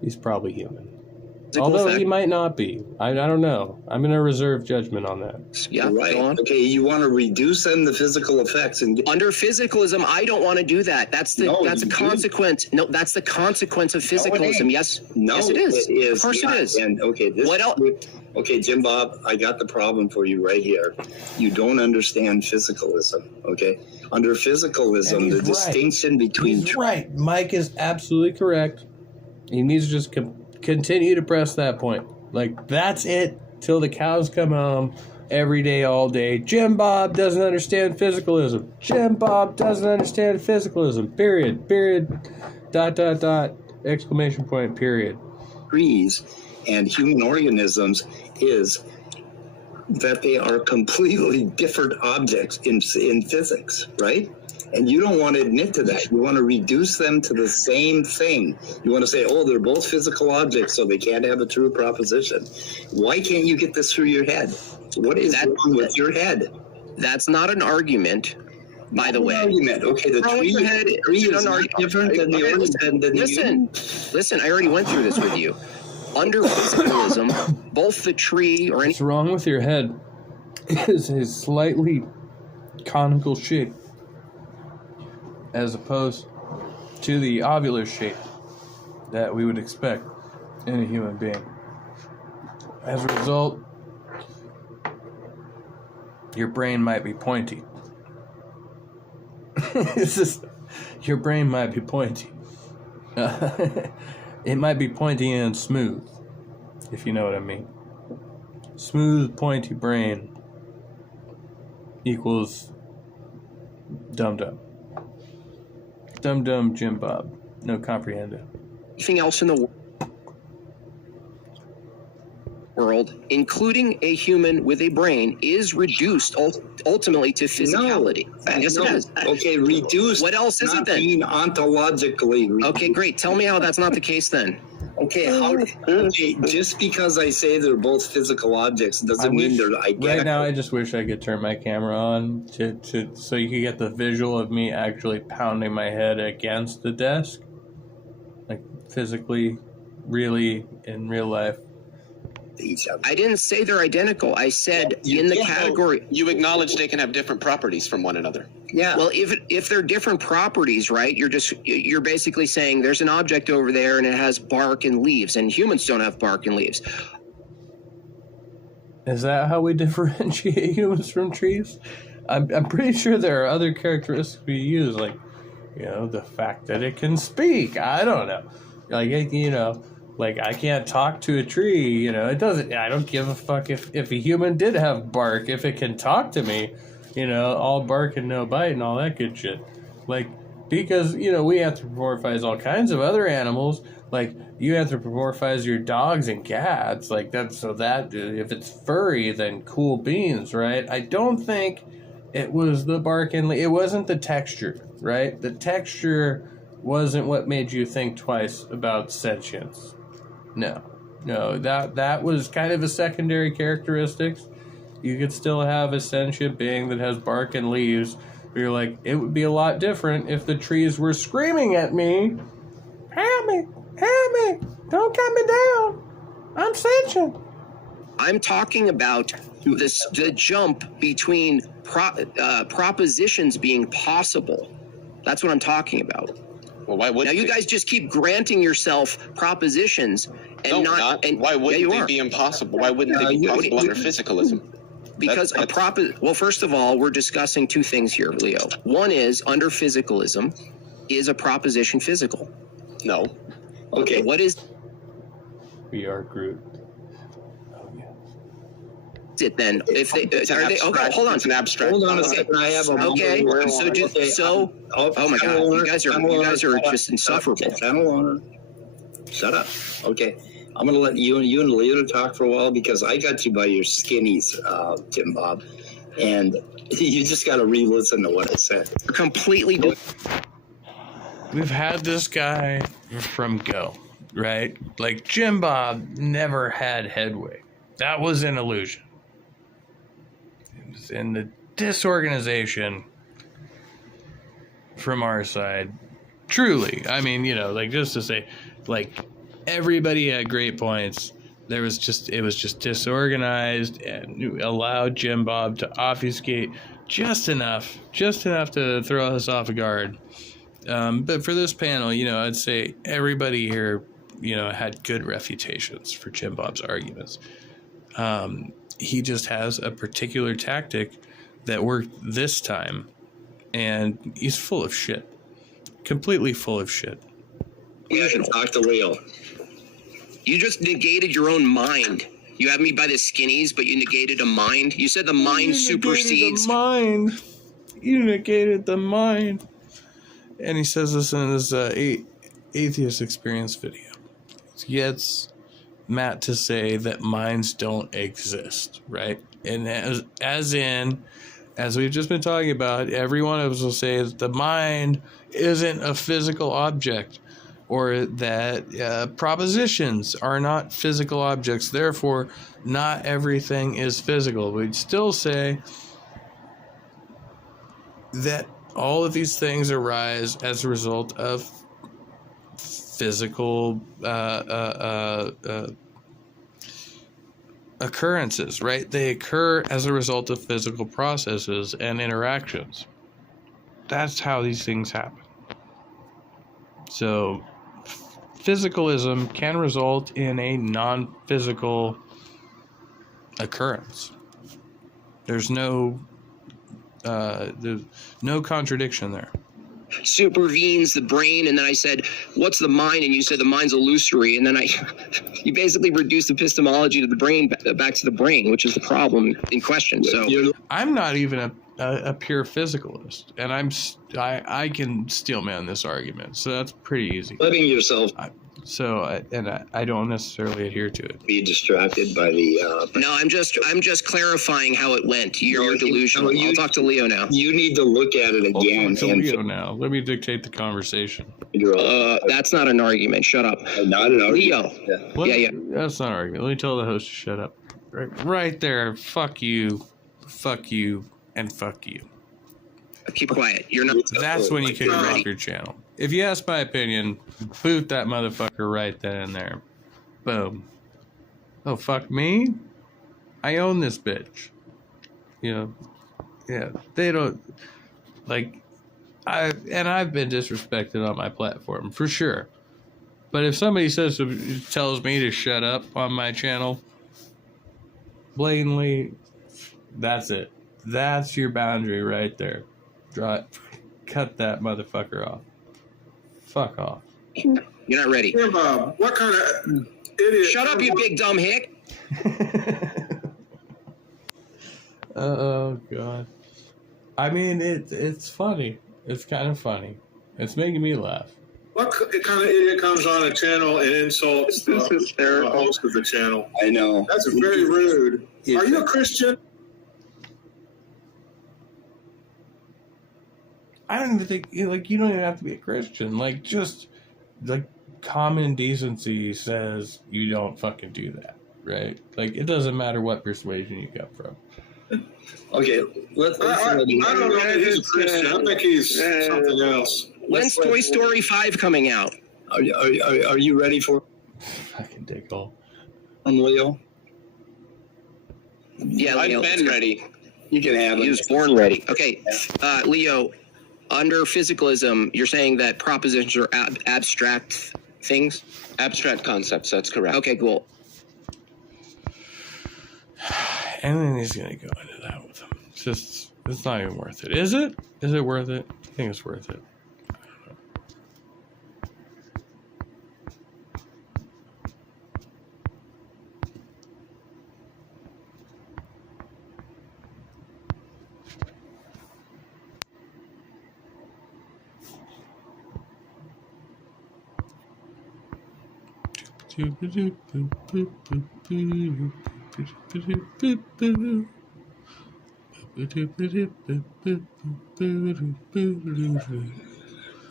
He's probably human. Although he might not be. I don't know. I'm going to reserve judgment on that. Yeah, right. Go on. Okay, you want to reduce them the physical effects and under physicalism, I don't want to do that. That's a consequence. No, that's the consequence of physicalism. Yes. No, yes, it is. It is. Of course Yeah. it is. And okay, What else? Okay, Jim Bob, I got the problem for you right here. You don't understand physicalism. Okay, under physicalism, the distinction between He's right. Mike is absolutely correct. He needs to just continue to press that point. Like, that's it till the cows come home every day, all day. Jim Bob doesn't understand physicalism. Jim Bob doesn't understand physicalism. Period. Period. ... Exclamation point. Period. trees and human organisms is that they are completely different objects in physics, right? And you don't want to admit to that. You want to reduce them to the same thing. You want to say, oh, they're both physical objects, so they can't have a true proposition. Why can't you get this through your head? What is wrong with your head? That's not an argument, by the way. Argument. Okay, the tree is not different than the organism. Listen, I already went through this with you. Under physicalism, both the tree or any... What's wrong with your head is his slightly conical shape, as opposed to the ovular shape that we would expect in a human being. As a result, your brain might be pointy. Your brain might be pointy. It might be pointy and smooth, if you know what I mean. Smooth, pointy brain equals dum-dum. Dum-dum Jim Bob. No comprehendo. Anything else in the world, including a human with a brain, is reduced ultimately to physicality. Yes, it is. Okay, reduced. What else is it then? Being ontologically reduced. Okay, great. Tell me how that's not the case then. Okay, just because I say they're both physical objects doesn't mean they're identical. Right now, I just wish I could turn my camera on to so you could get the visual of me actually pounding my head against the desk, like physically, really in real life. I didn't say they're identical. I said in the category. You acknowledge they can have different properties from one another. Yeah. Well, if they're different properties, right? You're basically saying there's an object over there and it has bark and leaves, and humans don't have bark and leaves. Is that how we differentiate humans from trees? I'm pretty sure there are other characteristics we use, like, you know, the fact that it can speak. I don't know. Like, you know, like, I can't talk to a tree, you know. It doesn't, I don't give a fuck if a human did have bark. If it can talk to me, you know, all bark and no bite and all that good shit. Like, because, you know, we anthropomorphize all kinds of other animals. Like, you anthropomorphize your dogs and cats. Like, that's so that if it's furry, then cool beans, right? I don't think It was the bark and it wasn't the texture, right? The texture wasn't what made you think twice about sentience. No, that was kind of a secondary characteristic. You could still have a sentient being that has bark and leaves, but you're like, it would be a lot different if the trees were screaming at me, help me, don't cut me down, I'm sentient. I'm talking about the jump between propositions being possible. That's what I'm talking about. Well, why would now you guys just keep granting yourself propositions and not? And why wouldn't they be impossible? Why wouldn't they be possible under physicalism? Because well, first of all, we're discussing two things here, Leo. One is under physicalism, is a proposition physical? No. Okay. What is? We are Groot. It then? If they are they okay? Hold on. It's an abstract. Hold on a second. I have a okay. So oh my God, you guys are just insufferable. Channel owner, shut up. Okay, I'm gonna let you and Leo talk for a while because I got you by your skinnies, Jim Bob, and you just got to re-listen to what I said. Completely. We've had this guy from go, right? Like Jim Bob never had headway. That was an illusion. And the disorganization from our side, truly, I mean, like just to say, like everybody had great points. It was just disorganized and allowed Jim Bob to obfuscate just enough to throw us off guard. But for this panel, I'd say everybody here, had good refutations for Jim Bob's arguments. He just has a particular tactic that worked this time, and he's full of shit. Completely full of shit. Yeah, talk to Leo. You just negated your own mind. You have me by the skinnies, but you negated a mind. You said the mind supersedes. You negated the mind. And he says this in his atheist experience video. He gets Matt to say that minds don't exist, right? And as we've just been talking about, every one of us will say that the mind isn't a physical object, or that propositions are not physical objects, therefore not everything is physical. We'd still say that all of these things arise as a result of physical occurrences, right? They occur as a result of physical processes and interactions. That's how these things happen. So physicalism can result in a non-physical occurrence. There's no contradiction there. Supervenes the brain, and then I said, what's the mind? And you said the mind's illusory, and then you basically reduced epistemology to the brain, back to the brain, which is the problem in question. So I'm not even a pure physicalist, and I can steel man this argument, so that's pretty easy. Letting yourself I don't necessarily adhere to it. Be distracted by the. No, I'm just clarifying how it went. You're delusional. I'll talk to Leo now. You need to look at it again. I'll talk to Leo now. Let me dictate the conversation. That's not an argument. Shut up. Not an argument. Leo. Yeah. That's not an argument. Let me tell the host to shut up. Right there. Fuck you, and fuck you. Keep quiet. You're not. That's when you kick him off your channel. If you ask my opinion, boot that motherfucker right then and there. Boom. Oh, fuck me? I own this bitch. Yeah, they don't, like, I've been disrespected on my platform, for sure. But if somebody tells me to shut up on my channel, blatantly, that's it. That's your boundary right there. Cut that motherfucker off. Fuck off. You're not ready. Jim Bob, what kind of idiot? Shut up, you big dumb hick. Oh, God. I mean, it's funny. It's kind of funny. It's making me laugh. What kind of idiot comes on a channel and insults the host of the channel? I know. That's very rude. Are you a Christian? I don't even think, like, you don't even have to be a Christian. Like, just, like, common decency says you don't fucking do that, right? Like, it doesn't matter what persuasion you come from. Okay, I don't know if he's a Christian. I think he's something else. When's Toy Story 5 coming out? Are you ready for fucking dickhole? Leo? Yeah, Leo. I've been ready. You can have it. He was born ready. Okay, Leo, under physicalism, you're saying that propositions are abstract things? Abstract concepts, that's correct. Okay, cool. And then he's gonna go into that with him. It's not even worth it. Is it? Is it worth it? I think it's worth it.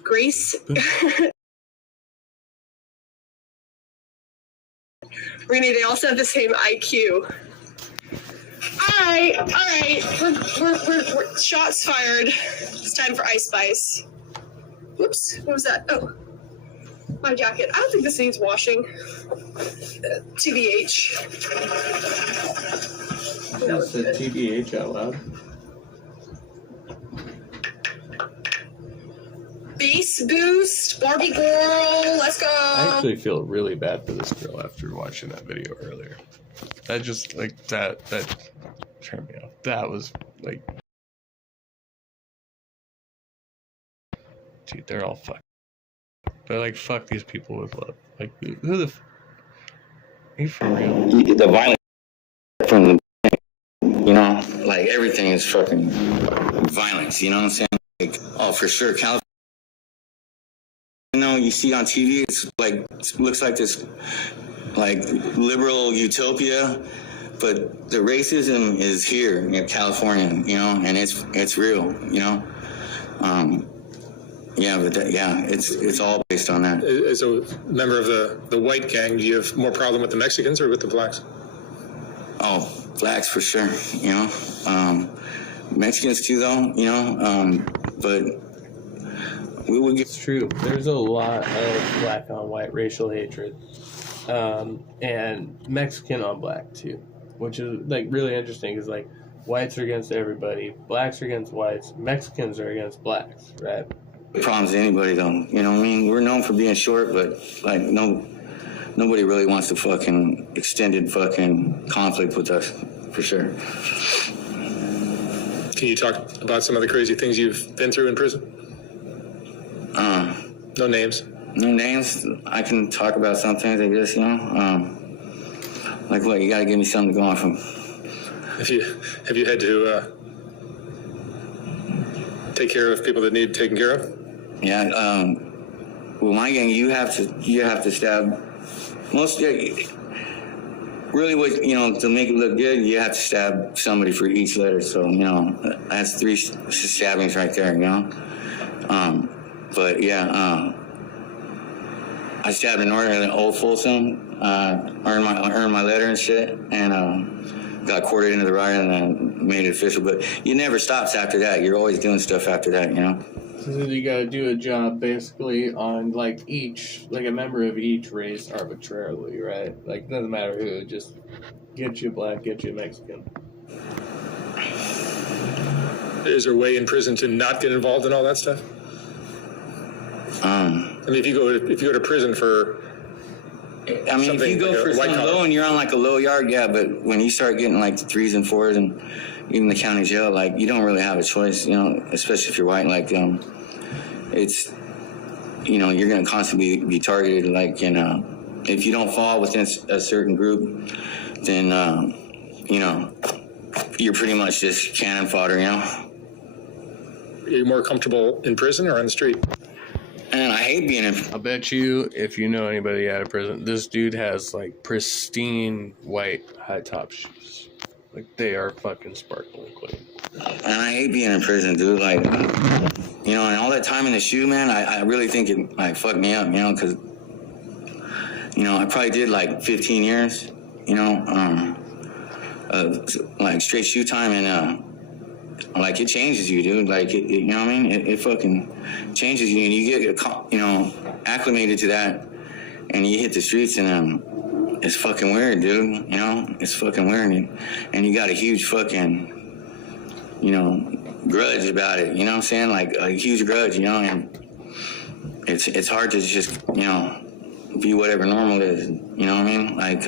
Grace. Renee, they also have the same IQ. All right. We're shots fired. It's time for Ice Spice. Whoops, what was that? Oh, my jacket. I don't think this needs washing. TBH. You said TBH out loud. Bass boost, Barbie girl, let's go. I actually feel really bad for this girl after watching that video earlier. That just, like, that turned me off. That was, like... Dude, they're all fucked. They're like, fuck these people with love. Like, who the are you for real? The violence from the, you know, like, everything is fucking violence, you know what I'm saying? Like, oh, for sure, California. You know, you see on TV, it's like, it looks like this, like, liberal utopia, but the racism is here in California, you know, and it's real, you know. Yeah, but it's all based on that. As a member of the white gang, do you have more problem with the Mexicans or with the blacks? Oh, blacks for sure, you know. Mexicans too, though, you know, but we would get... It's true. There's a lot of black on white racial hatred, and Mexican on black too, which is, like, really interesting because, like, whites are against everybody, blacks are against whites, Mexicans are against blacks, right? Problems to anybody, though, you know what I mean? We're known for being short, but, like, nobody really wants to fucking extended fucking conflict with us, for sure. Can you talk about some of the crazy things you've been through in prison? No names. No names. I can talk about some things, I guess, you know. Like what? You gotta give me something to go off of. Have you had to take care of people that need taken care of? Yeah. Well, my gang, you have to stab. Really, what, you know, to make it look good, you have to stab somebody for each letter. So, you know, that's 3 stabbings right there, you know. But yeah, I stabbed an order at Old Folsom, earned my letter and shit, and got quartered into the riot and then made it official. But it never stops after that. You're always doing stuff after that, you know. So you got to do a job basically on, like, a member of each race arbitrarily, right? Like, it doesn't matter who, just get you black, get you Mexican. Is there a way in prison to not get involved in all that stuff? I mean, if you go to prison for, I mean, if you go for something low and you're on, like, a low yard, yeah, but when you start getting, like, 3s and 4s and even the county jail, like, you don't really have a choice, you know, especially if you're white. Like, it's, you know, you're going to constantly be targeted. Like, you know, if you don't fall within a certain group, then, you know, you're pretty much just cannon fodder, you know. Are you more comfortable in prison or on the street? And I hate being in. I'll bet you, if you know anybody out of prison, this dude has, like, pristine white high top shoes. Like, they are fucking sparkling clean. And I hate being in prison, dude. Like, you know, and all that time in the shoe, man, I really think it like fucked me up, you know, because, you know, I probably did like 15 years, you know, like straight shoe time, and like it changes you, dude. Like you know what I mean? It fucking changes you, and you get, you know, acclimated to that, and you hit the streets, and it's fucking weird, dude. You know, it's fucking weird, and you got a huge fucking, you know, grudge about it. You know what I'm saying? Like a huge grudge, you know, and it's hard to just, you know, be whatever normal is. You know what I mean? Like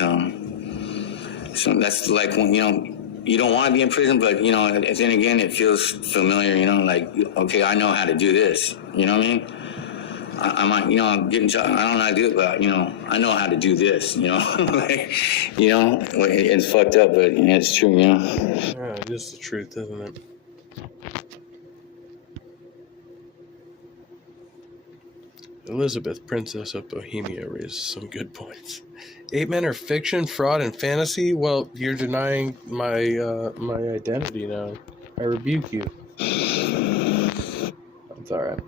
so that's like when, you know, you don't want to be in prison, but, you know, then again, it feels familiar, you know, like, okay, I know how to do this. You know what I mean? I might, you know, I'm getting shot. I don't know how to do it, but, you know, I know how to do this, you know? Like, you know, it's fucked up, but it's true, you know? Yeah, it is the truth, isn't it? Elizabeth, Princess of Bohemia, raises some good points. 8 Men are fiction, fraud, and fantasy? Well, you're denying my my identity now. I rebuke you. It's alright.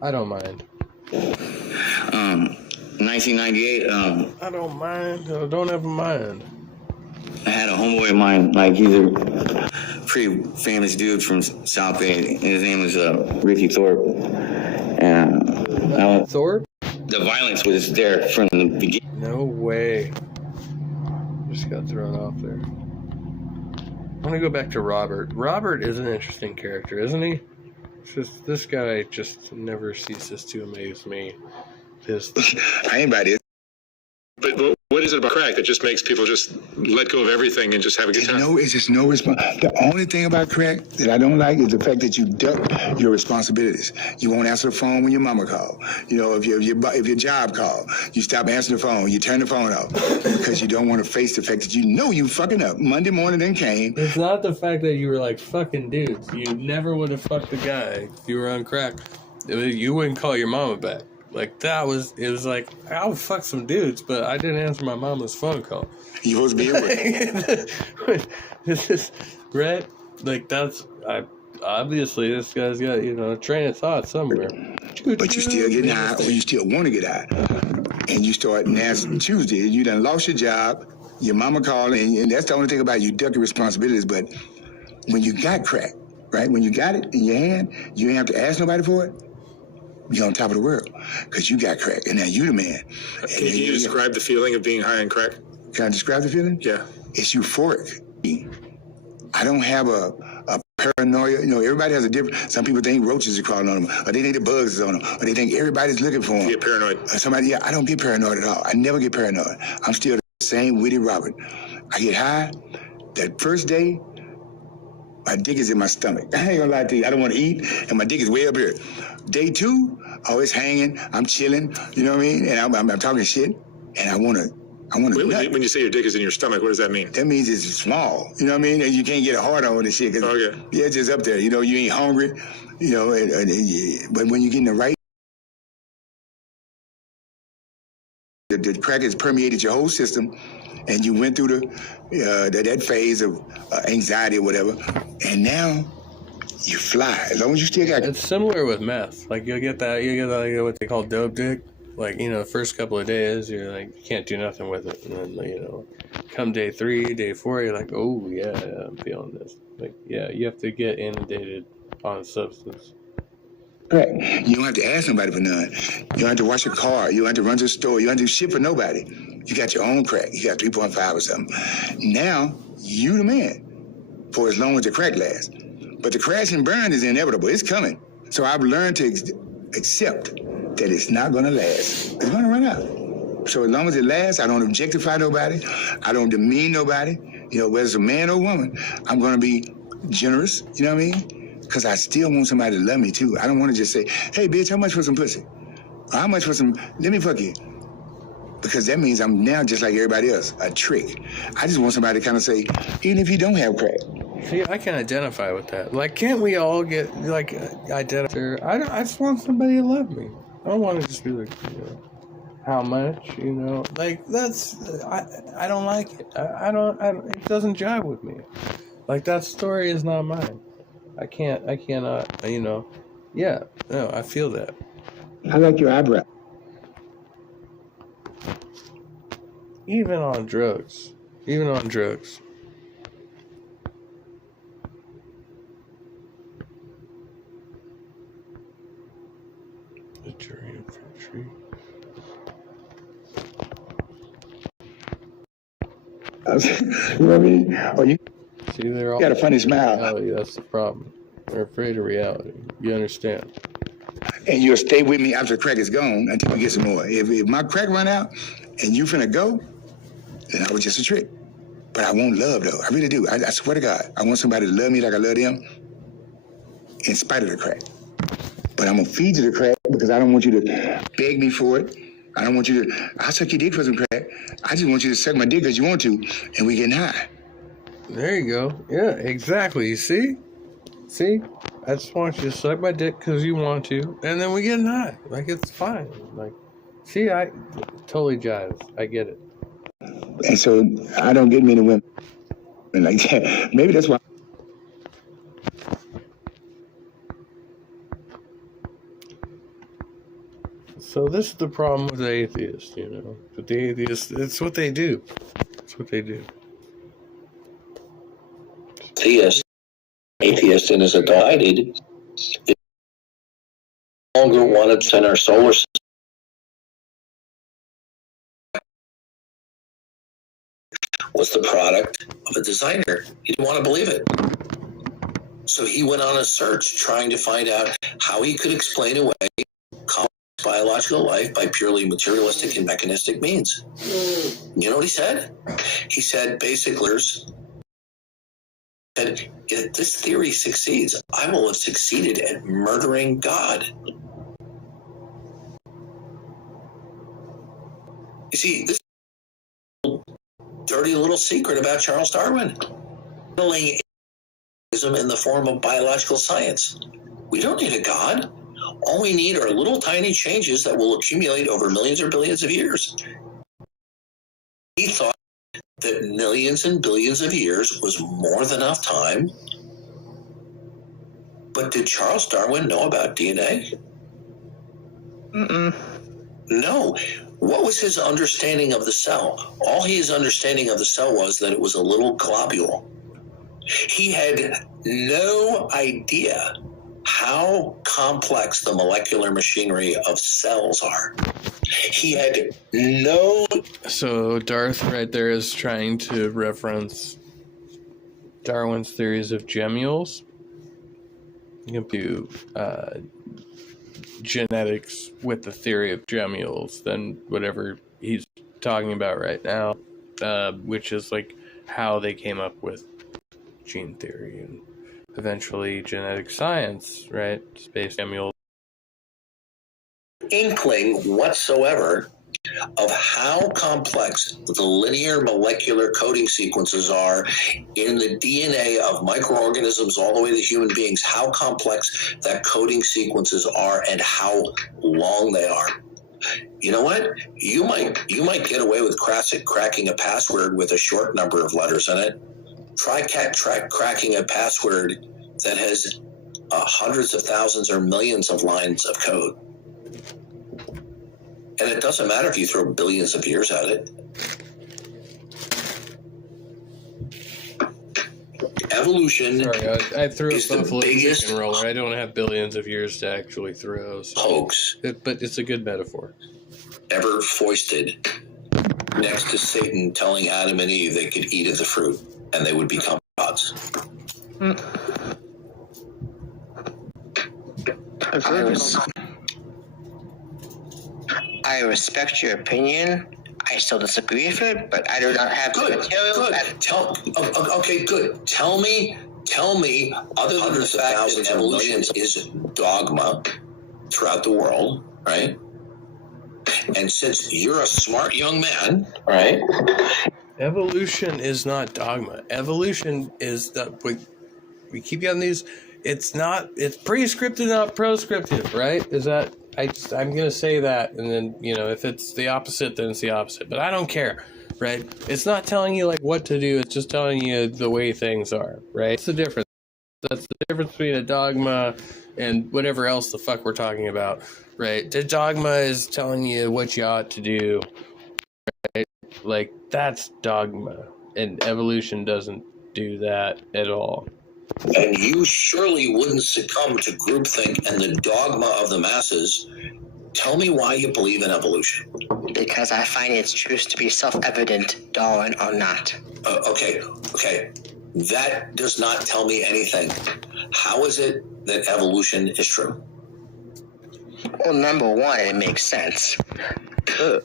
I don't mind. 1998, I don't mind. I don't ever mind. I had a homeboy of mine, like, he's a pretty famous dude from South Bay. His name was Ricky Thorpe. And Thorpe? The violence was there from the beginning. No way. Just got thrown off there. I want to go back to Robert. Robert is an interesting character, isn't he? It's just, this guy just never ceases to amaze me. Anybody. But what is it about crack that just makes people just let go of everything and just have a good time? It's just no response. The only thing about crack that I don't like is the fact that you duck your responsibilities. You won't answer the phone when your mama call. You know, if your job call, you stop answering the phone. You turn the phone off because you don't want to face the fact that you know you fucking up. Monday morning then came. It's not the fact that you were like fucking dudes. You never would have fucked a guy if you were on crack. You wouldn't call your mama back. Like, it was like, I would fuck some dudes, but I didn't answer my mama's phone call. You supposed to be with This is, right? Like, obviously, this guy's got, you know, a train of thought somewhere. But you still getting high, or you still want to get high. And you start nasty Tuesday, you done lost your job, your mama called, and that's the only thing about you duck your responsibilities. But when you got crack, right? When you got it in your hand, you ain't have to ask nobody for it. You're on top of the world because you got crack, and now you the man. Can you describe the feeling of being high on crack? Can I describe the feeling? Yeah. It's euphoric. I don't have a paranoia. You know, everybody has a different. Some people think roaches are crawling on them, or they think the bugs is on them, or they think everybody's looking for them. You get paranoid. I don't get paranoid at all. I never get paranoid. I'm still the same witty Robert. I get high. That first day, my dick is in my stomach. I ain't gonna lie to you. I don't want to eat, and my dick is way up here. Day 2, it's hanging. I'm chilling. You know what I mean? And I'm talking shit, and I wanna. When you say your dick is in your stomach, what does that mean? That means it's small. You know what I mean? And you can't get a hard on with this shit. Okay. Yeah, it's just up there. You know, you ain't hungry. You know, but when you get in the right, the crack has permeated your whole system, and you went through that phase of anxiety or whatever, and now you fly. As long as you still got. It's similar with meth. Like you get that what they call dope dick. Like, you know, the first couple of days, you're like, you can't do nothing with it. And then, you know, come day 3, day 4, you're like, oh, yeah, I'm feeling this. Like, yeah, you have to get inundated on substance. Right. You don't have to ask nobody for none. You don't have to wash your car. You don't have to run to the store. You don't have to do shit for nobody. You got your own crack. You got 3.5 or something. Now, you the man for as long as the crack lasts. But the crash and burn is inevitable. It's coming. So I've learned to accept that it's not going to last. It's going to run out. So as long as it lasts, I don't objectify nobody. I don't demean nobody. You know, whether it's a man or a woman, I'm going to be generous. You know what I mean? Because I still want somebody to love me, too. I don't want to just say, hey, bitch, how much for some pussy? Or how much for some, let me fuck you. Because that means I'm now just like everybody else, a trick. I just want somebody to kind of say, even if you don't have crack. See, I can identify with that. Like, can't we all get, like, identify? I just want somebody to love me. I don't want to just be like, you know, how much, you know? Like, that's, I don't like it. I don't, it doesn't jive with me. Like, that story is not mine. I cannot, you know, Yeah, no, I feel that. I like your eyebrow. Even on drugs. Even on drugs. The jury infantry. You know what I mean? Or you See, they're all got a funny smile. Reality, that's the problem. They're afraid of reality. You understand? And you'll stay with me after the crack is gone until we get some more. If my crack run out and you finna go, then I was just a trick. But I want love, though. I really do. I swear to God. I want somebody to love me like I love them in spite of the crack. But I'm going to feed you the crack because I don't want you to beg me for it. I don't want you to, I'll suck your dick for some crack. I just want you to suck my dick because you want to, and we getting high. There you go. Yeah, exactly. You see? See? I just want you to suck my dick because you want to, and then we get high. Like, it's fine. Like, see, I totally jive. I get it. And so I don't get many women like that. Maybe that's why. So this is the problem with the atheist, you know. With the atheist, it's what they do. It's what they do. Atheist and is divided. They no longer want to send our solar system. Was the product of a designer. He didn't want to believe it. So he went on a search trying to find out how he could explain away complex biological life by purely materialistic and mechanistic means. You know what he said? He said, basically, that if this theory succeeds, I will have succeeded at murdering God. You see, this dirty little secret about Charles Darwin. In the form of biological science. We don't need a God. All we need are little tiny changes that will accumulate over millions or billions of years. He thought that millions and billions of years was more than enough time. But did Charles Darwin know about DNA? No. What was his understanding of the cell? All his understanding of the cell was that it was a little globule. He had no idea how complex the molecular machinery of cells are. He had no... So Darth right there is trying to reference Darwin's theories of gemmules. You can do genetics with the theory of gemmules than whatever he's talking about right now, which is like how they came up with gene theory and eventually genetic science, right? Space gemmules. Inkling whatsoever of how complex the linear molecular coding sequences are in the DNA of microorganisms all the way to human beings, how complex that coding sequences are and how long they are. You know what? You might get away with cracking a password with a short number of letters in it. Try cracking a password that has hundreds of thousands or millions of lines of code. And it doesn't matter if you throw billions of years at it. Evolution. Sorry, I threw is a the buffalo biggest chicken roller. I don't have billions of years to actually throw. So. Hoax. But it's a good metaphor. Ever foisted next to Satan telling Adam and Eve they could eat of the fruit and they would become gods. I respect your opinion. I still disagree with it, but I do not have the material. Okay, good. Tell me, other than the fact that evolution is dogma throughout the world, right? And since you're a smart young man, right? Evolution is not dogma. Evolution is we keep getting these. It's prescriptive, not proscriptive, right? Is that I'm gonna say that, and then if it's the opposite, then it's the opposite. But I don't care, right? It's not telling you like what to do. It's just telling you the way things are, right? That's the difference. That's the difference between a dogma and whatever else the fuck we're talking about, right? The dogma is telling you what you ought to do, right? Like, that's dogma, and evolution doesn't do that at all. And you surely wouldn't succumb to groupthink and the dogma of the masses. Tell me why you believe in evolution. Because I find its truths to be self-evident, Darwin or not. Okay. That does not tell me anything. How is it that evolution is true? Well, number one, it makes sense. Okay.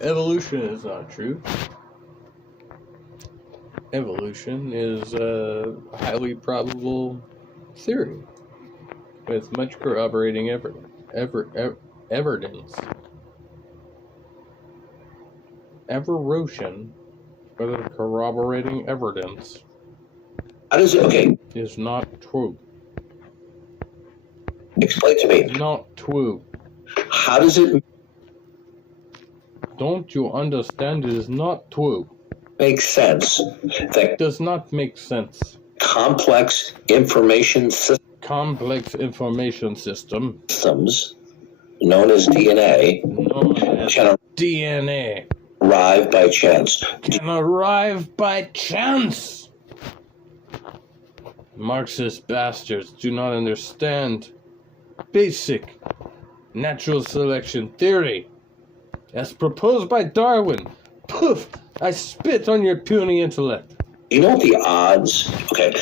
Evolution is not true. Evolution is a highly probable theory with much corroborating evidence. Evolution, with corroborating evidence, how does it? Okay, is not true. Explain to me. It's not true. How does it? Don't you understand? It is not true. Makes sense. That does not make sense. Complex information systems known as DNA. DNA. Arrive by chance. Can arrive by chance. Marxist bastards do not understand basic natural selection theory as proposed by Darwin. Poof! I spit on your puny intellect. You know what the odds? Okay.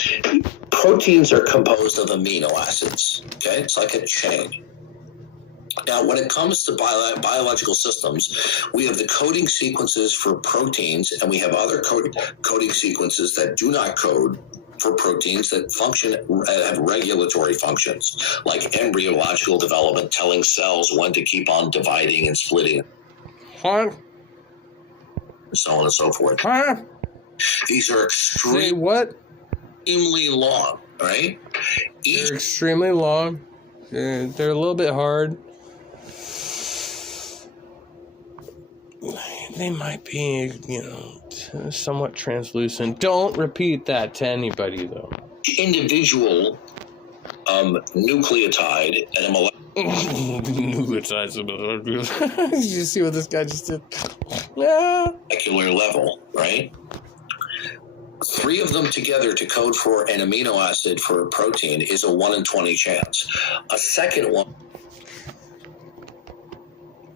Proteins are composed of amino acids. Okay? It's like a chain. Now, when it comes to biological systems, we have the coding sequences for proteins, and we have other coding sequences that do not code for proteins that function, have regulatory functions, like embryological development, telling cells when to keep on dividing and splitting. Huh? So on and so forth. Huh? These are extremely long, right? They're extremely long. They're a little bit hard. They might be, somewhat translucent. Don't repeat that to anybody, though. Individual nucleotide and a nucleotides. Did you see what this guy just did? Yeah. Molecular level, right? 3 of them together to code for an amino acid for a protein is a 1 in 20 chance. A second one.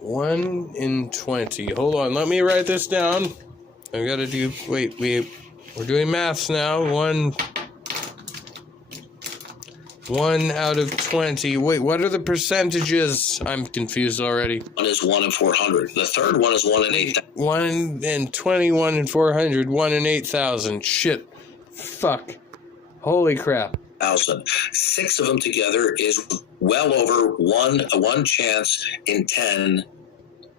1 in 20. Hold on, let me write this down. I gotta do. Wait, we're doing maths now. 1 out of 20. Wait, what are the percentages? I'm confused already. One is 1 in 400. The third one is 1 in 8,000. 1 in 20, 1 in 400, 1 in 8,000. Shit. Fuck. Holy crap. 6 of them together is well over one chance in 10.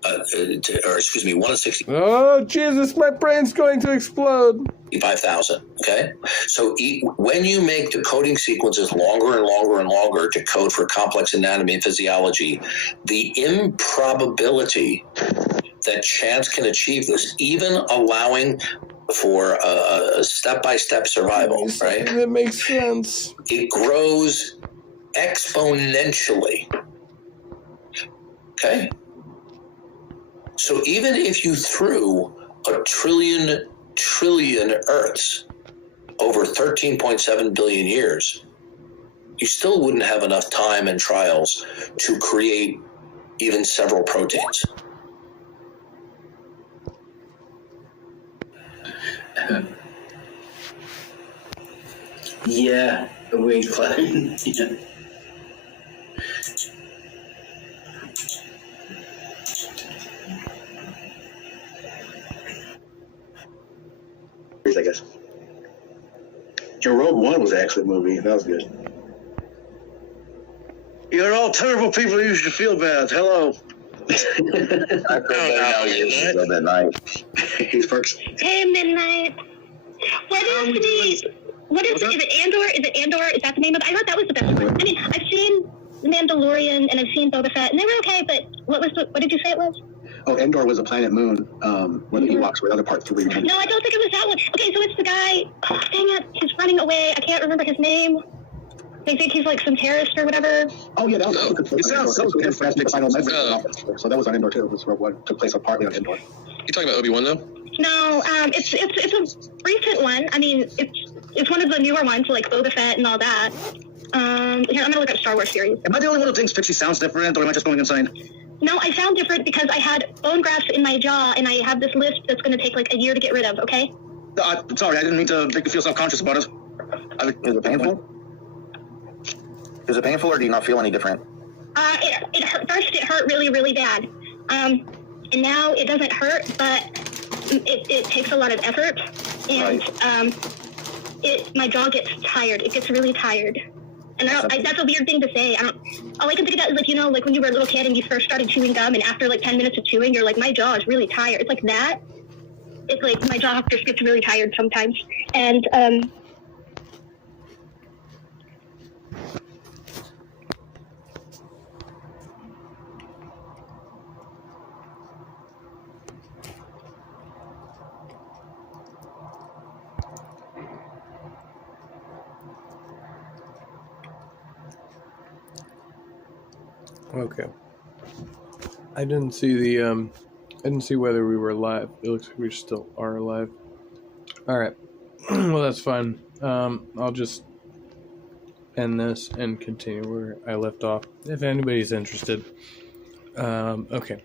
1 in 60. Oh, Jesus, my brain's going to explode. 5,000. Okay? So when you make the coding sequences longer and longer and longer to code for complex anatomy and physiology, the improbability that chance can achieve this, even allowing for a step-by-step survival, right? That makes sense. It grows exponentially. Okay? So even if you threw a trillion Earths over 13.7 billion years, you still wouldn't have enough time and trials to create even several proteins. Yeah, we I guess. Rogue One was actually a movie. That was good. You're all terrible people. You should feel bad. Hello. I feel bad now. You should feel that night. He's first. Hey, Midnight. What is it Andor? Is it Andor? Is that the name of it? I thought that was the best one. I mean, I've seen The Mandalorian and I've seen Boba Fett, and they were okay, but what did you say it was? Endor was a planet moon, where the Ewoks were the other part 3. No, I don't think it was that one. Okay, so it's the guy. Oh, dang it, he's running away. I can't remember his name. They think he's like some terrorist or whatever. Oh yeah, that was it sounds so fantastic. Final message. So that was on Endor too. It was what took place partly on Endor. You talking about Obi-Wan though? No, it's a recent one. I mean, it's one of the newer ones, like Boba Fett and all that. Here, I'm gonna look at Star Wars series. Am I the only one who thinks Trixie sounds different, or am I just going insane? No, I sound different because I had bone grafts in my jaw, and I have this lisp that's going to take like a year to get rid of. Okay. Sorry, I didn't mean to make you feel self-conscious about it. Is it painful? Is it painful, or do you not feel any different? It hurt. First, it hurt really, really bad. And now it doesn't hurt, but it takes a lot of effort, and my jaw gets tired. It gets really tired. And that's a weird thing to say. All I can think of that is like, you know, like when you were a little kid and you first started chewing gum, and after like 10 minutes of chewing, you're like, my jaw is really tired. It's like that. It's like my jaw just gets really tired sometimes. And Okay. I didn't see whether we were live. It looks like we still are live. Alright. Well, that's fine. I'll just end this and continue where I left off, if anybody's interested. Okay.